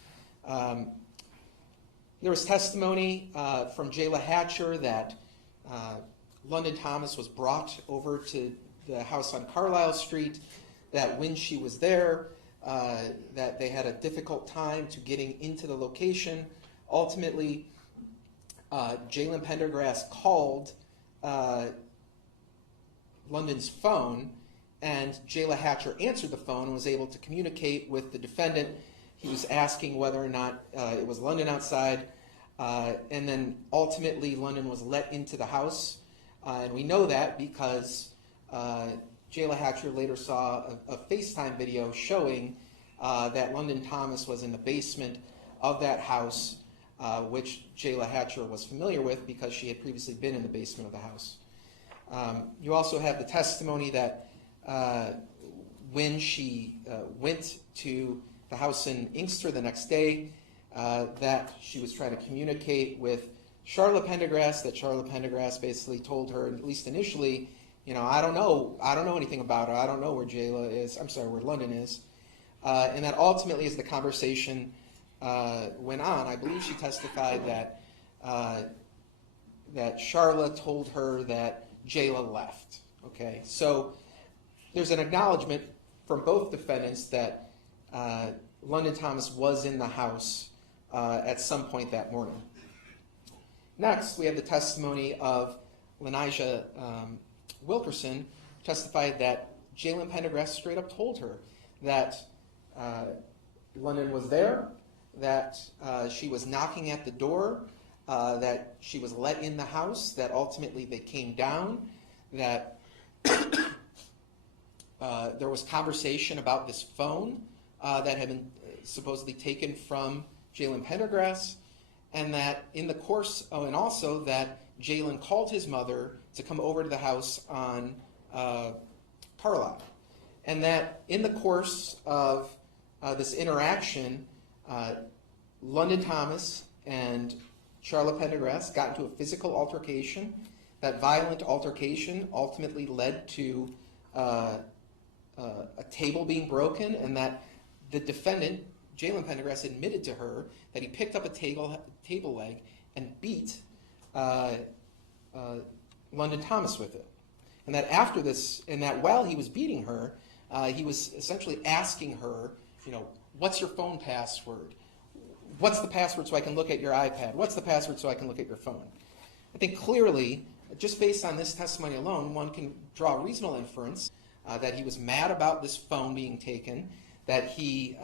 There was testimony from Jayla Hatcher that London Thomas was brought over to the house on Carlisle Street, that when she was there, that they had a difficult time to getting into the location. Ultimately, Jalen Pendergrass called London's phone, and Jayla Hatcher answered the phone and was able to communicate with the defendant. He was asking whether or not it was London outside, and then ultimately London was let into the house. And we know that because Jayla Hatcher later saw a FaceTime video showing that London Thomas was in the basement of that house, which Jayla Hatcher was familiar with because she had previously been in the basement of the house. You also have the testimony that when she went to the house in Inkster the next day, that she was trying to communicate with Charla Pendergrass, that Charla Pendergrass basically told her, at least initially, I don't know anything about her. I don't know where Jayla is. I'm sorry, where London is. And that ultimately, as the conversation went on, I believe she testified that that Charla told her that Jayla left. Okay, so there's an acknowledgement from both defendants that London Thomas was in the house at some point that morning. Next, we have the testimony of Lenijah Wilkerson, who testified that Jalen Pendergrass straight up told her that London was there, that she was knocking at the door, that she was let in the house, that ultimately they came down, that there was conversation about this phone that had been supposedly taken from Jalen Pendergrass, and that in the course, and also that Jalen called his mother to come over to the house on Charla, and that in the course of this interaction, London Thomas and Charla Pendergrass got into a physical altercation. That violent altercation ultimately led to a table being broken, and that the defendant, Jalen Pendergrass, admitted to her that he picked up a table leg and beat London Thomas with it. And that after this, and that while he was beating her, he was essentially asking her, what's your phone password? What's the password so I can look at your iPad? What's the password so I can look at your phone? I think clearly, just based on this testimony alone, one can draw a reasonable inference that he was mad about this phone being taken, that he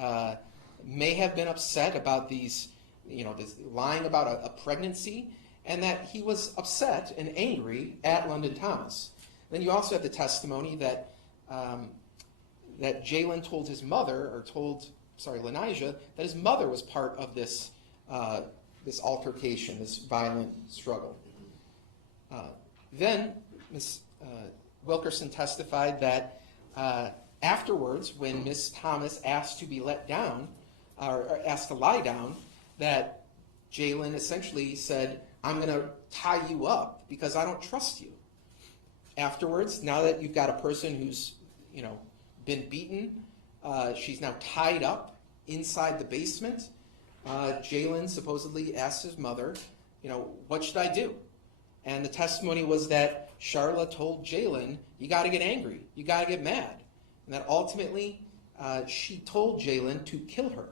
may have been upset about these, this lying about a pregnancy, and that he was upset and angry at London Thomas. Then you also have the testimony that that Jalen told his mother, or Lenijah, that his mother was part of this this altercation, this violent struggle. Then Ms. Wilkerson testified that afterwards, when Ms. Thomas asked to be let down, or asked to lie down, that Jalen essentially said, I'm going to tie you up because I don't trust you. Afterwards, now that you've got a person who's, been beaten, she's now tied up inside the basement, Jalen supposedly asked his mother, what should I do? And the testimony was that Charla told Jalen, you got to get angry, you got to get mad. And that ultimately, she told Jalen to kill her.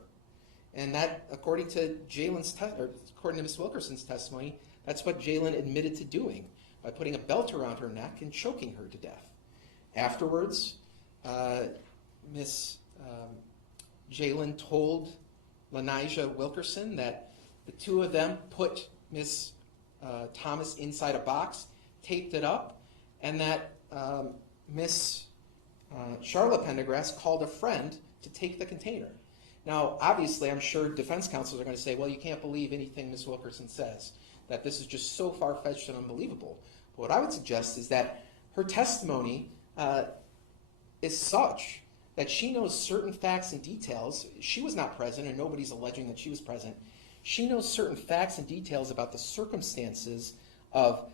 And that, according to according to Ms. Wilkerson's testimony, that's what Jalen admitted to doing by putting a belt around her neck and choking her to death. Afterwards, Jalen told Lenijah Wilkerson that the two of them put Ms. Thomas inside a box, taped it up, and that Ms. Charla Pendergrass called a friend to take the container. Now, obviously, I'm sure defense counsels are going to say, well, you can't believe anything Ms. Wilkerson says, that this is just so far-fetched and unbelievable. But what I would suggest is that her testimony is such that she knows certain facts and details. She was not present, and nobody's alleging that she was present. She knows certain facts and details about the circumstances of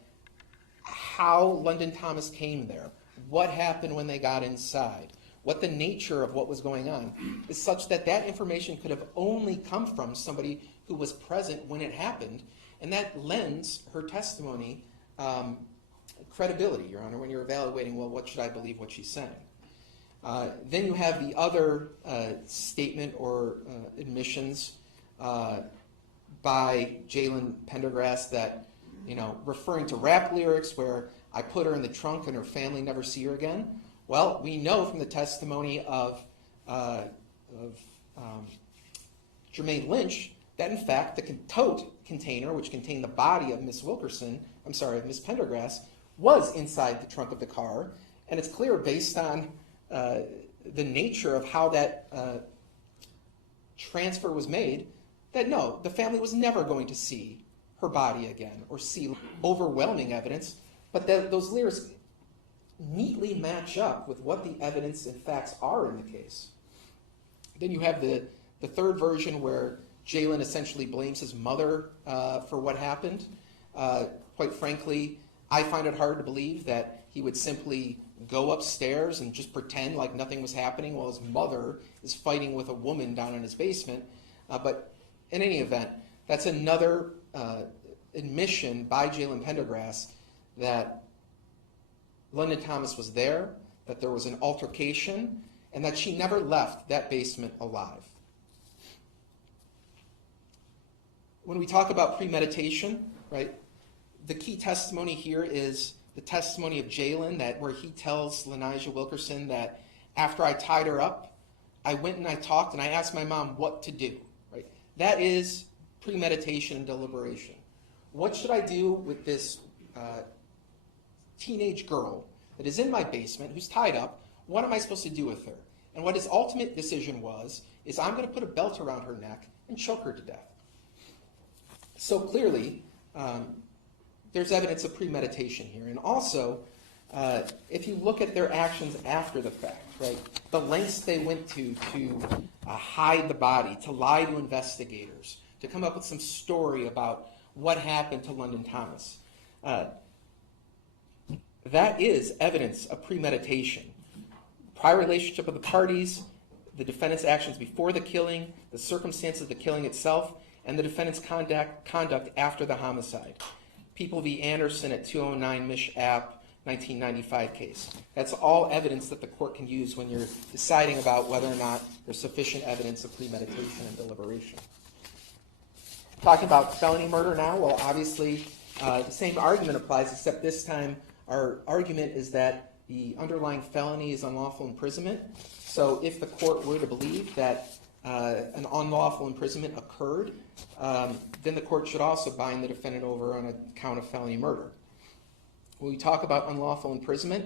how London Thomas came there, what happened when they got inside, what the nature of what was going on, is such that that information could have only come from somebody who was present when it happened, and that lends her testimony credibility, Your Honor, when you're evaluating, well, what should I believe what she's saying? Then you have the other statement or admissions by Jalen Pendergrass that, referring to rap lyrics where I put her in the trunk and her family never see her again. Well, we know from the testimony of Jermaine Lynch that, in fact, the tote container, which contained the body of Ms. Pendergrass, was inside the trunk of the car. And it's clear, based on the nature of how that transfer was made, that no, the family was never going to see her body again or see overwhelming evidence, but that those lyrics neatly match up with what the evidence and facts are in the case. Then you have the third version where Jalen essentially blames his mother for what happened. Quite frankly, I find it hard to believe that he would simply go upstairs and just pretend like nothing was happening while his mother is fighting with a woman down in his basement. But in any event, that's another admission by Jalen Pendergrass that London Thomas was there, that there was an altercation, and that she never left that basement alive. When we talk about premeditation, right, the key testimony here is the testimony of Jalen, that where he tells Lenijah Wilkerson that after I tied her up, I went and I talked and I asked my mom what to do. Right? That is premeditation and deliberation. What should I do with this teenage girl that is in my basement who's tied up? What am I supposed to do with her? And what his ultimate decision was is I'm going to put a belt around her neck and choke her to death. So clearly, there's evidence of premeditation here. And also, if you look at their actions after the fact, right, the lengths they went to hide the body, to lie to investigators, to come up with some story about what happened to London Thomas, that is evidence of premeditation. Prior relationship of the parties, the defendant's actions before the killing, the circumstances of the killing itself, and the defendant's conduct after the homicide. People v. Anderson at 209 Mish App, 1995 case. That's all evidence that the court can use when you're deciding about whether or not there's sufficient evidence of premeditation and deliberation. Talking about felony murder now, well, obviously the same argument applies, except this time our argument is that the underlying felony is unlawful imprisonment. So if the court were to believe that an unlawful imprisonment occurred, then the court should also bind the defendant over on a count of felony murder. When we talk about unlawful imprisonment,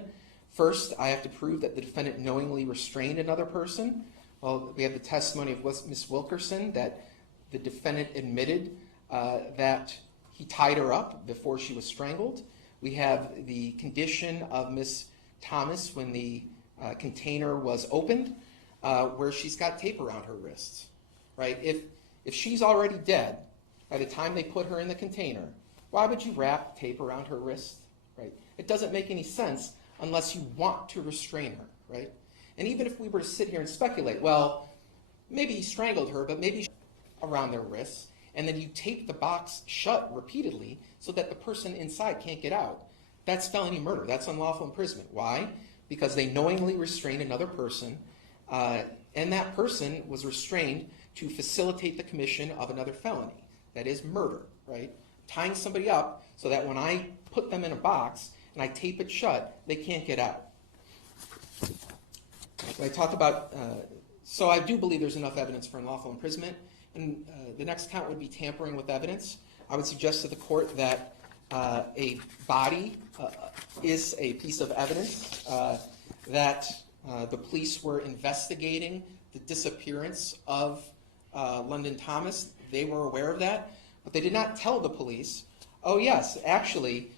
first I have to prove that the defendant knowingly restrained another person. Well, we have the testimony of Ms. Wilkerson that the defendant admitted that he tied her up before she was strangled. We have the condition of Ms. Thomas when the container was opened, where she's got tape around her wrists, right? If she's already dead by the time they put her in the container, why would you wrap tape around her wrist, right? It doesn't make any sense unless you want to restrain her, right? And even if we were to sit here and speculate, well, maybe he strangled her, but maybe around their wrists, and then you tape the box shut repeatedly so that the person inside can't get out. That's felony murder. That's unlawful imprisonment. Why? Because they knowingly restrained another person, and that person was restrained to facilitate the commission of another felony. That is murder, right? Tying somebody up so that when I put them in a box and I tape it shut, they can't get out. I talked about, so I do believe there's enough evidence for unlawful imprisonment. And the next count would be tampering with evidence. I would suggest to the court that a body is a piece of evidence, that the police were investigating the disappearance of London Thomas. They were aware of that, but they did not tell the police, oh yes, actually,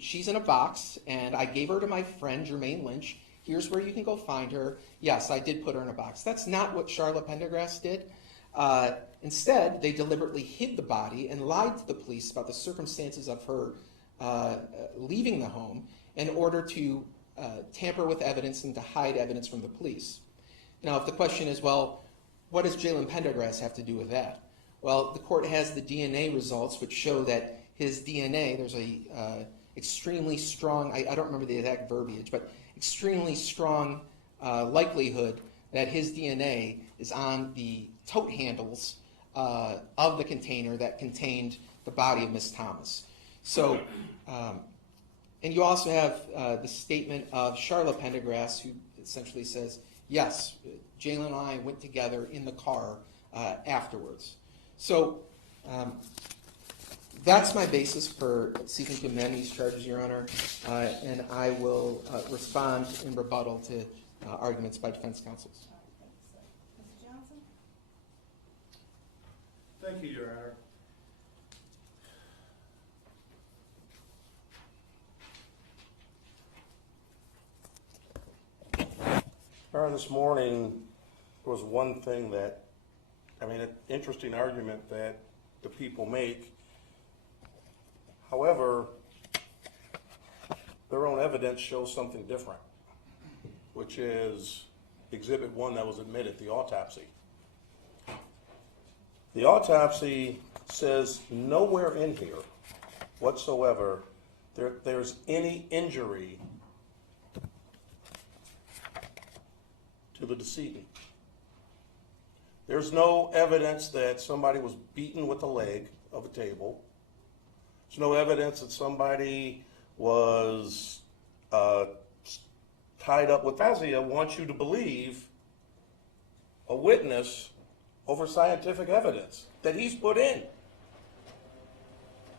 she's in a box, and I gave her to my friend, Jermaine Lynch. Here's where you can go find her. Yes, I did put her in a box. That's not what Charla Pendergrass did. Instead, they deliberately hid the body and lied to the police about the circumstances of her leaving the home in order to tamper with evidence and to hide evidence from the police. Now, if the question is, well, what does Jalen Pendergrass have to do with that? Well, the court has the DNA results which show that his DNA, there's a extremely strong, I don't remember the exact verbiage, but extremely strong likelihood that his DNA is on the tote handles of the container that contained the body of Miss Thomas. So, and you also have the statement of Charla Pendergrass, who essentially says, yes, Jalen and I went together in the car afterwards. So that's my basis for seeking to amend these charges, Your Honor, and I will respond in rebuttal to arguments by defense counsels. Mr. Johnson? Thank you, Your Honor. Sharon, this morning was one thing that, an interesting argument that the people make. However, their own evidence shows something different, which is Exhibit 1 that was admitted, the autopsy. The autopsy says nowhere in here whatsoever there's any injury to the decedent. There's no evidence that somebody was beaten with a leg of a table. There's no evidence that somebody was tied up with Fazia wants you to believe a witness over scientific evidence that he's put in.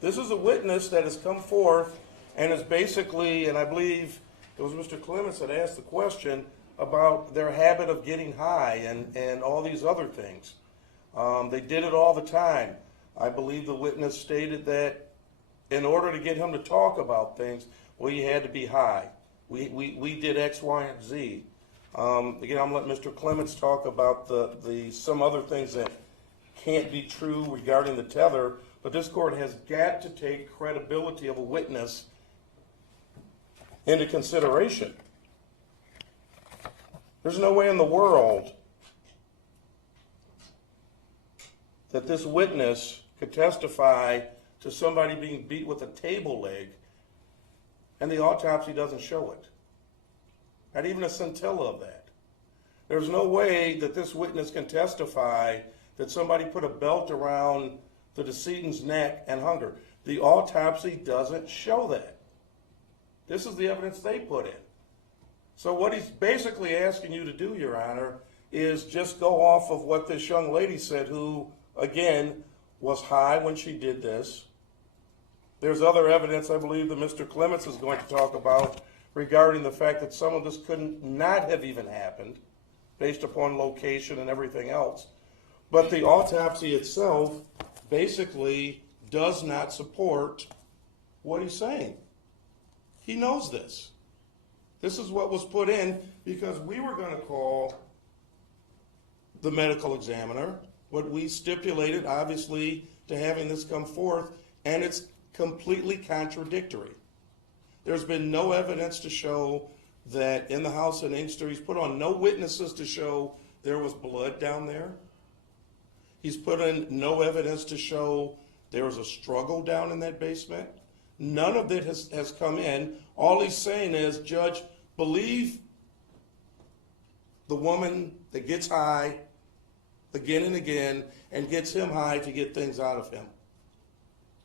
This is a witness that has come forth and is basically, and I believe it was Mr. Clements that asked the question about their habit of getting high and all these other things. They did it all the time. I believe the witness stated that in order to get him to talk about things, well, you had to be high. We did X, Y, and Z. Again, I'm letting Mr. Clements talk about the some other things that can't be true regarding the tether, but this court has got to take credibility of a witness into consideration. There's no way in the world that this witness could testify to somebody being beat with a table leg and the autopsy doesn't show it. Not even a scintilla of that. There's no way that this witness can testify that somebody put a belt around the decedent's neck and hung her. The autopsy doesn't show that. This is the evidence they put in. So what he's basically asking you to do, Your Honor, is just go off of what this young lady said, who, again, was high when she did this. There's other evidence, I believe, that Mr. Clements is going to talk about regarding the fact that some of this could not have even happened based upon location and everything else. But the autopsy itself basically does not support what he's saying. He knows this. This is what was put in because we were going to call the medical examiner, what we stipulated, obviously, to having this come forth, and it's completely contradictory. There's been no evidence to show that in the house in Inkster, he's put on no witnesses to show there was blood down there. He's put in no evidence to show there was a struggle down in that basement. None of it has come in. All he's saying is, Judge, believe the woman that gets high again and again and gets him high to get things out of him.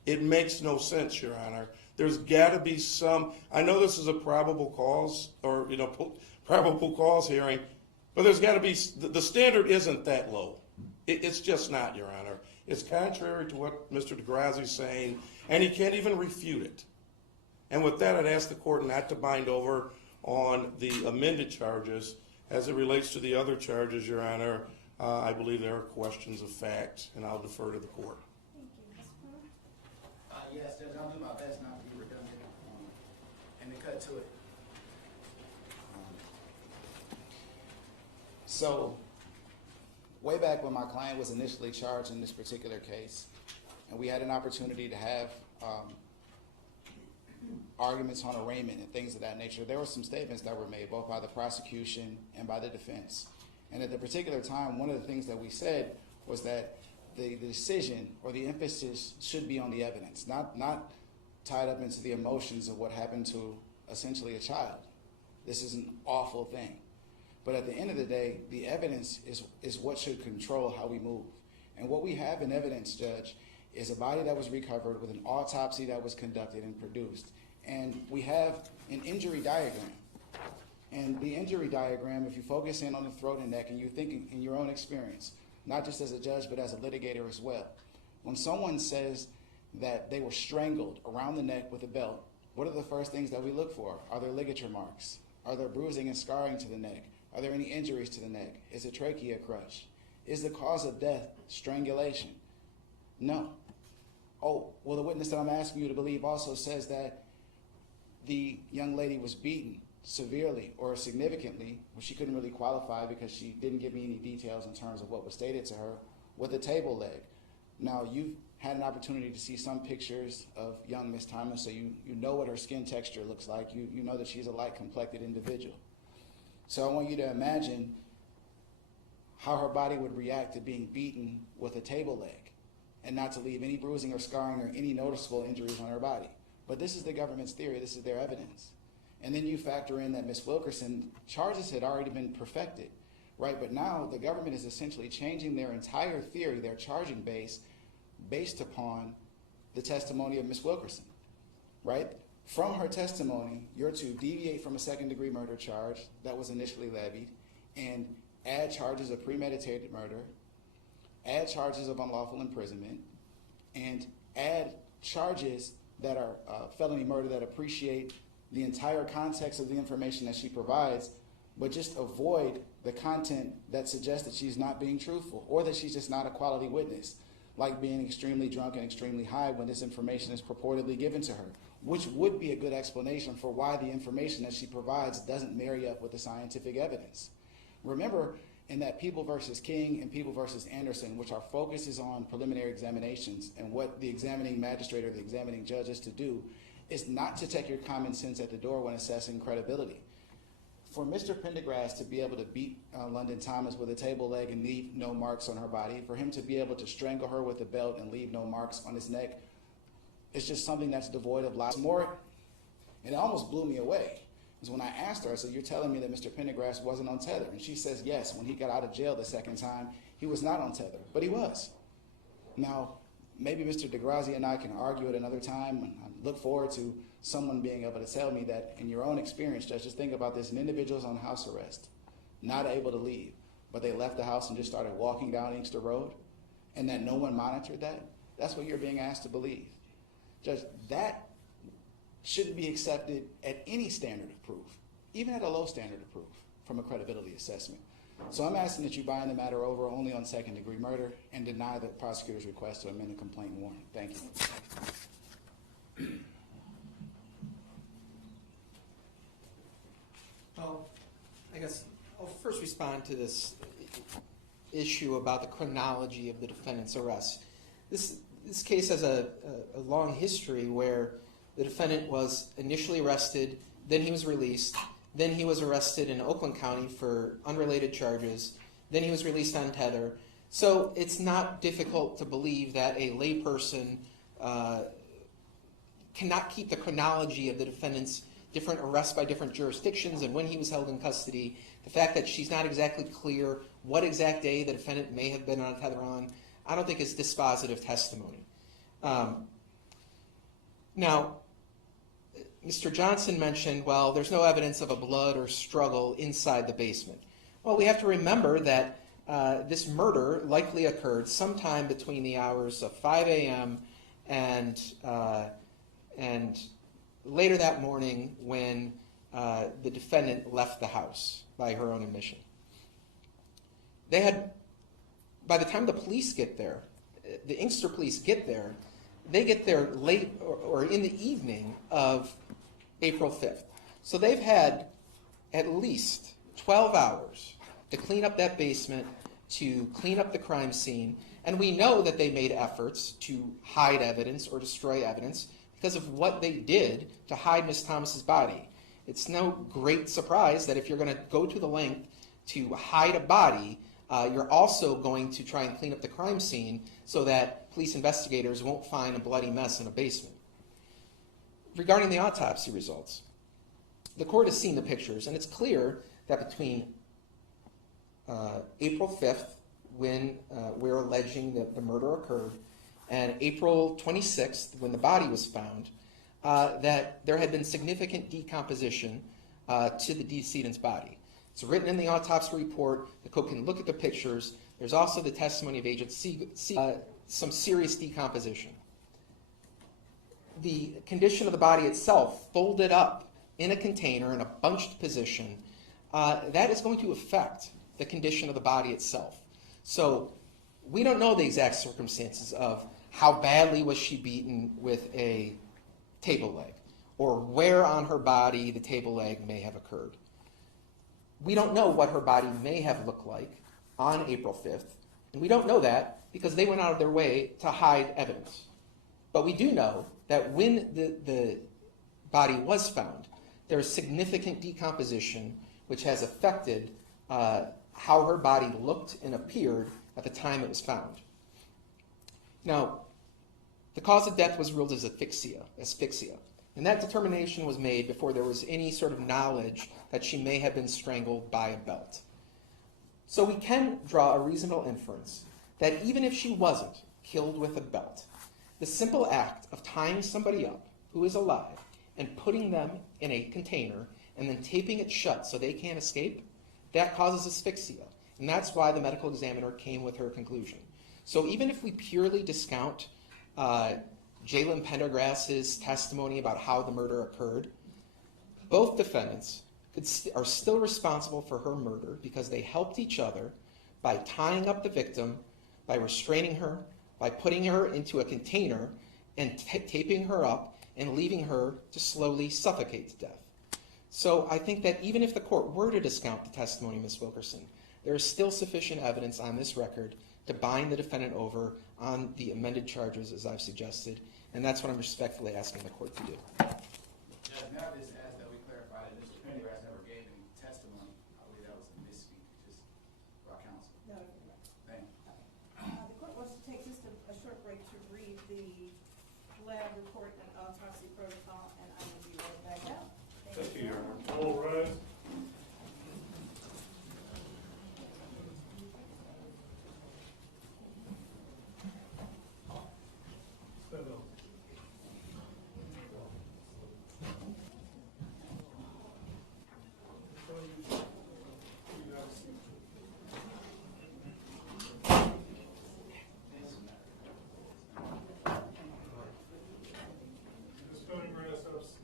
It makes no sense, Your Honor. There's got to be some, I know this is a probable cause or, probable cause hearing, but there's got to be, the standard isn't that low. It's just not, Your Honor. It's contrary to what Mr. DeGrazzi's saying, and he can't even refute it. And with that, I'd ask the court not to bind over on the amended charges. As it relates to the other charges, Your Honor, I believe there are questions of fact, and I'll defer to the court. Yes, Judge, I'll do my best not to be redundant and to cut to it. So, way back when my client was initially charged in this particular case, and we had an opportunity to have arguments on arraignment and things of that nature, there were some statements that were made both by the prosecution and by the defense. And at the particular time, one of the things that we said was that the decision or the emphasis should be on the evidence, not tied up into the emotions of what happened to essentially a child. This is an awful thing. But at the end of the day, the evidence is what should control how we move. And what we have in evidence, Judge, is a body that was recovered with an autopsy that was conducted and produced. And we have an injury diagram. And the injury diagram, if you focus in on the throat and neck and you think in your own experience, not just as a judge, but as a litigator as well. When someone says that they were strangled around the neck with a belt, what are the first things that we look for? Are there ligature marks? Are there bruising and scarring to the neck? Are there any injuries to the neck? Is a trachea crushed? Is the cause of death strangulation? No. Oh, well, the witness that I'm asking you to believe also says that the young lady was beaten severely or significantly, well, she couldn't really qualify because she didn't give me any details in terms of what was stated to her, with a table leg. Now, you've had an opportunity to see some pictures of young Miss Thomas, so you know what her skin texture looks like. You know that she's a light-complected individual. So I want you to imagine how her body would react to being beaten with a table leg and not to leave any bruising or scarring or any noticeable injuries on her body. But this is the government's theory. This is their evidence. And then you factor in that Ms. Wilkerson, charges had already been perfected, right? But now the government is essentially changing their entire theory, their charging base, based upon the testimony of Ms. Wilkerson, right? From her testimony, you're to deviate from a second-degree murder charge that was initially levied and add charges of premeditated murder, add charges of unlawful imprisonment, and add charges that are felony murder that appreciate the entire context of the information that she provides, but just avoid the content that suggests that she's not being truthful or that she's just not a quality witness, like being extremely drunk and extremely high when this information is purportedly given to her, which would be a good explanation for why the information that she provides doesn't marry up with the scientific evidence. Remember, in that People versus King and People versus Anderson, which our focus is on preliminary examinations and what the examining magistrate or the examining judge is to do, is not to take your common sense at the door when assessing credibility. For Mr. Pendergrass to be able to beat London Thomas with a table leg and leave no marks on her body, for him to be able to strangle her with a belt and leave no marks on his neck, it's just something that's devoid of lots more. And it almost blew me away. Is when I asked her, I said, you're telling me that Mr. Pendergrass wasn't on tether? And she says, yes, when he got out of jail the second time, he was not on tether, but he was. Now, maybe Mr. DeGrazia and I can argue at another time, and I look forward to someone being able to tell me that in your own experience, Judge, just think about this, an individual's on house arrest, not able to leave, but they left the house and just started walking down Inkster Road, and that no one monitored that. That's what you're being asked to believe. Judge, that shouldn't be accepted at any standard of proof, even at a low standard of proof from a credibility assessment. So I'm asking that you bind the matter over only on second-degree murder and deny the prosecutor's request to amend the complaint warrant. Thank you. Well, I guess I'll first respond to this issue about the chronology of the defendant's arrest. This case has a long history where the defendant was initially arrested, then he was released, then he was arrested in Oakland County for unrelated charges, then he was released on tether. So it's not difficult to believe that a layperson cannot keep the chronology of the defendant's different arrests by different jurisdictions and when he was held in custody. The fact that she's not exactly clear what exact day the defendant may have been on tether on, I don't think is dispositive testimony. Now, Mr. Johnson mentioned, well, there's no evidence of a blood or struggle inside the basement. Well, we have to remember that this murder likely occurred sometime between the hours of 5 a.m. and later that morning when the defendant left the house by her own admission. They had, by the time the police get there, the Inkster police get there, they get there late or in the evening of April 5th. So they've had at least 12 hours to clean up that basement, to clean up the crime scene, and we know that they made efforts to hide evidence or destroy evidence because of what they did to hide Miss Thomas's body. It's no great surprise that if you're going to go to the length to hide a body, you're also going to try and clean up the crime scene so that police investigators won't find a bloody mess in a basement. Regarding the autopsy results, the court has seen the pictures, and it's clear that between April 5th, when we're alleging that the murder occurred, and April 26th, when the body was found, that there had been significant decomposition to the decedent's body. It's written in the autopsy report. The court can look at the pictures. There's also the testimony of Agent some serious decomposition. The condition of the body itself, folded up in a container in a bunched position, that is going to affect the condition of the body itself. So we don't know the exact circumstances of how badly was she beaten with a table leg, or where on her body the table leg may have occurred. We don't know what her body may have looked like on April 5th, and we don't know that because they went out of their way to hide evidence. But we do know that when the body was found, there is significant decomposition which has affected how her body looked and appeared at the time it was found. Now, the cause of death was ruled as asphyxia, and that determination was made before there was any sort of knowledge that she may have been strangled by a belt. So we can draw a reasonable inference that even if she wasn't killed with a belt, the simple act of tying somebody up who is alive and putting them in a container and then taping it shut so they can't escape, that causes asphyxia. And that's why the medical examiner came with her conclusion. So even if we purely discount Jalen Pendergrass's testimony about how the murder occurred, both defendants are still responsible for her murder because they helped each other by tying up the victim, by restraining her, by putting her into a container and taping her up and leaving her to slowly suffocate to death. So I think that even if the court were to discount the testimony of Ms. Wilkerson, there is still sufficient evidence on this record to bind the defendant over on the amended charges as I've suggested, and that's what I'm respectfully asking the court to do. Judge, may I just ask that we clarify that Mr. Pendergrass never gave any testimony? I believe that was a misspeak, just by counsel. No. Thank you. The court wants to take just a short break to read the lab report and autopsy protocol, and I will be right back out. Thank you, Your Honor. All right. Stand up. Ms. Pendergrass, have a seat.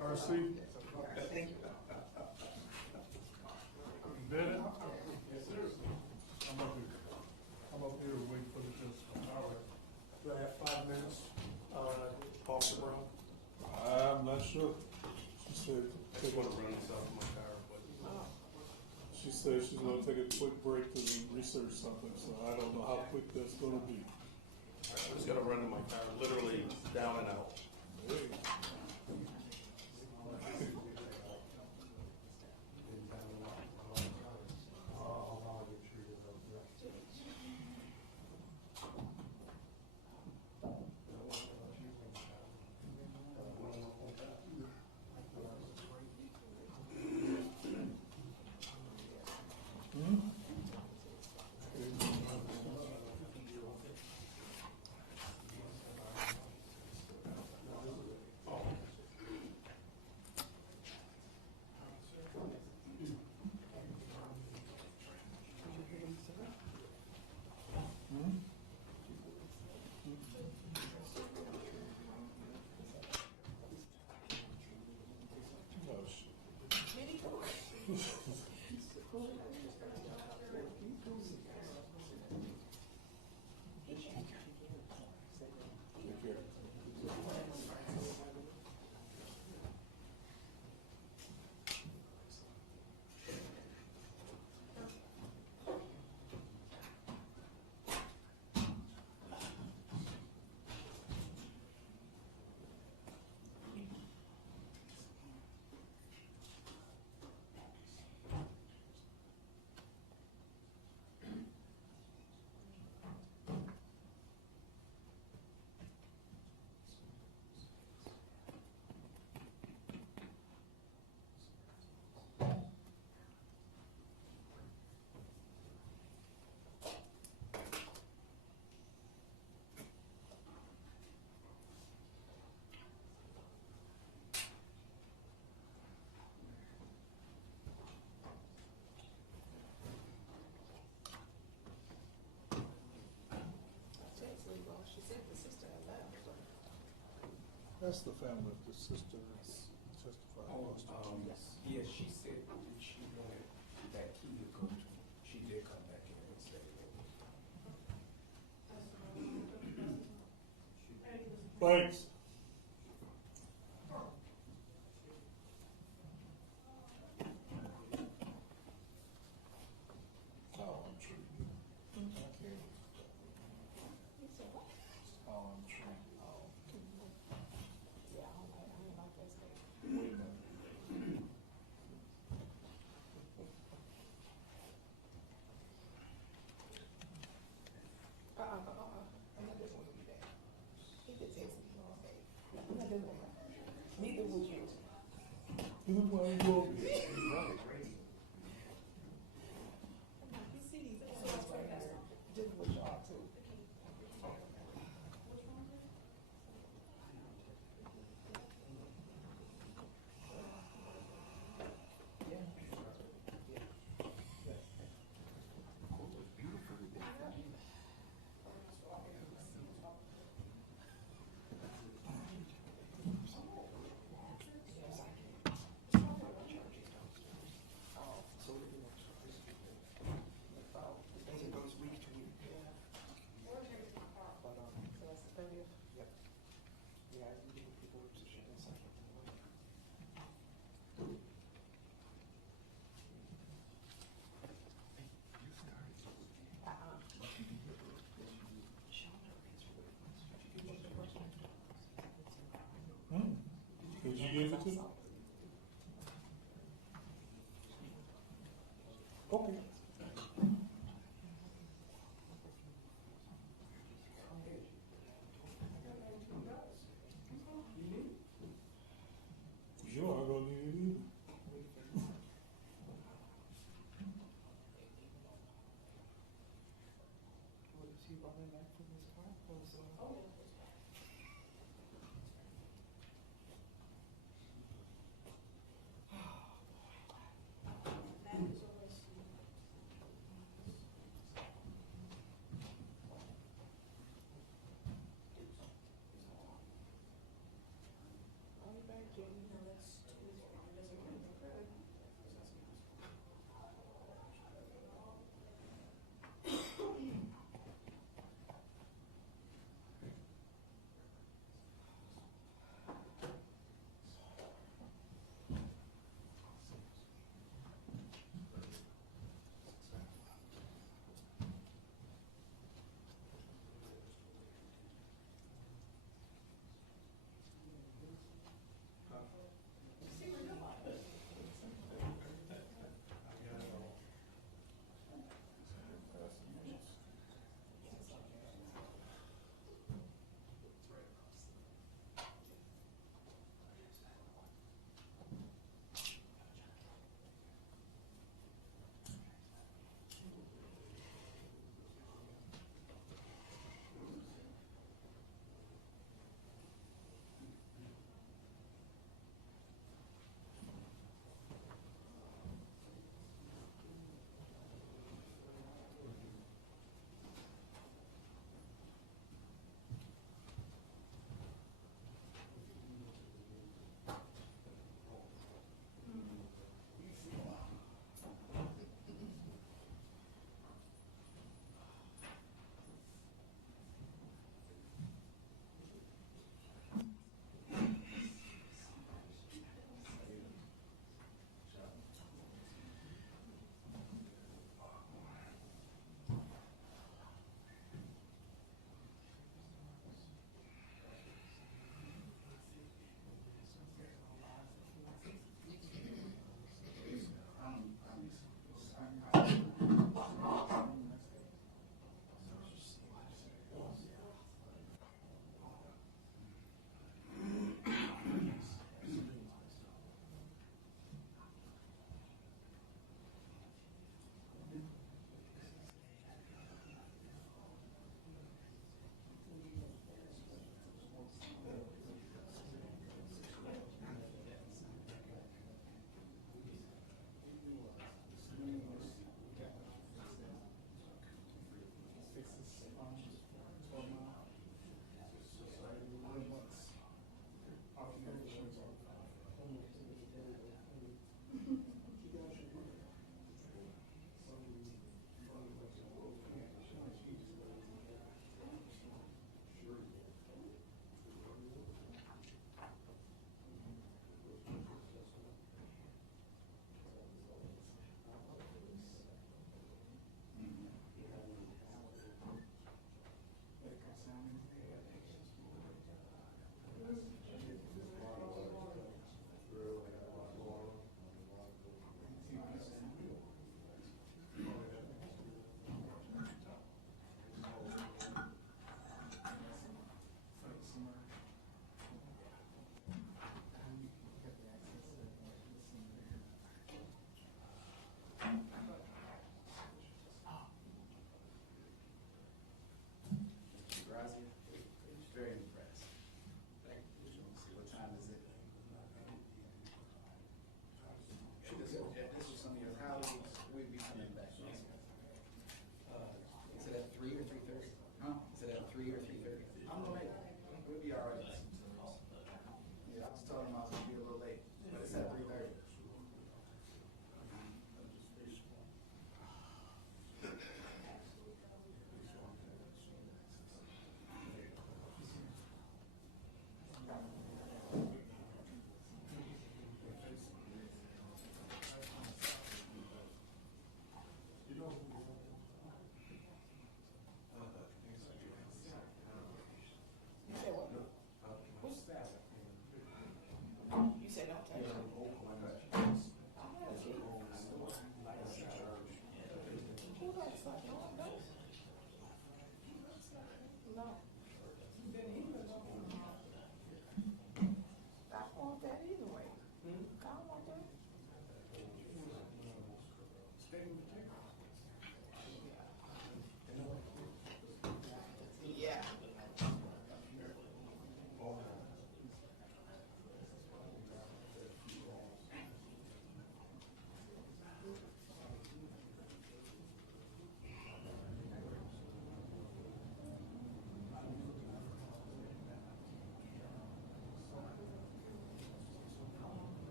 RC? Bennett? Yes, sir. I'm up here waiting for the judge to come. All right. Do I have 5 minutes? Officer Brown? I'm not sure. She said they want to run this out of my car, but she said she's going to take a quick break to research something, so I don't know how quick that's going to be. I just got to run in my car, literally down and out. Hey. That's the family of the sister testified. Yes, she said that she wanted that key to go to. She did come back in and say that. Thanks. Neither would you. Neither one of you. You see these ads right here, just with y'all too. Did you give it to them? Okay. You aren't gonna need it either.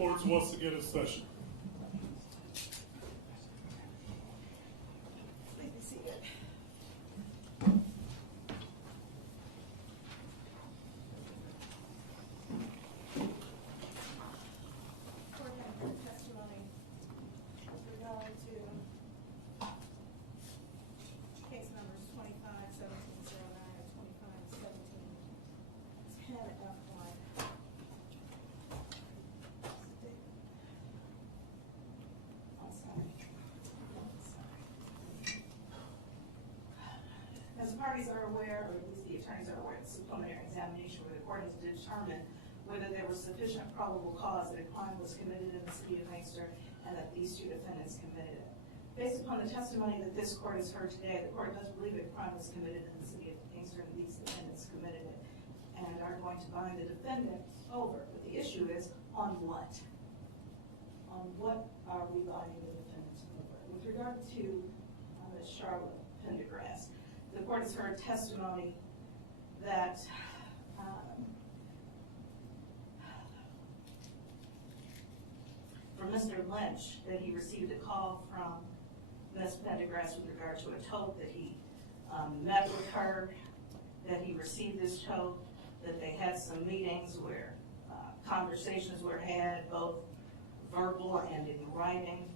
court is once again in session. Please be seated. Court has heard testimony with regard to case numbers 25-1709 and 25-1710F1. As the parties are aware, or at least the attorneys are aware, it's a preliminary examination where the court has determined whether there was sufficient probable cause that a crime was committed in the city of Inkster and that these two defendants committed it. Based upon the testimony that this court has heard today, the court does believe that a crime was committed in the city of Inkster and these defendants committed it and are going to bind the defendant over. But the issue is, on what? On what are we binding the defendants over? With regard to Ms. Charla Pendergrass, the court has heard testimony that from Mr. Lynch that he received a call from Ms. Pendergrass with regard to a tote, that he met with her, that he received this tote, that they had some meetings where conversations were had, both verbal and in writing,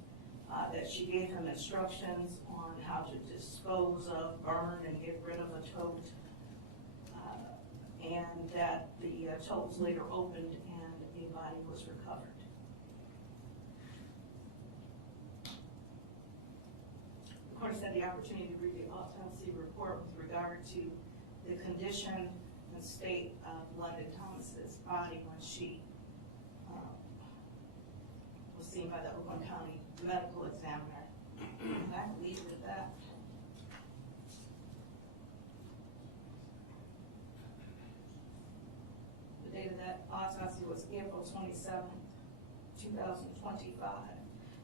that she gave him instructions on how to dispose of, burn, and get rid of a tote, and that the tote was later opened and a body was recovered. The court has had the opportunity to read the autopsy report with regard to the condition and state of London Thomas's body when she was seen by the Oakland County medical examiner. I believe that the date of that autopsy was April 27th, 2025.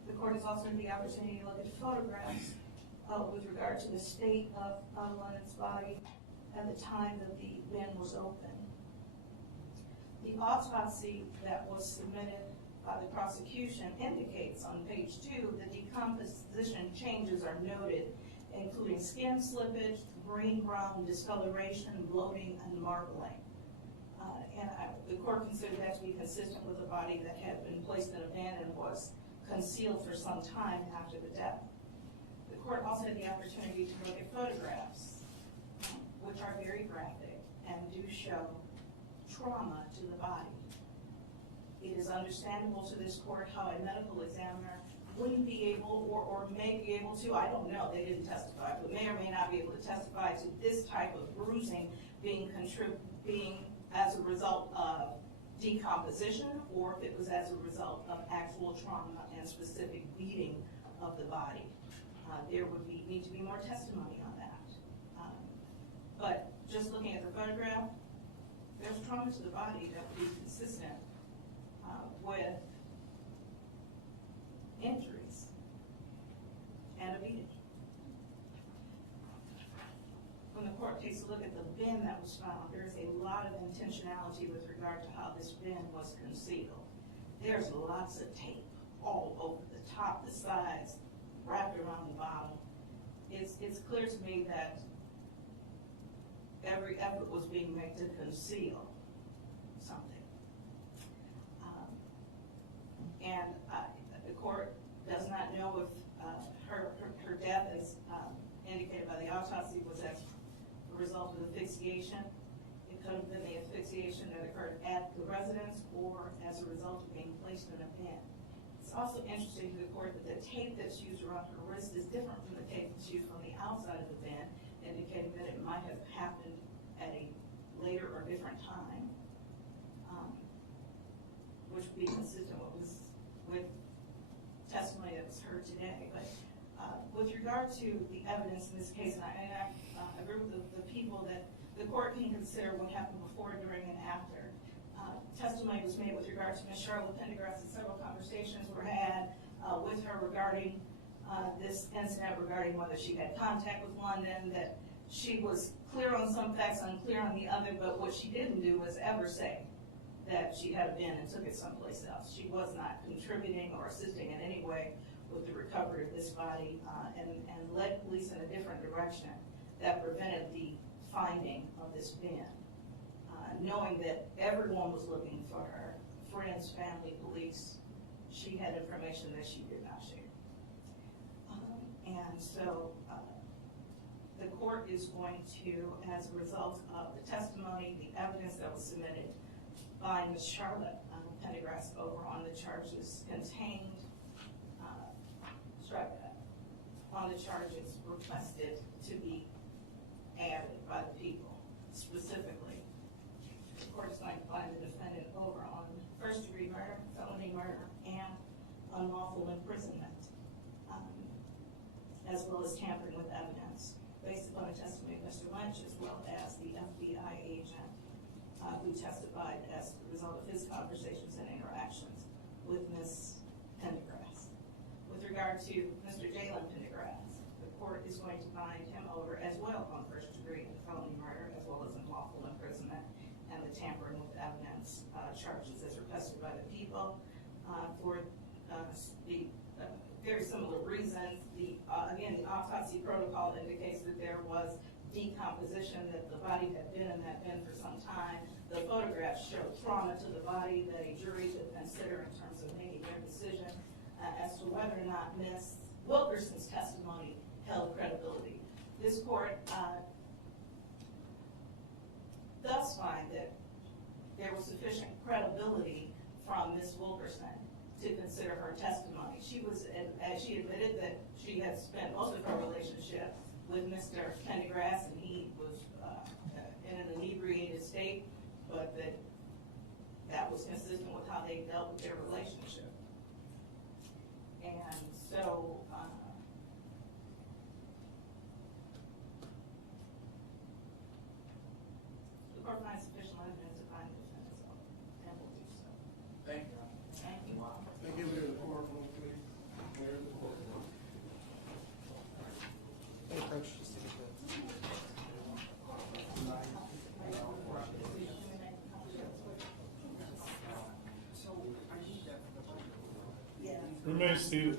The court has also had the opportunity to look at photographs with regard to the state of London's body at the time that the bin was open. The autopsy that was submitted by the prosecution indicates on page 2 that decomposition changes are noted, including skin slippage, green-brown discoloration, bloating, and marbling. The court considered that to be consistent with a body that had been placed in a bin and was concealed for some time after the death. The court also had the opportunity to look at photographs, which are very graphic and do show trauma to the body. It is understandable to this court how a medical examiner wouldn't be able or may be able to, I don't know, they didn't testify, but may or may not be able to testify to this type of bruising being as a result of decomposition, or if it was as a result of actual trauma and specific beating of the body. There would need to be more testimony on that. But just looking at the photograph, there's trauma to the body that would be consistent with injuries and a beating. When the court takes a look at the bin that was found, there's a lot of intentionality with regard to how this bin was concealed. There's lots of tape all over the top, the sides, wrapped around the bottom. It's clear to me that every effort was being made to conceal something. And the court does not know if her death, as indicated by the autopsy, was as a result of asphyxiation. It could have been the asphyxiation that occurred at the residence or as a result of being placed in a bin. It's also interesting to the court that the tape that's used around her wrist is different from the tape that's used on the outside of the bin, indicating that it might have happened at a later or different time, which would be consistent with testimony that was heard today. But with regard to the evidence in this case, and I agree with the people that the court can consider what happened before, during, and after. Testimony was made with regard to Ms. Charla Pendergrass, and several conversations were had with her regarding this incident, regarding whether she had contact with London, that she was clear on some facts, unclear on the other, but what she didn't do was ever say that she had a bin and took it someplace else. She was not contributing or assisting in any way with the recovery of this body, and led police in a different direction that prevented the finding of this bin. Knowing that everyone was looking for her, friends, family, police, she had information that she did not share. And so the court is going to, as a result of the testimony, the evidence that was submitted by Ms. Charla Pendergrass over on the charges contained, on the charges requested to be added by the people specifically. The court is going to find the defendant over on first-degree murder, felony murder, and unlawful imprisonment, as well as tampering with evidence, based upon the testimony of Mr. Lynch, as well as the FBI agent who testified as a result of his conversations and interactions with Ms. Pendergrass. With regard to Mr. Jalen Pendergrass, the court is going to find him over as well on first-degree felony murder, as well as unlawful imprisonment and the tampering with evidence charges as requested by the people for the very similar reasons. Again, the autopsy protocol indicates that there was decomposition, that the body had been in that bin for some time. The photographs show trauma to the body that a jury should consider in terms of making their decision as to whether or not Ms. Wilkerson's testimony held credibility. This court does find that there was sufficient credibility from Ms. Wilkerson to consider her testimony. She admitted that she had spent most of her relationship with Mr. Pendergrass, and he was in an inebriated state, but that was consistent with how they dealt with their relationship. And so, the court finds sufficient evidence to find the defendant, and will do so. Thank you. Thank you all. Thank you, Mayor, the courtroom, please. Mayor, the courtroom. Hey, approach, just to get the. Remain seated.